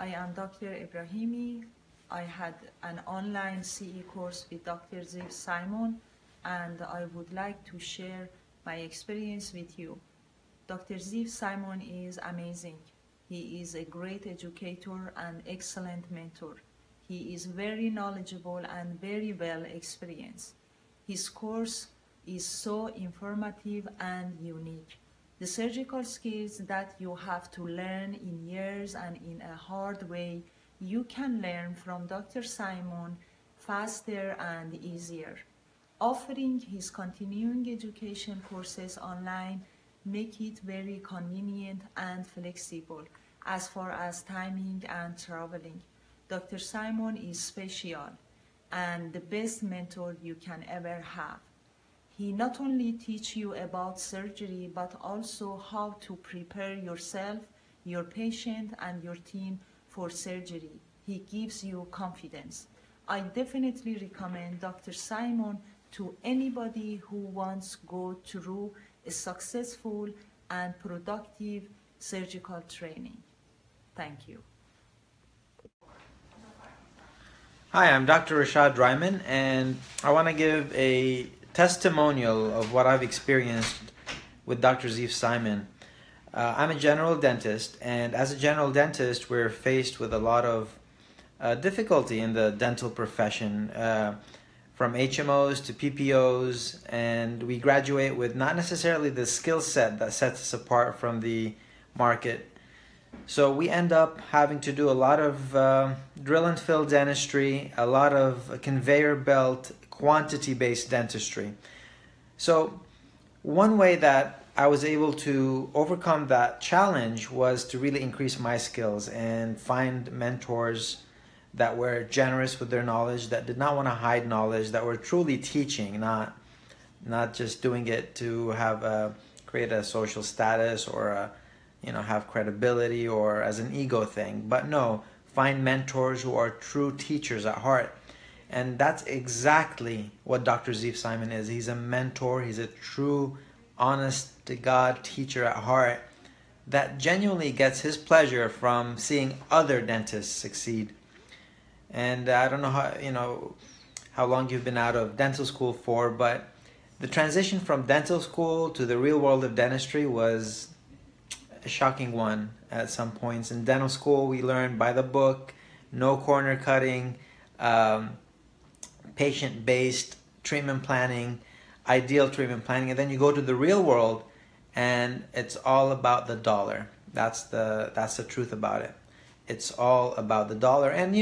I am Dr. Ibrahimi. I had an online CE course with Dr. Ziv Simon, and I would like to share my experience with you. Dr. Ziv Simon is amazing. He is a great educator and excellent mentor. He is very knowledgeable and very well experienced. His course is so informative and unique. The surgical skills that you have to learn in years and in a hard way, you can learn from Dr. Simon faster and easier. Offering his continuing education courses online make it very convenient and flexible as far as timing and traveling. Dr. Simon is special and the best mentor you can ever have. He not only teaches you about surgery, but also how to prepare yourself, your patient, and your team for surgery. He gives you confidence. I definitely recommend Dr. Simon to anybody who wants to go through a successful and productive surgical training. Thank you. Hi, I'm Dr. Rashad Ryman, and I want to give a testimonial of what I've experienced with Dr. Ziv Simon. I'm a general dentist, and as a general dentist, we're faced with a lot of difficulty in the dental profession, from HMOs to PPOs, and we graduate with not necessarily the skill set that sets us apart from the market. So we end up having to do a lot of drill and fill dentistry, a lot of conveyor belt, quantity-based dentistry. So one way that I was able to overcome that challenge was to really increase my skills and find mentors that were generous with their knowledge, that did not want to hide knowledge, that were truly teaching, not just doing it to have create a social status or have credibility or as an ego thing. But no, find mentors who are true teachers at heart. And that's exactly what Dr. Ziv Simon is. He's a mentor. He's a true, honest-to-God teacher at heart that genuinely gets his pleasure from seeing other dentists succeed. And I don't know how long you've been out of dental school for, but the transition from dental school to the real world of dentistry was a shocking one at some points. In dental school, we learned by the book, no corner cutting, patient-based treatment planning, ideal treatment planning, and then you go to the real world and it's all about the dollar. That's the truth about it. It's all about the dollar. And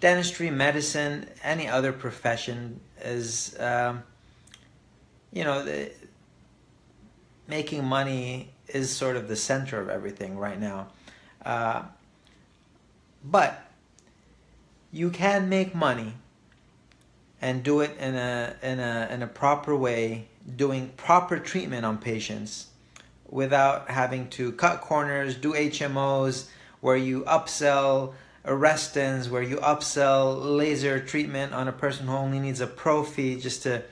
dentistry, medicine, any other profession is making money is sort of the center of everything right now. But you can make money and do it in a proper way, doing proper treatment on patients without having to cut corners, do HMOs where you upsell arrestins, where you upsell laser treatment on a person who only needs a pro fee just to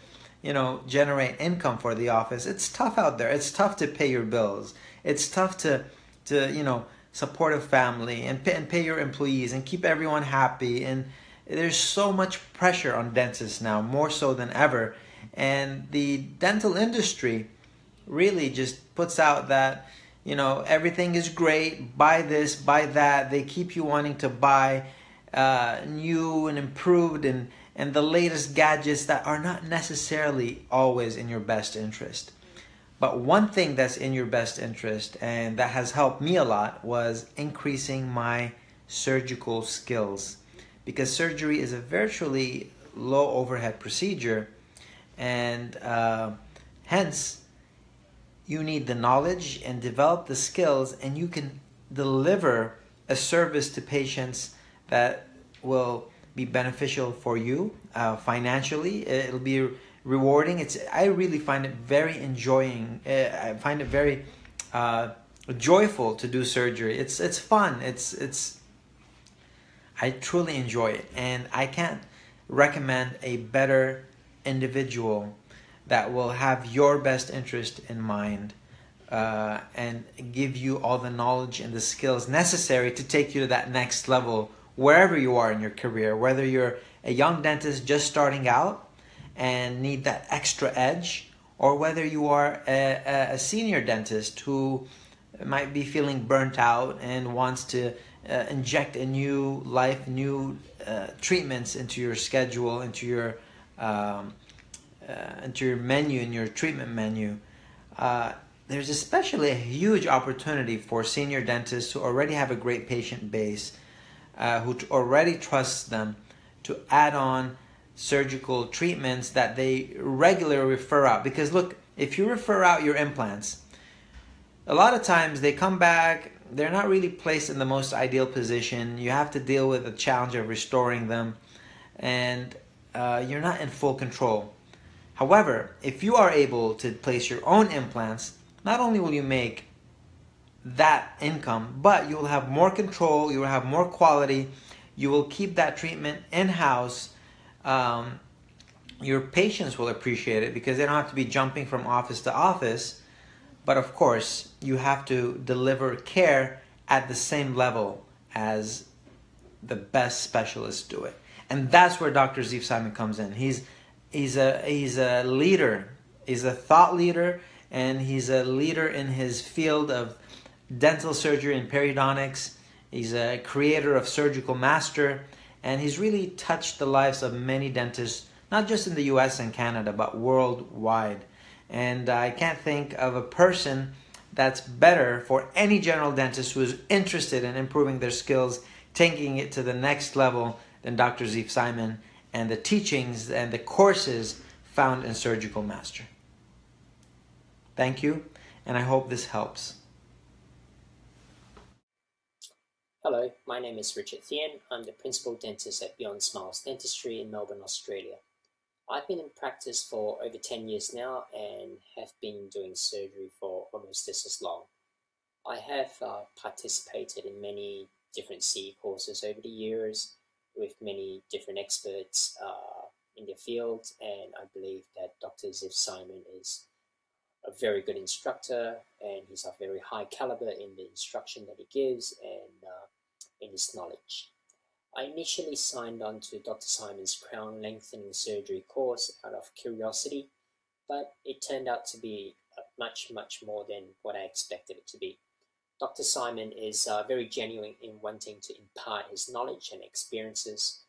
generate income for the office. It's tough out there. It's tough to pay your bills. It's tough to support a family and pay your employees and keep everyone happy. And there's so much pressure on dentists now, more so than ever. And the dental industry really just puts out that, everything is great, buy this, buy that. They keep you wanting to buy new and improved and and the latest gadgets that are not necessarily always in your best interest. But one thing that's in your best interest and that has helped me a lot was increasing my surgical skills, because surgery is a virtually low overhead procedure, and hence you need the knowledge and develop the skills, and you can deliver a service to patients that will be beneficial for you financially. It'll be rewarding. I really find it very enjoying. I find it very joyful to do surgery. It's fun. I truly enjoy it, and I can't recommend a better individual that will have your best interest in mind and give you all the knowledge and the skills necessary to take you to that next level wherever you are in your career, whether you're a young dentist just starting out and need that extra edge, or whether you are a senior dentist who might be feeling burnt out and wants to inject a new life, new treatments into your schedule, into your menu, in your treatment menu. There's especially a huge opportunity for senior dentists who already have a great patient base, who already trust them, to add on surgical treatments that they regularly refer out. Because look, if you refer out your implants, a lot of times they come back, they're not really placed in the most ideal position. You have to deal with the challenge of restoring them, and you're not in full control. However, if you are able to place your own implants, not only will you make that income, but you will have more control, you will have more quality, you will keep that treatment in-house. Your patients will appreciate it because they don't have to be jumping from office to office. But of course, you have to deliver care at the same level as the best specialists do it. And that's where Dr. Ziv Simon comes in. He's a leader, he's a thought leader, and he's a leader in his field of dental surgery and periodontics. He's a creator of Surgical Master, and he's really touched the lives of many dentists, not just in the US and Canada, but worldwide. And I can't think of a person that's better for any general dentist who is interested in improving their skills, taking it to the next level, than Dr. Ziv Simon and the teachings and the courses found in Surgical Master. Thank you, and I hope this helps. Hello, my name is Richard Thien. I'm the Principal Dentist at Beyond Smiles Dentistry in Melbourne, Australia. I've been in practice for over 10 years now and have been doing surgery for almost just as long. I have participated in many different CE courses over the years with many different experts in the field, and I believe that Dr. Ziv Simon is a very good instructor, and he's of very high caliber in the instruction that he gives and in his knowledge. I initially signed on to Dr. Simon's crown lengthening surgery course out of curiosity, but it turned out to be much more than what I expected it to be. Dr. Simon is very genuine in wanting to impart his knowledge and experiences,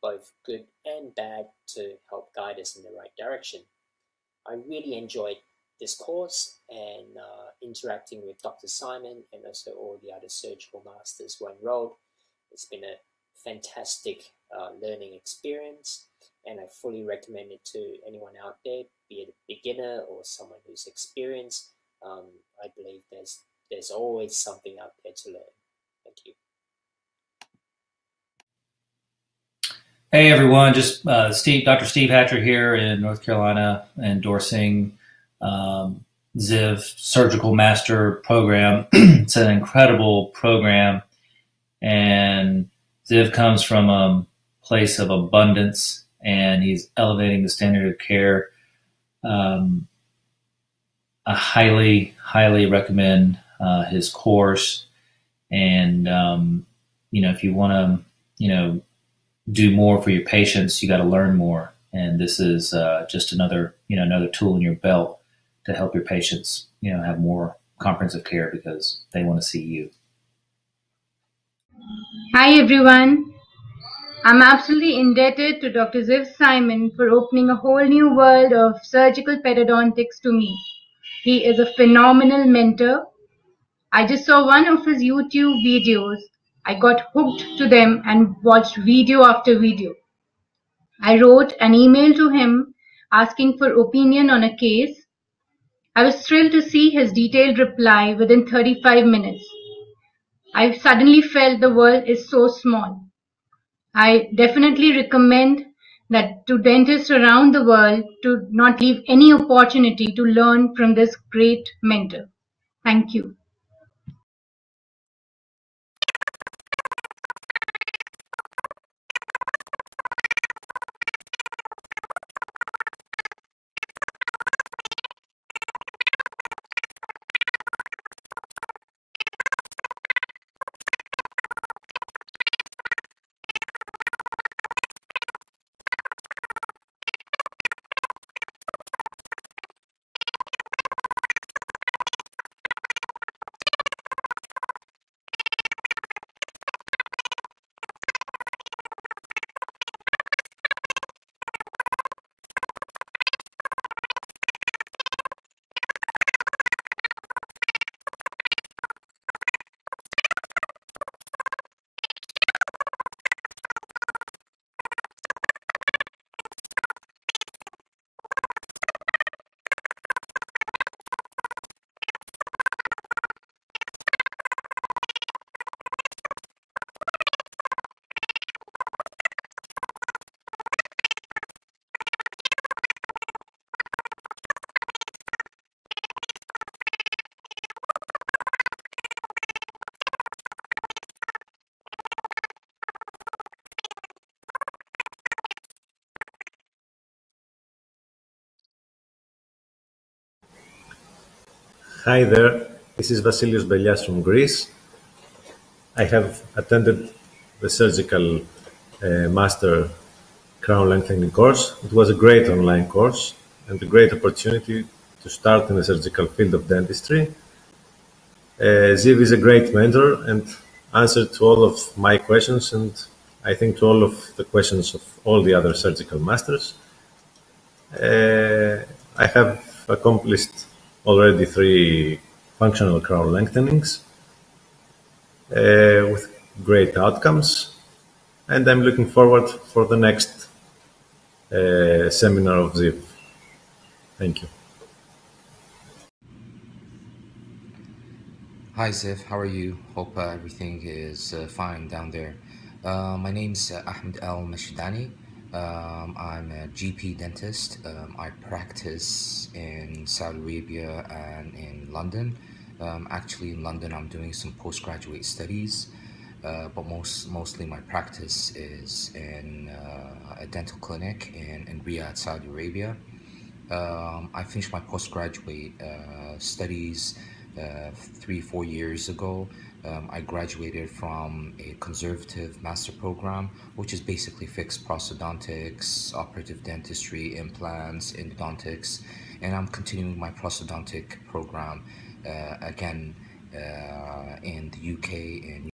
both good and bad, to help guide us in the right direction. I really enjoyed this course and interacting with Dr. Simon and also all the other surgical masters who enrolled. It's been a fantastic learning experience, and I fully recommend it to anyone out there, be it a beginner or someone who's experienced. I believe there's always something out there to learn. Thank you. Hey everyone, just Dr. Steve Hatcher here in North Carolina, endorsing Ziv Surgical Master program. It's an incredible program, and Ziv comes from a place of abundance, and he's elevating the standard of care. I highly recommend his course, and if you want to do more for your patients, you got to learn more, and this is just another tool in your belt to help your patients have more comprehensive care because they want to see you. Hi everyone, I'm absolutely indebted to Dr. Ziv Simon for opening a whole new world of surgical periodontics to me. He is a phenomenal mentor. I just saw one of his YouTube videos. I got hooked to them and watched video after video. I wrote an email to him asking for opinion on a case. I was thrilled to see his detailed reply within 35 minutes. I suddenly felt the world is so small. I definitely recommend that to dentists around the world to not leave any opportunity to learn from this great mentor. Thank you. Hi there, this is Vasilios Belias from Greece. I have attended the surgical master crown lengthening course. It was a great online course and a great opportunity to start in the surgical field of dentistry. Ziv is a great mentor and answered to all of my questions and I think to all of the questions of all the other surgical masters. I have accomplished already 3 functional crown lengthenings with great outcomes, and I'm looking forward for the next seminar of Ziv. Thank you. Hi Ziv, how are you? Hope everything is fine down there. My name's Ahmed El Mashidani. I'm a GP dentist. I practice in Saudi Arabia and in London. Actually, in London, I'm doing some postgraduate studies, but mostly my practice is in a dental clinic in Riyadh, Saudi Arabia. I finished my postgraduate studies 3-4 years ago. I graduated from a conservative master program, which is basically fixed prosthodontics, operative dentistry, implants, endodontics, and I'm continuing my prosthodontic program again in the UK and